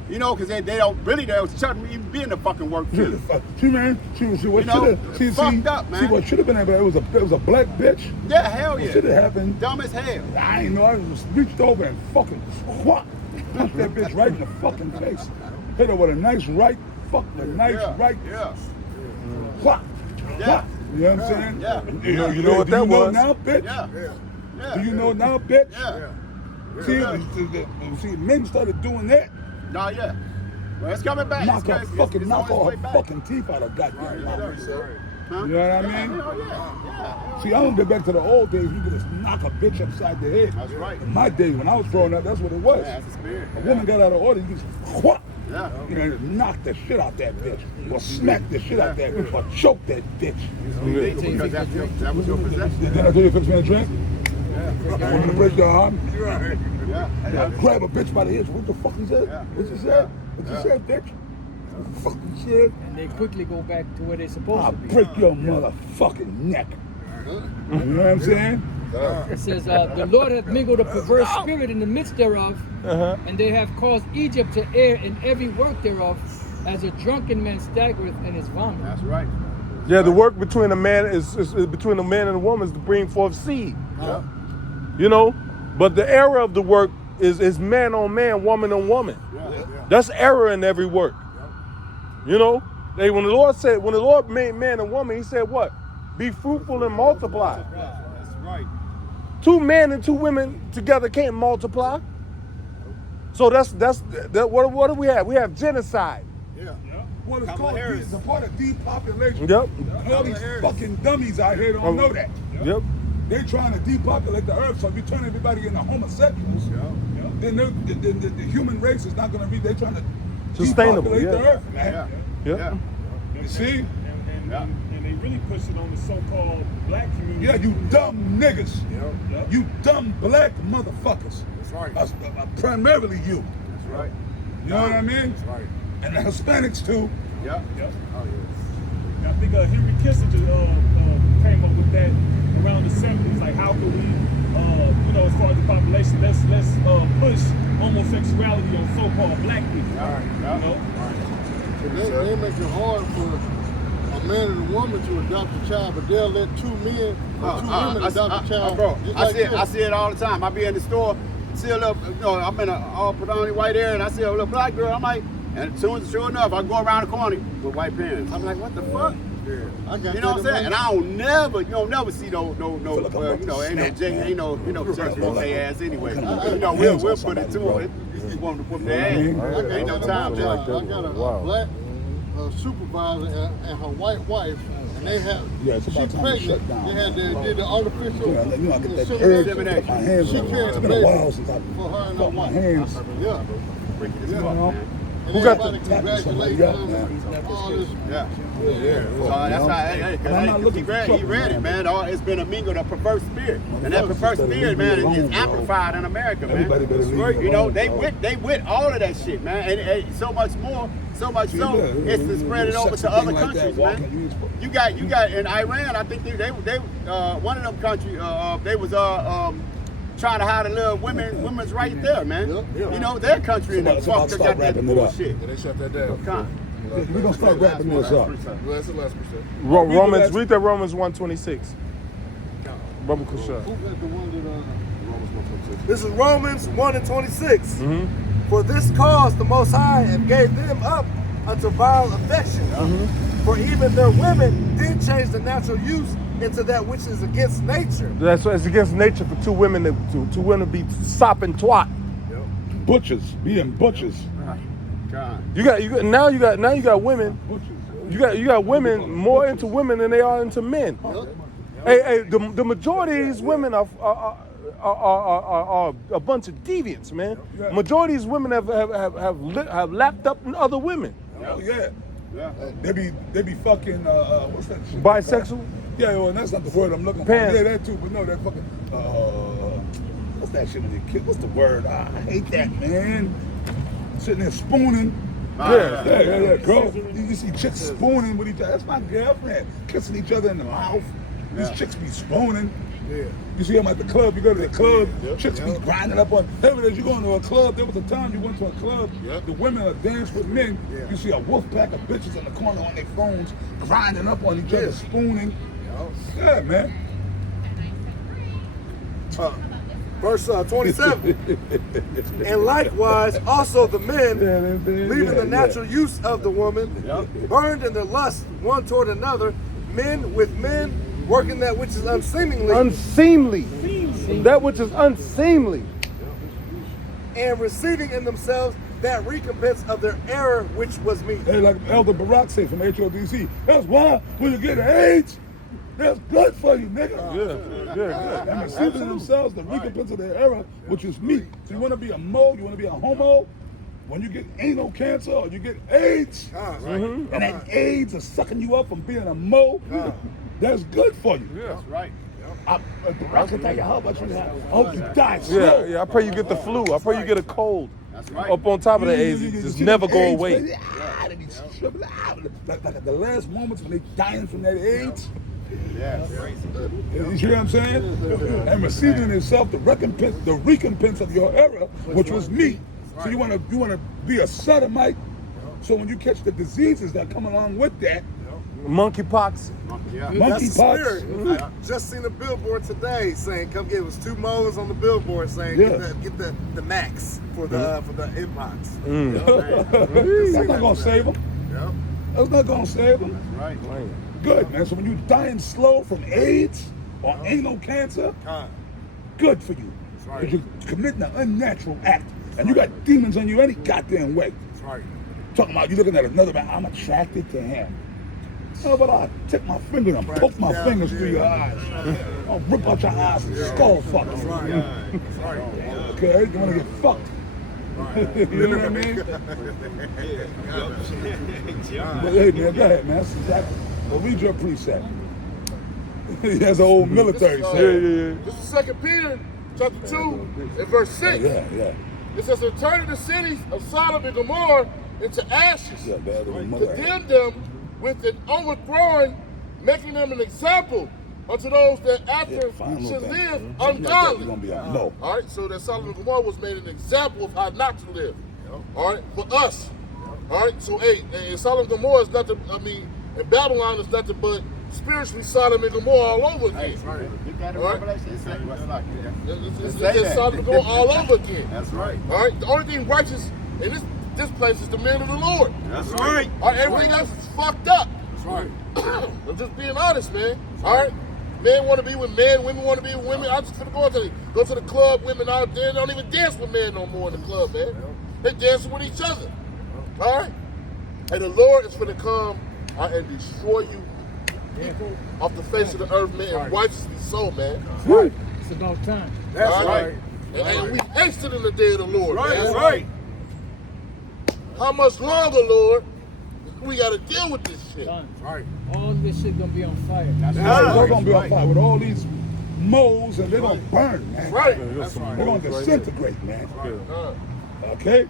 Because they don't really, they was shutting me even be in the fucking work field. See, man, see what fucked up, man. See what should have been happening. It was a black bitch. Yeah, hell yeah. What should have happened? Dumb as hell. I ain't know. I just reached over and fucking punched that bitch right in the fucking face. Hit her with a nice right. Fuck the nice right. Yeah. Whop. Yeah. You know what I'm saying? Yeah. You know what that was? Now, bitch? Yeah. Do you know now, bitch? Yeah. See, men started doing that. No, yeah. Well, it's coming back. Knock all her fucking teeth out of goddamn mouth. Huh? You know what I mean? Yeah. See, I don't get back to the old days. You could just knock a bitch upside the head. That's right. In my days, when I was growing up, that's what it was. Yeah, that's the spirit. A woman got out of order, you just whop. Yeah. You know, knock the shit out that bitch, or smack the shit out that bitch, or choke that bitch. Because that was your possession. Did I tell you fix me a drink? Yeah. Want to break your arm? Yeah. Grab a bitch by the hips. What the fuck you said? What you said? What you said, bitch? What the fuck you said? And they quickly go back to where they're supposed I'll to be. break your motherfucking neck. You know what I'm saying? It says, the Lord hath mingled a perverse spirit in the midst thereof, and they have caused Egypt to err in every work thereof, as a drunken man staggereth in his vomit. That's right. Yeah, the work between a man is between a man and a woman is to bring forth seed. Yeah. But the error of the work is man on man, woman on woman. That's error in every work. When the Lord made man and woman, he said what? Be fruitful and multiply. That's right. 2 men and 2 women together can't multiply. So that's what do we have? We have genocide. Well, it's called it's a part of depopulation. Yep. All these fucking dummies out here don't know that. Yep. They're trying to depopulate the earth, so if you turn everybody into homosexuals, then the human race is not going to be. They're trying to Sustainable, depopulate the earth, man. Yeah. You see? And they really push it on the so-called black community. Yeah, you dumb niggas. You dumb black motherfuckers. That's right. Primarily you. That's right. You know what I mean? That's right. And the Hispanics too. Yeah. I think Henry Kissinger came up with that around the 70s. Like, how can we, as far as the population, let's push homosexuality on so-called black people. All right. They make it hard for a man and a woman to adopt a child, but they'll let 2 men or 2 women adopt a child. Bro, just I like see it all the time. I be in the store, see a little, I'm in an all predominantly white area, and I see a little black girl. I'm like, and sure enough, I go around the corner with white parents. I'm like, what the fuck? Yeah. You know what I'm saying? And I don't never, you don't never see no, ain't no just for their ass anyway. We'll put it to them. You want to put their ass. Ain't no time. I got a black supervisor and her white wife, and they have, she's pregnant. They had did the artificial insemination. She carried the baby for her and her wife. Yeah. And Who got the- everybody congratulating them. All this. Yeah. Yeah. So that's right. I'm not looking for trouble, He read it, man. It's been a mingled, a perverse spirit. And that perverse spirit, man, is amplified in America, man. Everybody better leave You know, alone, they dog. with all of that shit, man. And so much more, so much so, it's to spread it over to other countries, man. You got in Iran, I think they one of them countries, they was trying to hide a little women's right there, man. You know, their country and them fuckers got that bullshit. Yeah, they shut that down. We're gonna start wrapping this up. Well, that's the last percent. Romans, read that Romans 1:26. Baba Kusha. This is Romans 1:26. For this cause the Most High have gave them up unto vile affection. For even their women did change the natural use into that which is against nature. That's what it's against nature for two women to be sopping twat. Butchers, being butchers. You got women. You got women more into women than they are into men. Hey, the majority of these women are a bunch of deviants, man. Majority of these women have lapped up other women. Oh yeah. They be fucking what's that shit? Bisexual? Yeah, well, that's not the word I'm looking for. Pan. Yeah, that too, but no, that fucking what's that shit when you kid? What's the word? I hate that, man. Sitting there spooning. Yeah, girl. You see chicks spooning with each other. That's my girlfriend. Kissing each other in the mouth. These chicks be spooning. Yeah. You see them at the club. You go to the club. Chicks be grinding up on. Every day you go into a club. There was a time you went to a club. The women are dance with men. You see a wolf pack of bitches in the corner on their phones, grinding up on each other, spooning. Yeah, man. Verse 27. And likewise also the men, leaving the natural use of the woman, burned in their lust one toward another, men with men, working that which is unseemly. That which is unseemly. And receiving in themselves that recompense of their error which was meet. Hey, like Elder Barack said from HODC, that's why when you get AIDS, that's good for you, nigga. Yeah. And receiving themselves the recompense of their error, which is meat. So you want to be a mo, you want to be a homo, when you get anal cancer or you get AIDS, and that AIDS is sucking you up from being a mo, that's good for you. That's right. I can tell you how much you have. I hope you die slow. Yeah. I pray you get the flu. I pray you get a cold. That's right. Up on top of the AIDS, just never go away. Like at the last moments when they dying from that AIDS. Yeah. You see what I'm saying? And receiving in itself the recompense of your error, which was me. So you want to be a sodomite. So when you catch the diseases that come along with that, monkeypox. Monkeypox. I just seen a billboard today saying, "Come get." It was 2 moles on the billboard saying, "Get the max for the mpox." That's not gonna save them. That's not gonna save them. Right. Good, man. So when you're dying slow from AIDS or anal cancer, good for you. Because you're committing an unnatural act. And you got demons on you any goddamn way. That's right. Talking about you looking at another man, I'm attracted to him. How about I take my finger and poke my fingers through your eyes? I'll rip out your eyes and skull fuck you. That's right. Okay, you want to get fucked. You know what I mean? But hey, man, go ahead, man. That's exactly. Well, read your precept. He has an old military saying. This is 2 Peter chapter 2 and verse 6. Yeah. It says, "And turning the cities of Sodom and Gomorrah into ashes, condemn them with an overthrowing, making them an example unto those that after should live ungodly." All right, so that Sodom and Gomorrah was made an example of how not to live. All right, for us. All right, so and Sodom and Gomorrah is nothing. And Babylon is nothing but spiritually Sodom and Gomorrah all over again. All right. It's Sodom and Gomorrah all over again. That's right. All right, the only thing righteous in this place is the men of the Lord. That's right. All right, everything else is fucked up. That's right. I'm just being honest, man. All right, men want to be with men, women want to be with women. I'm just gonna go to the club. Women out there don't even dance with men no more in the club, man. They dancing with each other. All right, and the Lord is gonna come and destroy you people off the face of the earth, man, and righteously so, man. Right. It's about time. That's right. And we hasted in the day of the Lord. Right, man. that's right. How much longer, Lord? We got to deal with this shit. Done. Right. All this shit gonna be on fire. They're gonna be on fire with all these moles, and they're gonna burn, man. Right. They're gonna disintegrate, man. Okay.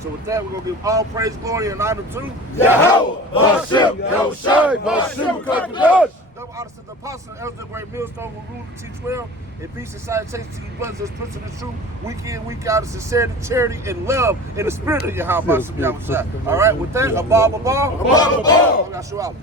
So with that, we're gonna give all praise, glory, and honor to Yahweh, Hashem, Yahushai, Hashem, Kakadash. Double honor to the apostle, elder, the great millstone who rule and teach well. In peace and salutations to you brothers as Prince of the truth, week in, week out, of sincerity, charity, and love in the spirit of Yahweh. All right, with that, above. Yahshua.